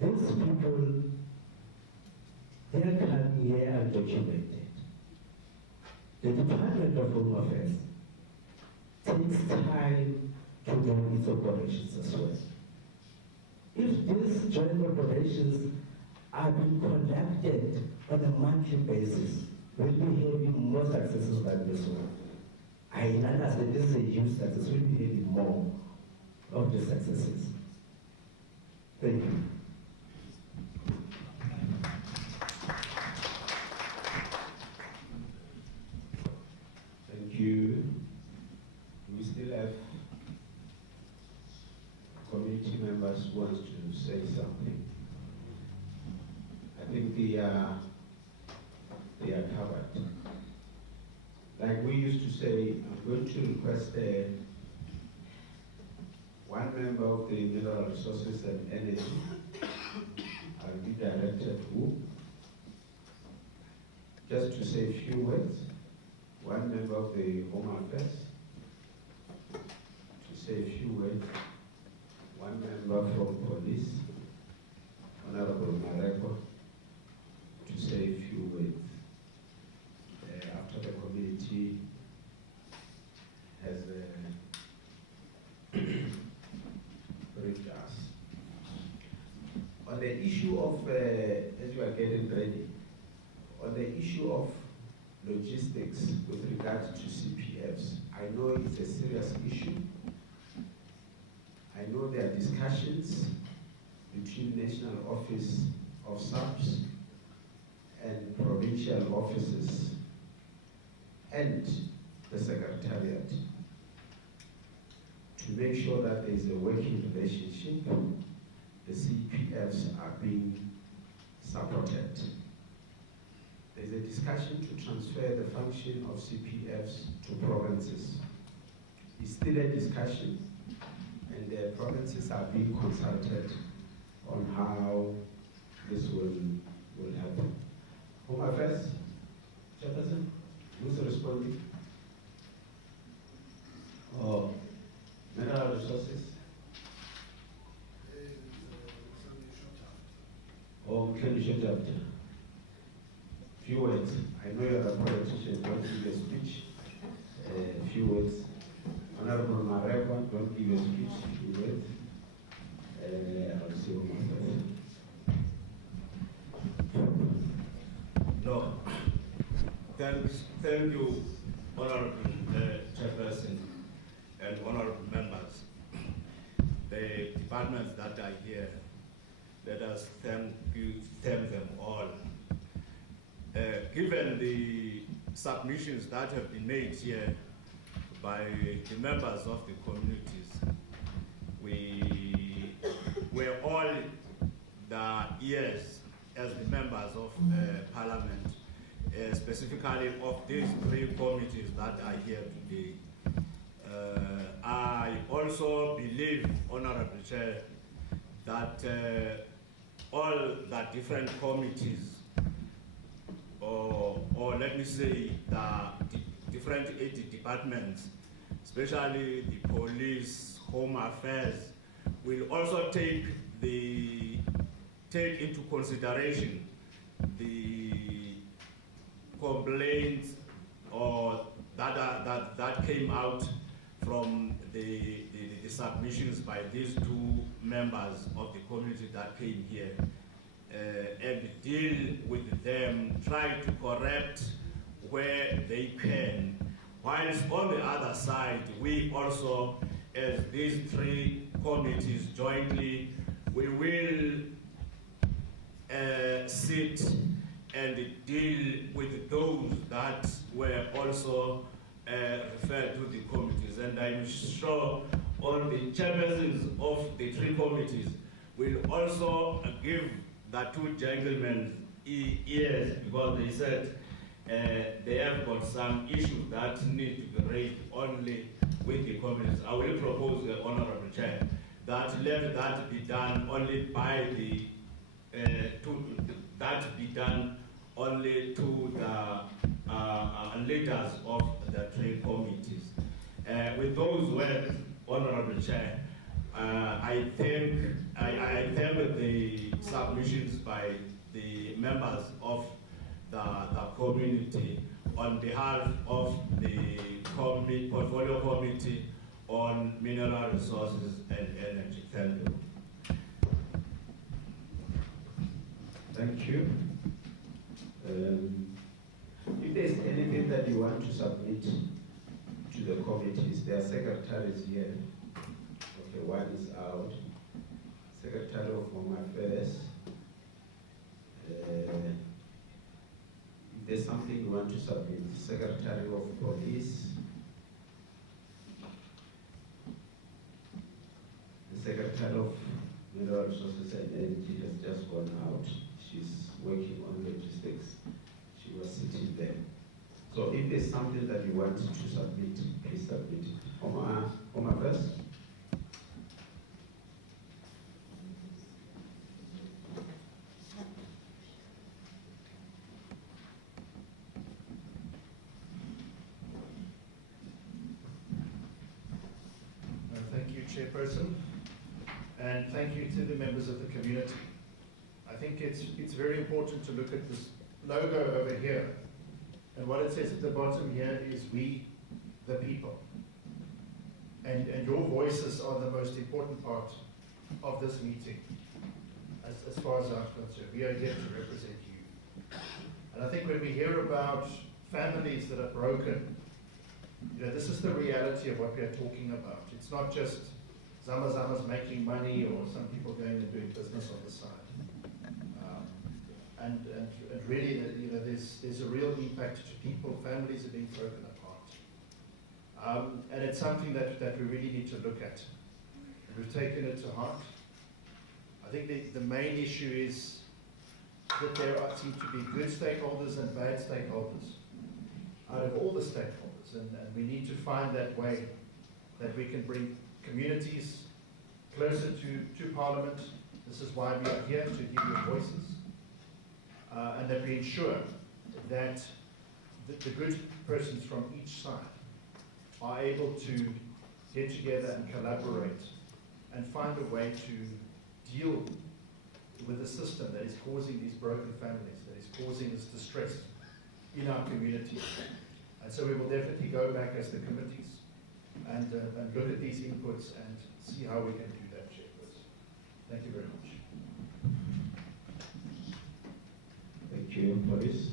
These people, they are coming here undocumented. The Department of Home Affairs takes time to run its operations as well. If these joint operations are being conducted on a monthly basis, we'll be having more successes than this one. I understand this is a huge success, we'll be having more of the successes. Thank you. Thank you. We still have community members who want to say something. I think they are covered. Like we used to say, I'm going to request one member of the Mineral Resources and Energy. I'll be directed who, just to say a few words. One member of the Home Affairs, to say a few words. One member from Police, Honorable Mareko, to say a few words. After the community has briefed us. On the issue of, as you are getting ready, on the issue of logistics with regard to CPFs, I know it's a serious issue. I know there are discussions between National Office of SAPS and provincial offices and the Secretariat to make sure that there is a working relationship, the CPFs are being supported. There is a discussion to transfer the function of CPFs to provinces. It's still a discussion, and the provinces are being consulted on how this will happen. Home Affairs, Chairperson, who's responding? Oh, Mineral Resources. Oh, can you shut up? Few words. I know you're a politician, don't give a speech. Few words. Honorable Mareko, don't give a speech. Few words. I'll see you No. Thank you, Honorable Chairperson and Honorable Members. The departments that are here, let us thank them all. Given the submissions that have been made here by the members of the communities, we were all the ears as the members of Parliament, specifically of these three committees that are here today. I also believe, Honorable Chair, that all the different committees, or let me say the different 80 departments, especially the police, home affairs, will also take into consideration the complaints or that came out from the submissions by these two members of the community that came here, and deal with them, try to correct where they can. Whilst on the other side, we also, as these three committees jointly, we will sit and deal with those that were also referred to the committees. And I'm sure all the chairpersons of the three committees will also give the two gentlemen ears, because they said they have got some issues that need to be raised only with the committees. I will propose, the Honorable Chair, that let that be done only by the only to the leaders of the three committees. With those words, Honorable Chair, I thank the submissions by the members of the community on behalf of the portfolio committee on mineral resources and energy. Thank you. Thank you. If there's anything that you want to submit to the committees, there are secretaries here. Okay, one is out. Secretary of Home Affairs. If there's something you want to submit, Secretary of Police. The Secretary of Mineral Resources and Energy has just gone out. She's working on logistics. She was sitting there. So if there's something that you want to submit, please submit it. Home Affairs. Thank you, Chairperson, and thank you to the members of the community. I think it's very important to look at this logo over here, and what it says at the bottom here is "We, the people," and your voices are the most important part of this meeting, as far as I'm concerned. We are here to represent you, and I think when we hear about families that are broken, this is the reality of what we are talking about. It's not just Zama's making money or some people going and doing business on the side. And really, there's a real impact to people. Families are being broken apart. And it's something that we really need to look at. We've taken it to heart. I think the main issue is that there seem to be good stakeholders and bad stakeholders out of all the stakeholders. And we need to find that way that we can bring communities closer to Parliament. This is why we are here, to hear your voices. And that we ensure that the good persons from each side are able to get together and collaborate and find a way to deal with a system that is causing these broken families, that is causing this distress in our communities. And so we will definitely go back as the committees and look at these inputs and see how we can do that, Chairperson. Thank you very much. Thank you, Police.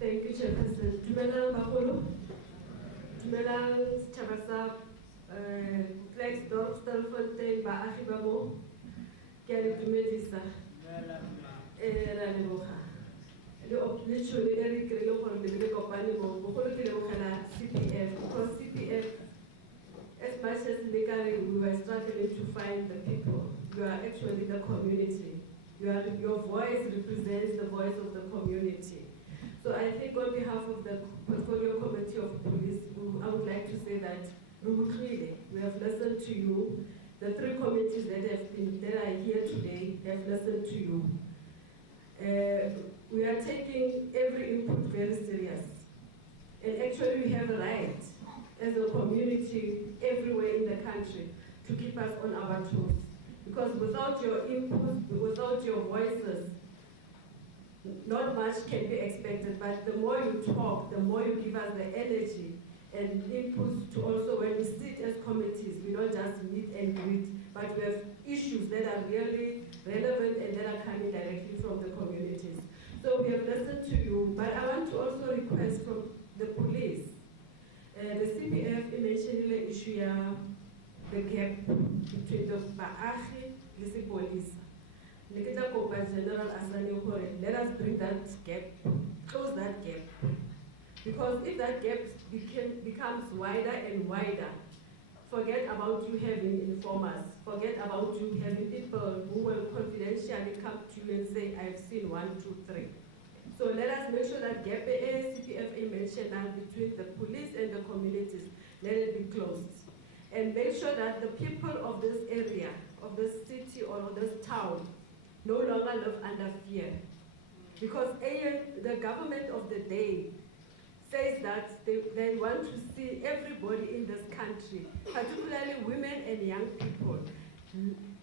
Thank you, Chairperson. Dumelang bagolo. Dumelang setjhaba sa Klerksdorp, Steelfontein, baagi ba mo. Ke a le dumedisa. Ra leboga. Le tšhono e re kry-ile gore le be le kopane mo. Bogolo ke lebogela CPF, because CPF, as much as we were struggling to find the people, you are actually the community. Your voice represents the voice of the community. So I think on behalf of the Portfolio Committee of Police, I would like to say that we have listened to you. The three committees that are here today have listened to you. We are taking every input very serious. And actually we have a right as a community everywhere in the country to keep us on our toes. Because without your input, without your voices, not much can be expected, but the more you talk, the more you give us the energy and input to also, when we sit as committees, we don't just meet and greet, but we have issues that are really relevant and that are coming directly from the communities. So we have listened to you, but I want to also request from the police. The CPF mentioned the issue of the gap between the baagi and the police. General Asani, let us bring that gap, close that gap. Because if that gap becomes wider and wider, forget about you having informers, forget about you having people who will confidentially come to you and say, I've seen 1, 2, 3. So let us make sure that gap CPF mentioned now between the police and the communities, let it be closed. And make sure that the people of this area, of this city or of this town, no longer live under fear. Because the government of the day says that they want to see everybody in this country, particularly women and young people,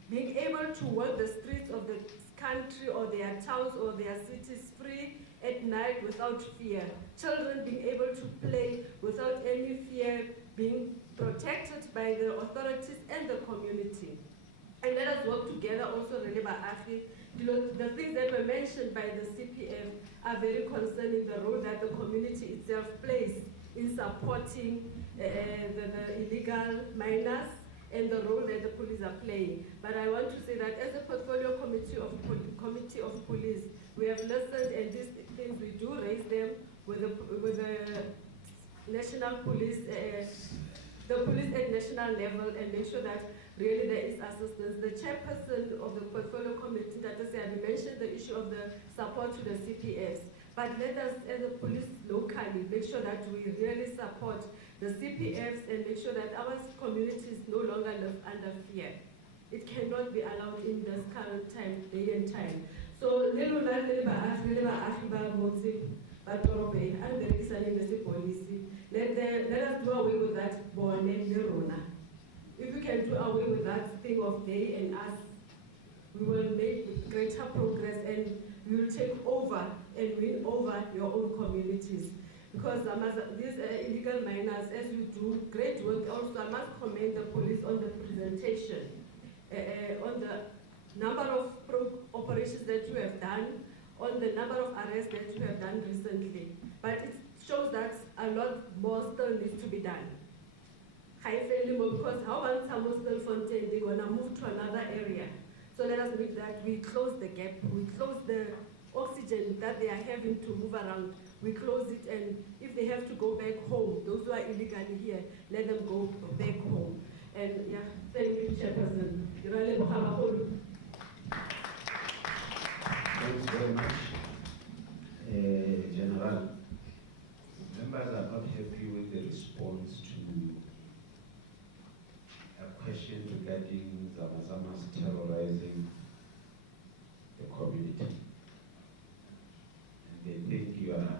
being able to walk the streets of the country or their towns or their cities free at night without fear. Children being able to play without any fear, being protected by the authorities and the community. And let us work together also, really, Baafi. The things that were mentioned by the CPF are very concerning, the role that the community itself plays in supporting the illegal miners and the role that the police are playing. But I want to say that as a portfolio committee of police, we have listened, and these things we do raise them with the national police, the police at national level, and make sure that really there is assistance. The chairperson of the portfolio committee, that is, I mentioned the issue of the support to the CPFs. But let us, as a police locally, make sure that we really support the CPFs and make sure that our communities no longer live under fear. It cannot be allowed in this current time, day and time. So, let us do away with that If we can do away with that thing of they and us, we will make greater progress and we will take over and win over your own communities. Because these illegal miners, as you do great work, also I must commend the police on the presentation, on the number of operations that you have done, on the number of arrests that you have done recently. But it shows that a lot more still needs to be done. Because how about Steelfontein, they're going to move to another area. So let us make that we close the gap, we close the oxygen that they are having to move around. We close it, and if they have to go back home, those who are illegally here, let them go back home. And yeah, thank you, Chairperson. Thanks very much, General. Members are not happy with the response to a question regarding Zamazamas terrorizing the community. And they think you are,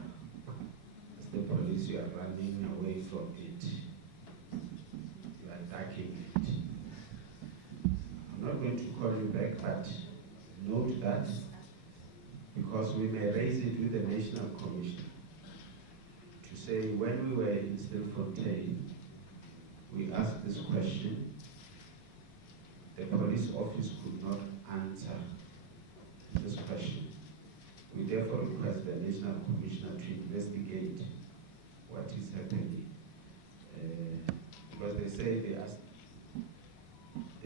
as the police, you are running away from it. You are attacking it. I'm not going to call you back, but note that, because we may raise it with the National Commission, to say when we were in Steelfontein, we asked this question. The police office could not answer this question. We therefore request the National Commissioner to investigate what is happening. Because they say they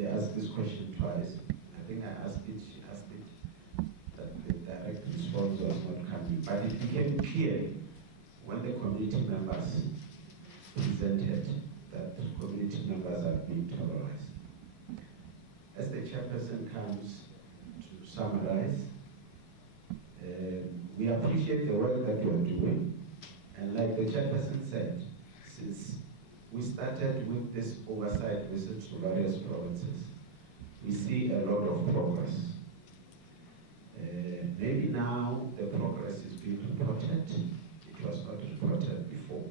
asked this question twice. I think I asked it, she asked it, that the direct response was not coming. But it became clear when the community members presented that community members are being terrorized. As the chairperson comes to summarize, we appreciate the work that you are doing. And like the chairperson said, since we started with this oversight visit to various provinces, we see a lot of progress. Maybe now the progress is being reported. It was not reported before.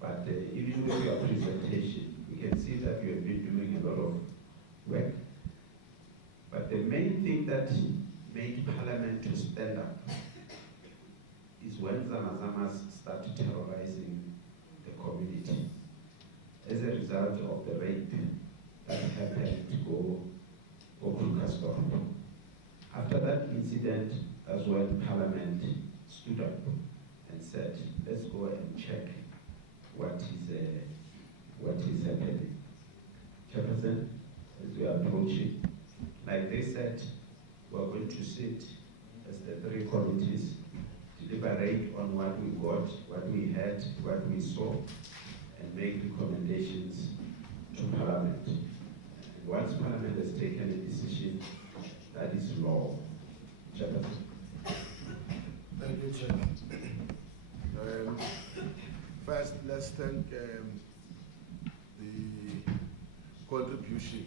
But even with your presentation, we can see that you have been doing a lot of work. But the main thing that made Parliament to stand up is when Zamazamas started terrorizing the community as a result of the rape that happened to Klerksdorp. After that incident, that's when Parliament stood up and said, let's go and check what is happening. Chairperson, as we are approaching, like they said, we're going to sit as the three committees, deliberate on what we got, what we had, what we saw, and make recommendations to Parliament. And once Parliament has taken a decision, that is law. Chairperson. Thank you, Chair. First, let's thank the contribution.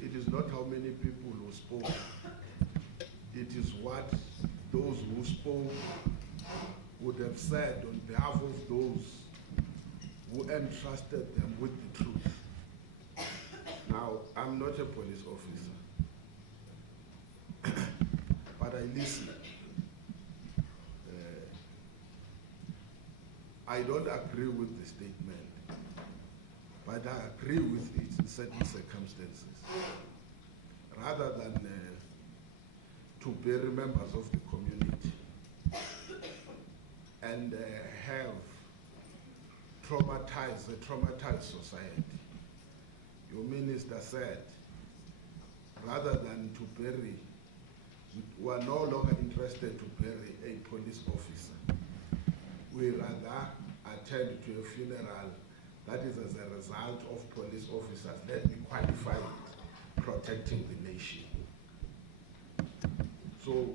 It is not how many people who spoke. It is what those who spoke would have said on behalf of those who entrusted them with the truth. Now, I'm not a police officer, but I listen. I don't agree with the statement, but I agree with it in certain circumstances. Rather than to bury members of the community and have a traumatized society. Your minister said, rather than to bury, we are no longer interested to bury a police officer. We rather attend to a funeral that is as a result of police officers, let me qualify it, protecting the nation. So,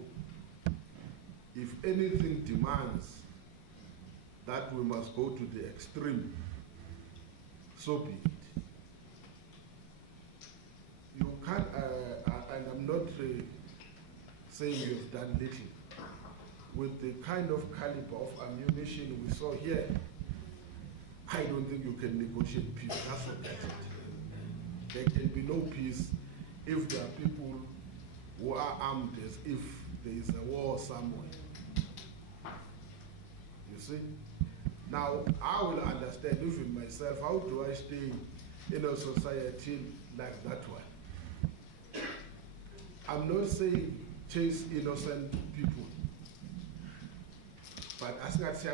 if anything demands that we must go to the extreme, so be it. You can't, and I'm not saying you've done little. With the kind of caliber of ammunition we saw here, I don't think you can negotiate peace. That's forget it. There can be no peace if there are people who are armed as if there is a war somewhere. You see? Now, I will understand even myself, how do I stay in a society like that one? I'm not saying chase innocent people, but as not saying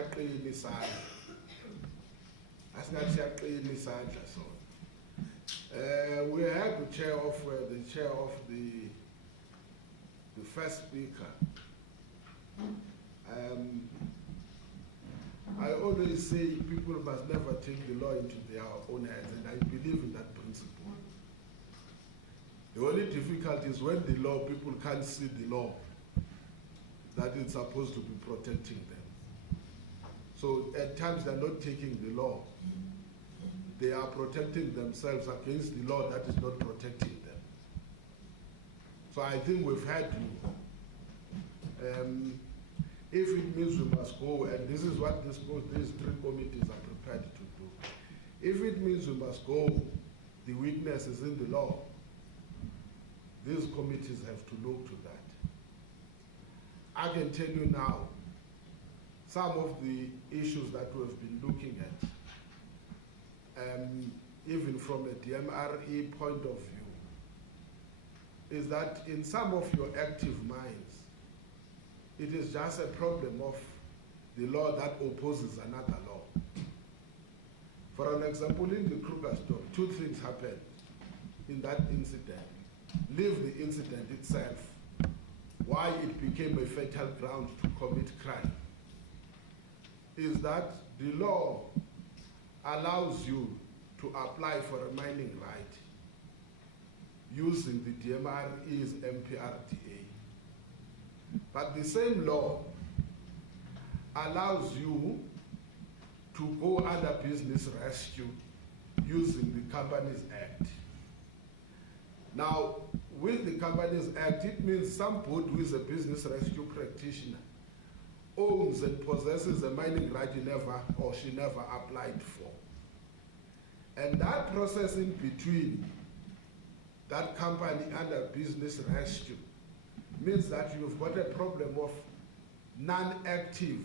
so. We have the chair of the first speaker. I always say people must never take the law into their own hands, and I believe in that principle. The only difficulty is when the law, people can't see the law that it's supposed to be protecting them. So at times they're not taking the law. They are protecting themselves against the law that is not protecting them. So I think we've had to, if it means we must go, and this is what these three committees are prepared to do. If it means we must go, the weakness is in the law. These committees have to look to that. I can tell you now, some of the issues that we have been looking at, even from a DMRE point of view, is that in some of your active minds, it is just a problem of the law that opposes another law. For an example, in the Klerksdorp, two things happened in that incident. Leave the incident itself, why it became a fatal ground to commit crime, is that the law allows you to apply for a mining right using the DMRE's MPRDA. But the same law allows you to go under business rescue using the Companies Act. Now, with the Companies Act, it means somebody who is a business rescue practitioner owns and possesses a mining right he never or she never applied for. And that process in between that company under business rescue means that you've got a problem of non-active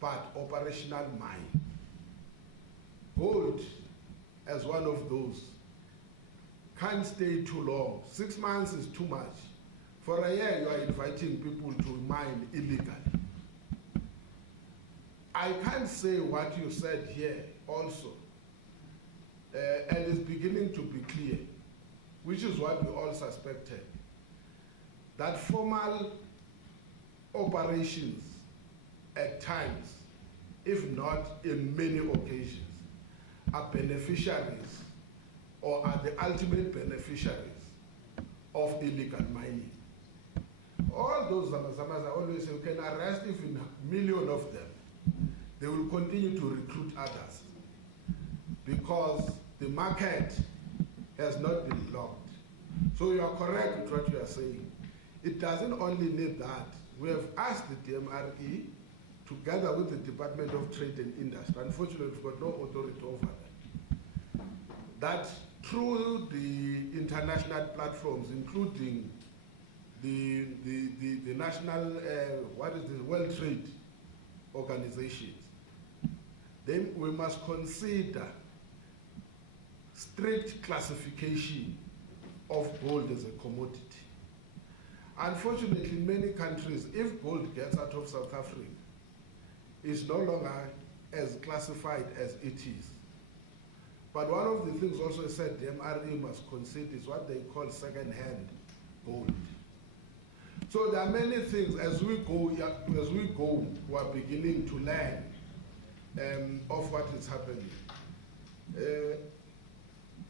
but operational mine. Gold, as one of those, can't stay too long. 6 months is too much. For a year, you are inviting people to mine illegally. I can't say what you said here also, and it's beginning to be clear, which is what we all suspected, that formal operations at times, if not in many occasions, are beneficiaries or are the ultimate beneficiaries of illegal mining. All those Zamazamas, I always say, you can arrest even a million of them. They will continue to recruit others because the market has not been blocked. So you are correct with what you are saying. It doesn't only need that. We have asked the DMRE together with the Department of Trade and Industry, unfortunately we've got no authority over that, that through the international platforms, including the national, World Trade Organizations, then we must consider strict classification of gold as a commodity. Unfortunately, in many countries, if gold gets out of South Africa, it's no longer as classified as it is. But one of the things also said the MRE must consider is what they call second-hand gold. So there are many things as we go, we are beginning to learn of what is happening.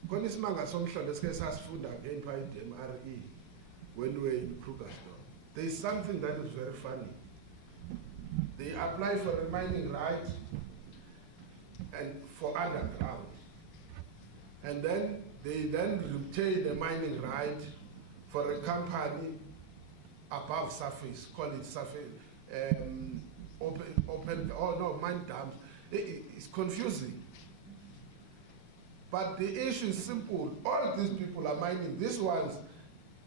Konismanga somhla leske sasifunda again by the MRE when we were in Klerksdorp. There is something that is very funny. They apply for a mining right and for underground. And then they then retain a mining right for a company above surface, call it surface, mine dams. It's confusing. But the issue is simple. All these people are mining. These ones,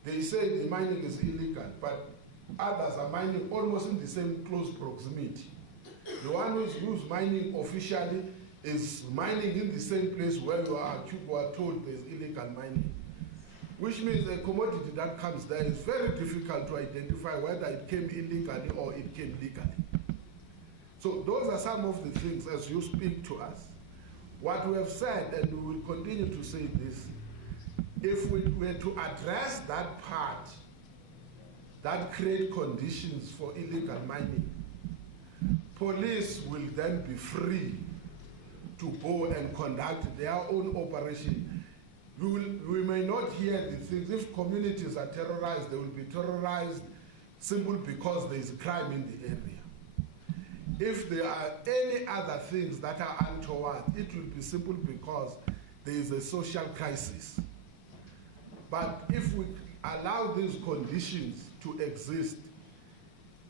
they say the mining is illegal, but others are mining almost in the same close proximity. The one who's mining officially is mining in the same place where you are told there's illegal mining, which means a commodity that comes there is very difficult to identify whether it came illegally or it came legally. So those are some of the things as you speak to us. What we have said, and we will continue to say this, if we were to address that part that create conditions for illegal mining, police will then be free to go and conduct their own operation. We may not hear the things. If communities are terrorized, they will be terrorized simply because there is crime in the area. If there are any other things that are untoward, it will be simply because there is a social crisis. But if we allow these conditions to exist,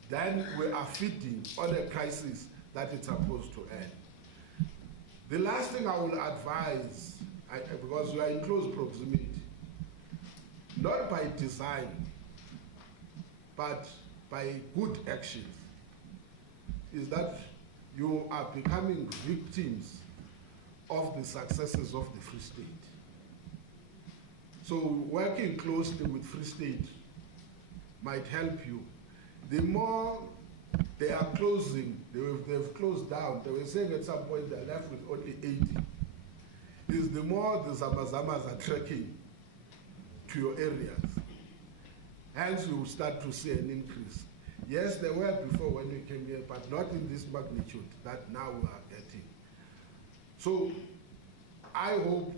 then we are feeding on a crisis that it's supposed to end. The last thing I will advise, because we are in close proximity, not by design, but by good actions, is that you are becoming victims of the successes of the Free State. So working closely with Free State might help you. The more they are closing, they've closed down. They were saying at some point they're left with only 80. Is the more the Zamazamas are trekking to your areas. Hence you will start to see an increase. Yes, there were before when we came here, but not in this magnitude that now we are getting. So I hope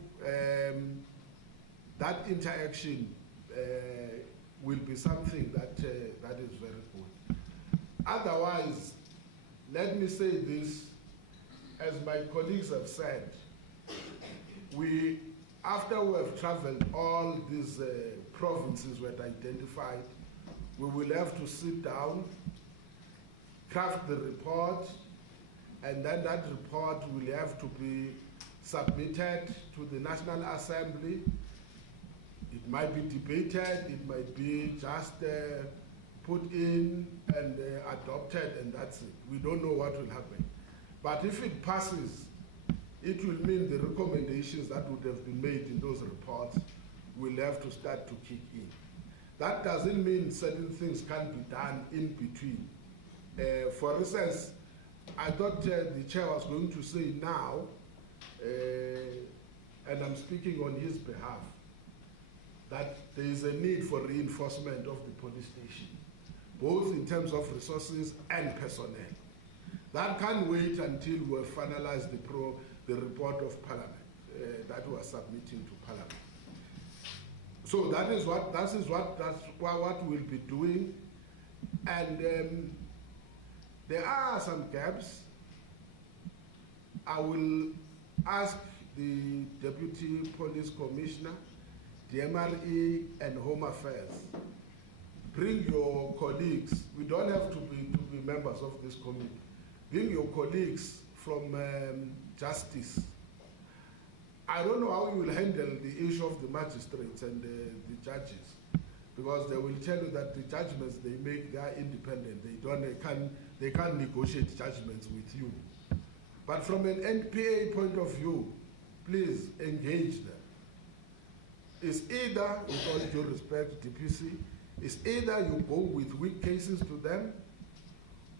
that interaction will be something that is very good. Otherwise, let me say this, as my colleagues have said, after we have traveled all these provinces we had identified, we will have to sit down, craft the report, and then that report will have to be submitted to the National Assembly. It might be debated, it might be just put in and adopted, and that's it. We don't know what will happen. But if it passes, it will mean the recommendations that would have been made in those reports will have to start to kick in. That doesn't mean certain things can't be done in between. For instance, I thought the chair was going to say now, and I'm speaking on his behalf, that there is a need for reinforcement of the police station, both in terms of resources and personnel. That can't wait until we finalize the report of Parliament that we are submitting to Parliament. So that's what we'll be doing, and there are some gaps. I will ask the Deputy Police Commissioner, the MRE, and Home Affairs. Bring your colleagues. We don't have to be members of this committee. being your colleagues from justice, I don't know how you will handle the issue of the magistrates and the judges, because they will tell you that the judgments they make, they are independent. They can't negotiate judgments with you. But from an NPA point of view, please engage them. It's either, with all due respect to DPC, it's either you go with weak cases to them,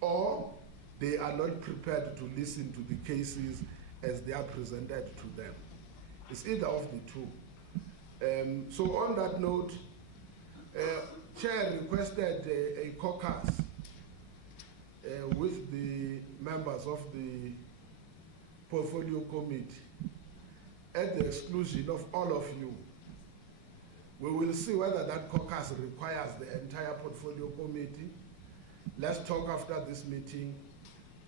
or they are not prepared to listen to the cases as they are presented to them. It's either of the two. So on that note, Chair requested a caucus with the members of the portfolio committee at the exclusion of all of you. We will see whether that caucus requires the entire portfolio committee. Let's talk after this meeting,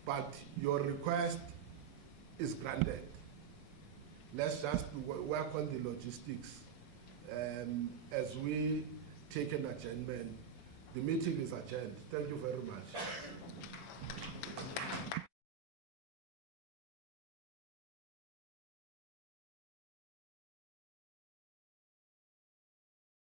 but your request is granted. Let's just work on the logistics as we take an adjournment. The meeting is adjourned. Thank you very much.